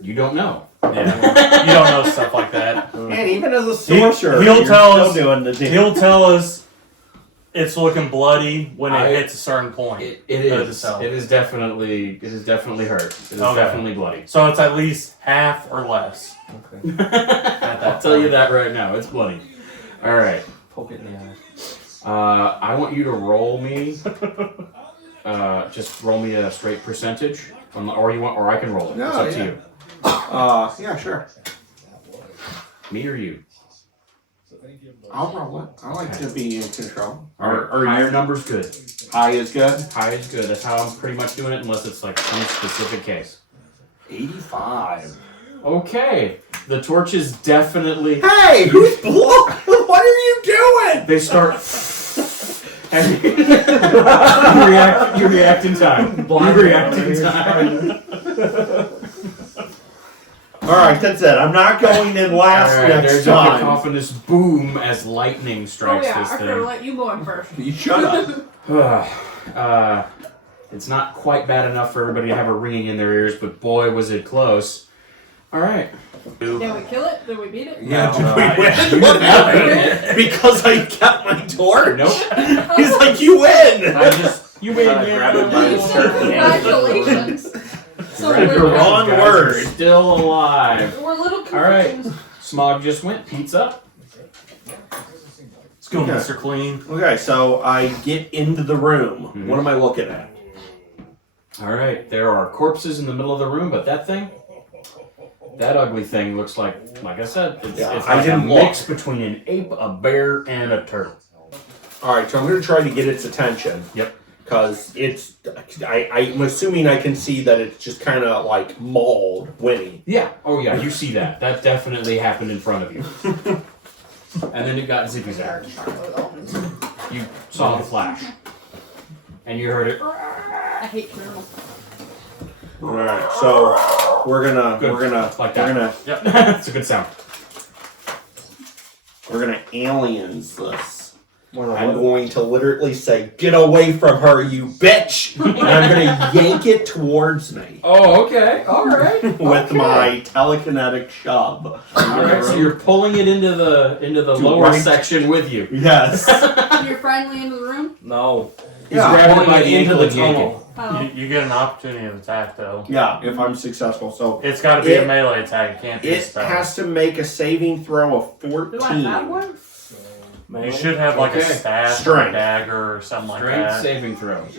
you don't know. Yeah, you don't know stuff like that. And even as a sorcerer, he'll you're tell still us- doing the deal. He'll tell us it's looking bloody when it I- hits a certain point. It of the is. cell. It is definitely hurt. It is Okay. definitely bloody. So it's at least half or less. Okay. I'll tell you that right now. It's bloody. All right. Poke it in the eye. I want you to roll me. Just roll me a straight percentage, or I can roll it. No, it's up yeah. to you. Yeah, sure. Me or you? I'll roll it. I like to be in control. Are your numbers good? High is good. High is good. That's how I'm pretty much doing it, unless it's like some specific case. 85. Okay. The torches definitely. Hey, who's blow? What are you doing? They start. you react in time. You react in time. Alright, that's it. I'm not going in last Alright, next there's a time. cacophonous boom as lightning Oh strikes yeah, this I could have thing. let you go in first. You shut up. It's not quite bad enough for everybody to have a ringing in their ears, but boy, was it close. Alright. Did we kill it? Did we beat it? Yeah, No, did we win? you What haven't. happened? Because I kept my torch? Nope. He's like, you win! I just You win, grab it by You the said shirt. congratulations. So Right, we're, your those wrong guys word. are Still alive. we're little Alright. confused. Smog just went. Pete's up. Let's go, Okay. Mr. Clean. Okay, so I get into the room. Mhm. What am I looking at? Alright, there are corpses in the middle of the room, but that thing, that ugly thing looks like I said, it's Yeah, like I a didn't mix between an ape, a bear, and a turtle. Alright, so I'm going to try to get its attention. Yep. Because it's, I'm assuming I can see that it's just kind of like mauled, Winnie. Yeah. Oh yeah, you see that. That definitely happened in front of you. And then it got zippy-zapped. You saw the flash. And you heard it. I hate turtles. Alright, so we're gonna Like that. we're gonna Yep. That's a good sound. aliens this. I'm going to literally say, get away from her, you bitch! And I'm gonna yank it towards me Oh, okay. Alright. with my telekinetic shove. Alright, so you're pulling it into the lower right. section with you. Yes. You're finally into the room? No. He's grabbing it by the ankle and yanking. tunnel. Oh. You get an opportunity of attack, though. Yeah, if I'm successful. So It's got to be a It- melee attack. It can't be a it spell. has to make a saving throw of Do I have 14. one? You should have like a Okay. staff or a Strength. dagger or something like Strength that. saving throws.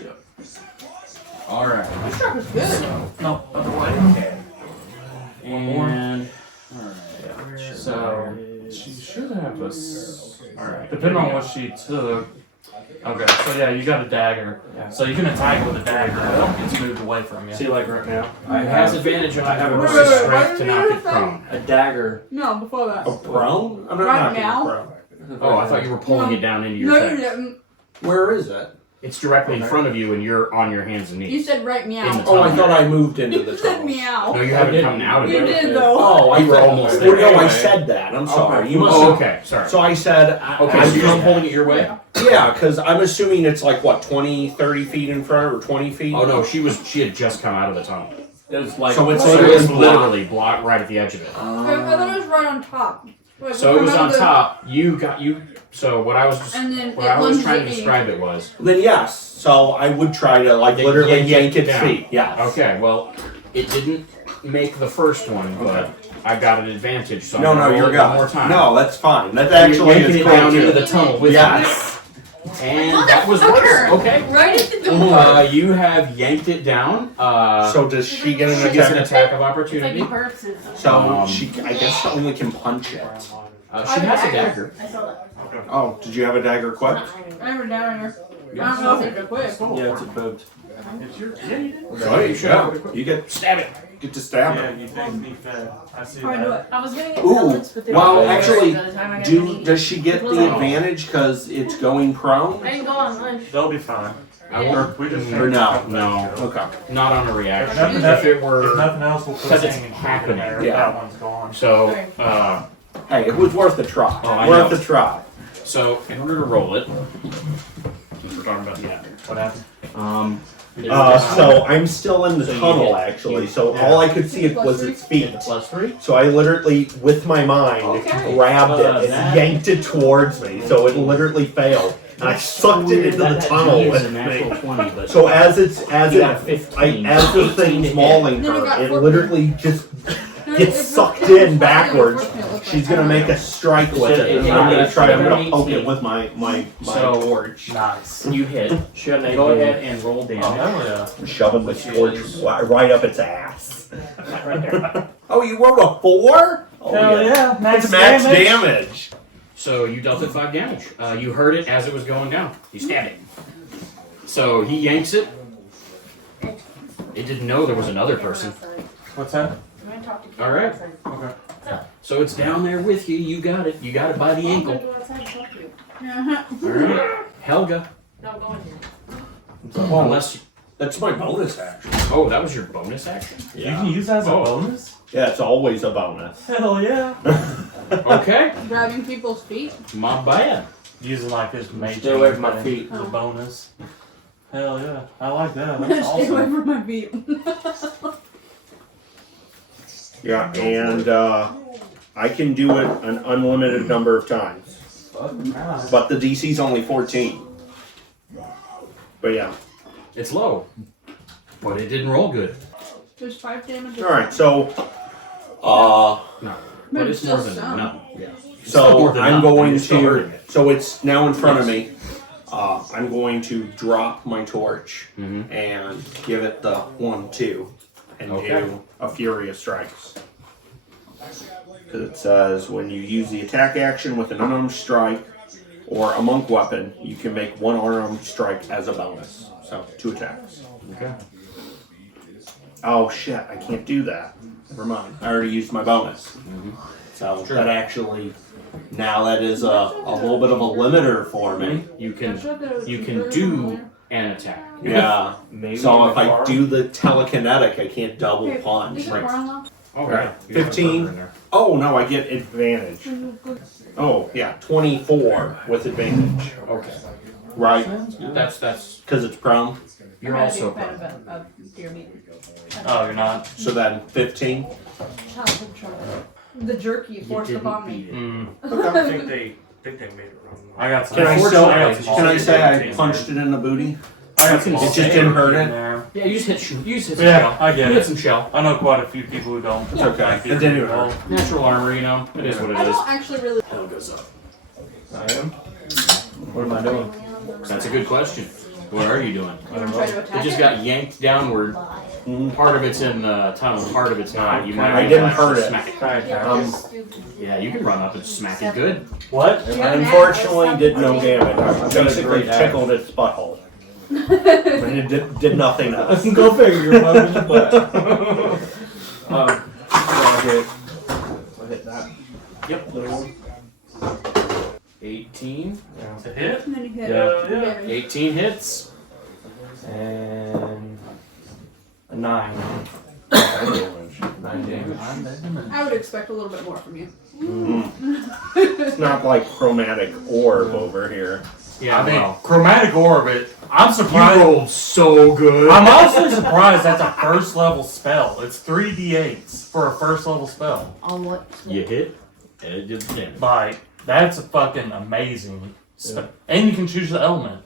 Alright. This truck is good. No, other way. Okay. And so she should have a. Alright. Depending on what she took. Okay, so yeah, you got a dagger. So you can attack it with a dagger, but it's moved away from you. See, like right now, It has advantage on I have a versus Wait, strength to what knock did it you say? prone. a dagger. No, before that. A prone? I'm not Right knocking now? a prone. Oh, I thought you were pulling it down into your No, you thing. didn't. Where is it? It's directly in front of you and you're on your hands and You knees. said right meow. In the Oh, I thought I moved into the You said tunnel. meow. No, you haven't come out of You it. did though. Oh, I You were thought- almost well, there. no, I Anyway. said that. I'm sorry. Okay. You must Oh, have. okay. Sorry. So I said. Okay, so you're just pulling it your way? Yeah, because I'm assuming it's like, what, 20, 30 feet in front or 20 feet? Oh no, she had just come out of the tunnel. It's like So it's So literally it's blocked. literally blocked right at the edge of it. I thought it was right on top. Wait, So it was come on out of the- top. So what I was just, And then what it I was lunges trying at to me. describe it was. Then yes. So I would try to like They literally yank yank it its down. feet. Yes. Okay, well, it didn't make the first one, but I got an advantage. So No, I'm no, gonna you're roll it good. one more time. No, that's fine. That's You're actually yanking is it cool down too. into the tunnel with Yes. you. And that was worse. Motherfucker! Okay. Right at the door. You have yanked it down. So does she get an She gets an attack? attack of It's like opportunity. he hurts it. So she, I guess, only can punch it. She has a dagger. I saw that. Oh, did you have a dagger equipped? I have it down here. I don't know if it's quick. yeah, it's equipped. So you should. You get Stab it. get to stab Yeah, it. you think me fed. I see How do I do that. it? I was gonna get Ooh, pellets, but they well, were all actually, by the time I got to eat. Does she get the advantage because it's going prone? I didn't go on lunch. They'll be fine. I won't. We just Or no? No. Okay. Not on a reaction. Nothing If it If were. nothing else, we'll put Because it's hanging happening. in there. Yeah. That one's gone. So, Hey, it was worth a try. Oh, I worth know. a try. so in order to roll it, since we're talking about the adder, What happened? So I'm still in the So you tunnel hit- actually. So all I could see was its feet. +3. So I literally, with my mind, Okay. grabbed it and that- yanked it towards me. So it literally failed, and I sucked it into the tunnel It's a with natural me. 20, but So as you got a 15. as the thing's mauling Then it her, got it 14. literally just No, gets it's sucked not- in backwards. it looks She's like gonna that. make a strike with Should it, it and hit I'm on gonna that? try. I'm Should gonna it poke hit? it with my So- torch. Nice. you hit. She had an Go 18. ahead and roll damage. Oh, hell yeah. I'm shoving the Which torch is- right up its ass. Right there. Oh, you rolled a 4? Oh, Hell yeah. That's max damage. So you dealt it 5 damage. You heard it as it was going down. You stabbed it. So he yanks it. It didn't know there was another person. What's that? I'm gonna talk to Kate All right. outside. Okay. So it's down there with you. You got it. You got it by the I'm gonna ankle. go outside and talk to you. Uh-huh. All right. Helga. No, go in here. Unless That's my bonus action. Oh, that was your bonus action? You can use that as a bonus? Yeah, it's always a bonus. Hell yeah. Okay. Grabbing people's feet. My bad. Using like this mage Stay away from my thing feet. as a bonus. Hell yeah. I like that. That's Stay away awesome. from my feet. Yeah, and I can do it an unlimited number of times. But the DC's only 14. But yeah. It's low. But it didn't roll good. There's 5 damage. Alright, so No. But But it's it's more still than some. no. Yeah. It's so still more than I'm none, and going you're still hurting to it. so it's now in front of me. I'm going to drop my torch Mhm. and give it the 1-2 and Okay. do a Furious Strikes. Because it says when you use the attack action with an unarmed strike or a monk weapon, you can make one unarmed strike as a bonus. So 2 attacks. Okay. Oh shit, I can't do that. Never mind. I already used my bonus. So that actually, now that is a little bit of a limiter for me. You can do an attack. Yeah. Maybe So in if the I farm. do the telekinetic, I can't double punch. Is it Barlow? Oh, Right. yeah. You have a 15. burger in there. Oh no, I get advantage. Oh yeah, 24 with advantage. Okay. Right? That's Because it's prone. you're I'm not a also big fan of deer meat. Oh, you're not? So then 15. Childhood trauma. The jerky forced upon me. Mm. I think they made it wrong. I got some. Can I Unfortunately, I got some can I say I small punched it in the booty? I got some It just small didn't hurt in it? there. Yeah, you just hit some Yeah, shell. I get You it. hit some shell. I know quite a few people who don't. It's okay. like It didn't even well. hurt. Natural armor, you know. It is what I it is. don't actually really. Hell goes up. I am. What am I doing? That's a good question. What are you doing? You want to try to It attack just it? got yanked downward. Part of it's in the tunnel, part of it's not. You might I be didn't able to hurt it. Smack it. Can I attack? Yeah, you can run up and smack it good. What? I unfortunately did no damage. I basically great axe. tickled its butthole. And it did nothing else. Go figure, you're bugging the butt. I'll hit that. Yep. Little one. 18. To hit? And then you hit Yeah, the yeah. damage. 18 hits. And a 9. 9 damage. I would expect a little bit more from you. It's not like chromatic orb over here. Yeah, I mean, well, chromatic orb. I'm you surprised. rolled so good. I'm also surprised that's a first level spell. It's 3d8s for a first level spell. On what? You hit, and it did the damage. Like, that's a fucking amazing spell. And you can choose the element.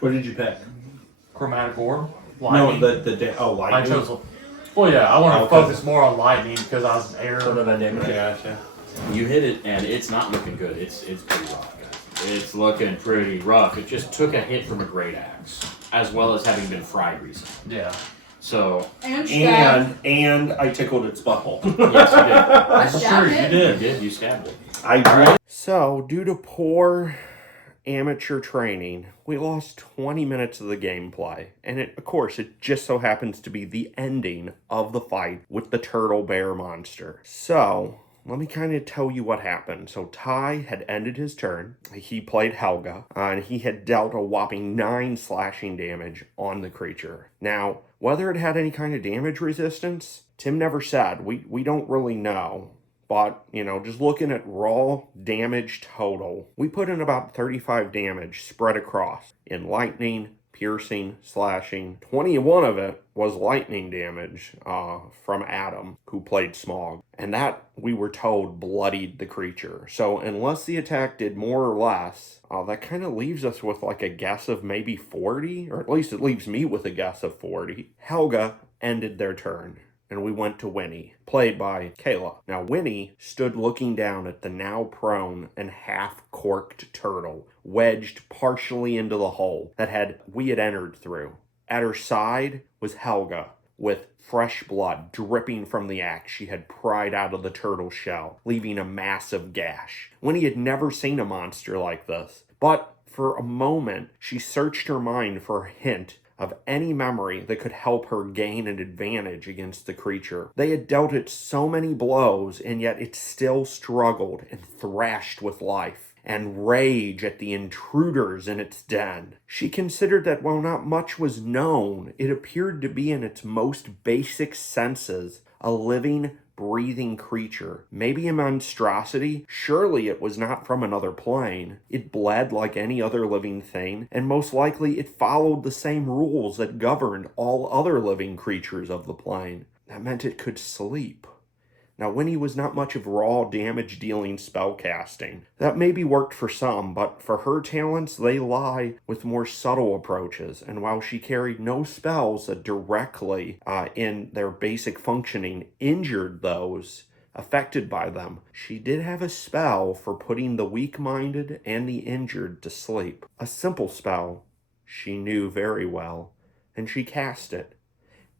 What did you pick? Chromatic orb. No, Lightning. I I chose. Well, yeah, I want to Okay. focus more on lightning because I was an arrow. So then I damage. Gotcha. You hit it, and it's not looking good. It's pretty rough, guys. It's looking pretty rough. It just took a hit from a great axe, as well as having been fried recently. Yeah. So, And stab. And I tickled its butthole. yes, you did. That's Stab true. it. You did. You did. You stabbed it. So, due to poor amateur training, we lost 20 minutes of the gameplay. And of course, it just so happens to be the ending of the fight with the turtle bear monster. So, let me kind of tell you what happened. So Ty had ended his turn. He played Helga, and he had dealt a whopping 9 slashing damage on the creature. Now, whether it had any kind of damage resistance, Tim never said. We don't really know. But, just looking at raw damage total, we put in about 35 damage spread across in lightning, piercing, slashing. 21 of it was lightning damage from Adam, who played Smog. And that, we were told, bloodied the creature. So unless the attack did more or less, that kind of leaves us with like a guess of maybe 40, or at least it leaves me with a guess of 40. Helga ended their turn, and we went to Winnie, played by Kayla. Now, Winnie stood looking down at the now prone and half-corked turtle, wedged partially into the hole that we had entered through. At her side was Helga, with fresh blood dripping from the axe she had pried out of the turtle shell, leaving a massive gash. Winnie had never seen a monster like this, but for a moment, she searched her mind for a hint of any memory that could help her gain an advantage against the creature. They had dealt it so many blows, and yet it still struggled and thrashed with life. and rage at the intruders in its den. She considered that while not much was known, it appeared to be in its most basic senses a living, breathing creature. Maybe a monstrosity? Surely it was not from another plane. It bled like any other living thing, and most likely it followed the same rules that governed all other living creatures of the plane. That meant it could sleep. Now, Winnie was not much of raw damage-dealing spellcasting. That maybe worked for some, but for her talents, they lie with more subtle approaches, and while she carried no spells that directly, in their basic functioning, injured those affected by them, she did have a spell for putting the weak-minded and the injured to sleep. A simple spell she knew very well, and she cast it,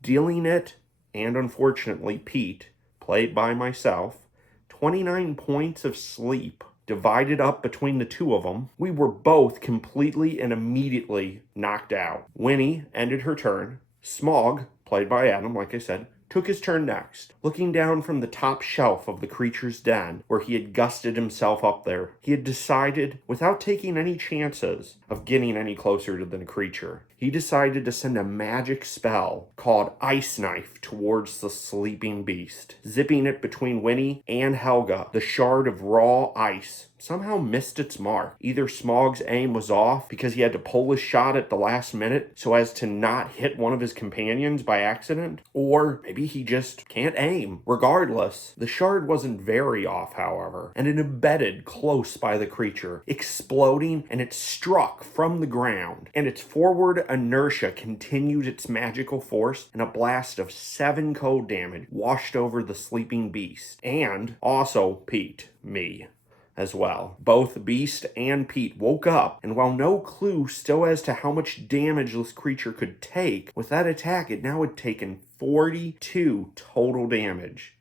dealing it, and unfortunately Pete, played by myself, 29 points of sleep, divided up between the two of them. We were both completely and immediately knocked out. Winnie ended her turn. Smog, played by Adam, like I said, took his turn next. Looking down from the top shelf of the creature's den, where he had gusted himself up there, he had decided, without taking any chances of getting any closer to the creature, he decided to send a magic spell called Ice Knife towards the sleeping beast. Zipping it between Winnie and Helga, the shard of raw ice somehow missed its mark. Either Smog's aim was off because he had to pull his shot at the last minute so as to not hit one of his companions by accident, or maybe he just can't aim. Regardless, the shard wasn't very off, however, and it embedded close by the creature, exploding, and it struck from the ground, and its forward inertia continued its magical force, and a blast of 7 cold damage washed over the sleeping beast, and also Pete, me, as well. Both Beast and Pete woke up, and while no clue still as to how much damage this creature could take, with that attack it now had taken 42 total damage,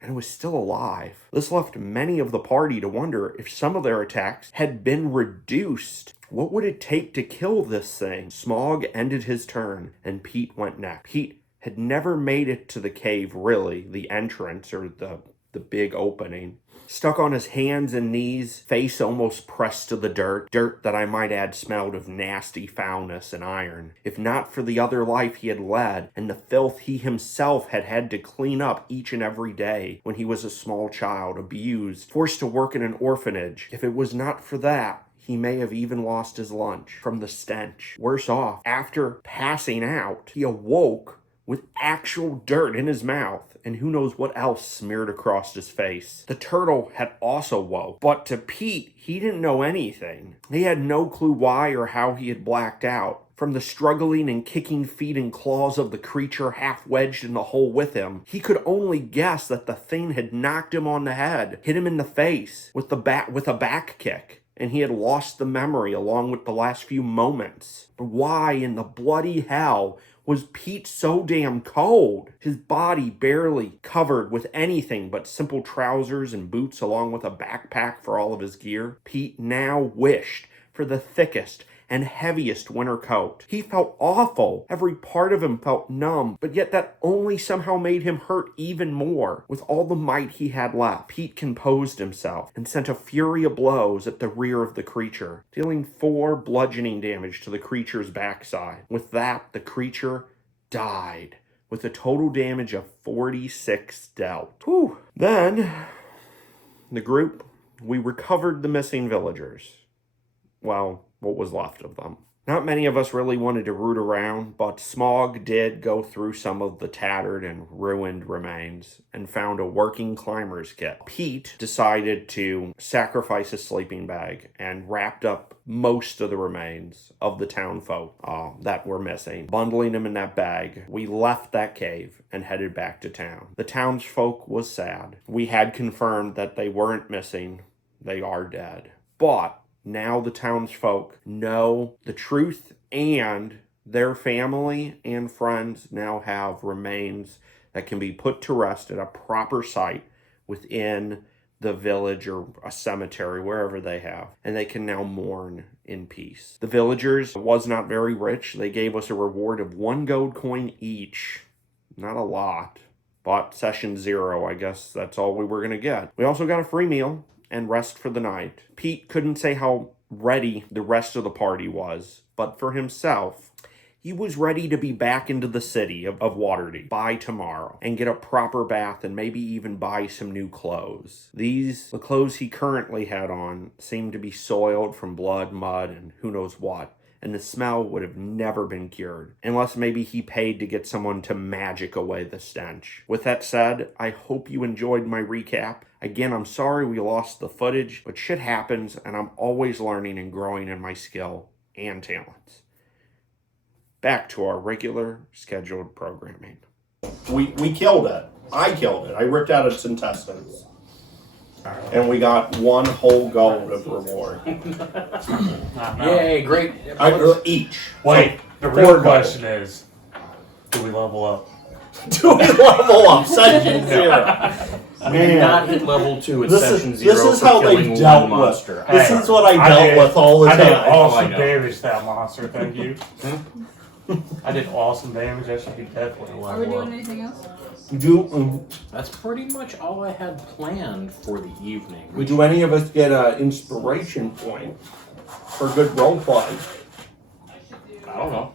and it was still alive. This left many of the party to wonder if some of their attacks had been reduced. What would it take to kill this thing? Smog ended his turn, and Pete went next. Pete had never made it to the cave, really, the entrance, or the big opening. Stuck on his hands and knees, face almost pressed to the dirt that I might add smelled of nasty foulness and iron. If not for the other life he had led, and the filth he himself had had to clean up each and every day when he was a small child, abused, forced to work in an orphanage, if it was not for that, he may have even lost his lunch from the stench. Worse off, after passing out, he awoke with actual dirt in his mouth, and who knows what else smeared across his face. The turtle had also woke, but to Pete, he didn't know anything. He had no clue why or how he had blacked out. From the struggling and kicking feet and claws of the creature half wedged in the hole with him, he could only guess that the thing had knocked him on the head, hit him in the face with a back kick, and he had lost the memory along with the last few moments. But why in the bloody hell was Pete so damn cold? His body barely covered with anything but simple trousers and boots along with a backpack for all of his gear. Pete now wished for the thickest and heaviest winter coat. He felt awful. Every part of him felt numb, but yet that only somehow made him hurt even more. With all the might he had left, Pete composed himself and sent a fury of blows at the rear of the creature, dealing 4 bludgeoning damage to the creature's backside. With that, the creature died, with a total damage of 46 dealt. Whew. Then, the group, we recovered the missing villagers. Well, what was left of them. Not many of us really wanted to root around, but Smog did go through some of the tattered and ruined remains and found a working climber's kit. Pete decided to sacrifice a sleeping bag and wrapped up most of the remains of the town folk that were missing. Bundling them in that bag, we left that cave and headed back to town. The townsfolk was sad. We had confirmed that they weren't missing. They are dead. But now the townsfolk know the truth, and their family and friends now have remains that can be put to rest at a proper site within the village or a cemetery, wherever they have, and they can now mourn in peace. The villagers was not very rich. They gave us a reward of 1 gold coin each. Not a lot, but session 0, I guess that's all we were going to get. We also got a free meal and rest for the night. Pete couldn't say how ready the rest of the party was, but for himself, he was ready to be back into the city of Waterdeep by tomorrow and get a proper bath and maybe even buy some new clothes. The clothes he currently had on seemed to be soiled from blood, mud, and who knows what, and the smell would have never been cured, unless maybe he paid to get someone to magic away the stench. With that said, I hope you enjoyed my recap. Again, I'm sorry we lost the footage, but shit happens, and I'm always learning and growing in my skill and talents. Back to our regular scheduled programming. We killed it. I killed it. I ripped out its intestines. And we got 1 whole gold of reward. Yay, great. Each. Wait, the Four real gold. question is, do we level up? Do we level up? Session 0. We did not hit level 2 at session 0 This is for how they killing dealt one with. monster. This Hey, is what I dealt did- with all the I did time. awesome know. damage to that monster, thank you. I did awesome damage, I should be definitely Are we level doing up. anything else? That's pretty much all I had planned for the evening. Do any of us get an inspiration point for good roleplay? I don't know.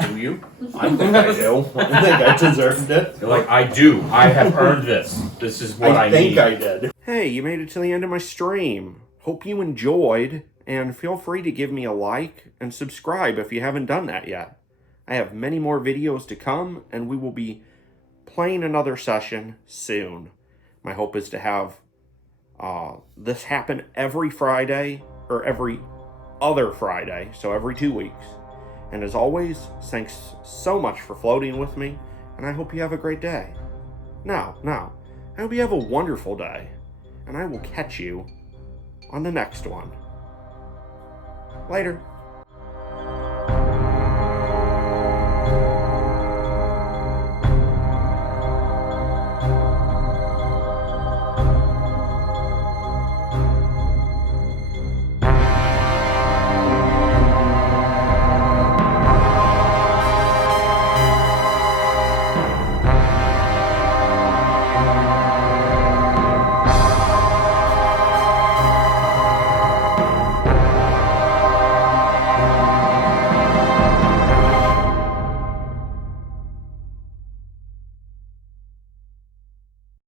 Do you? I think I do. I think I deserved it. You're like, I do. I have earned this. This is what I think need. I did. Hey, you made it to the end of my stream. Hope you enjoyed, and feel free to give me a like and subscribe if you haven't done that yet. I have many more videos to come, and we will be playing another session soon. My hope is to have this happen every Friday, or every other Friday, so every 2 weeks. And as always, thanks so much for floating with me, and I hope you have a great day. No, I hope you have a wonderful day, and I will catch you on the next one. Later.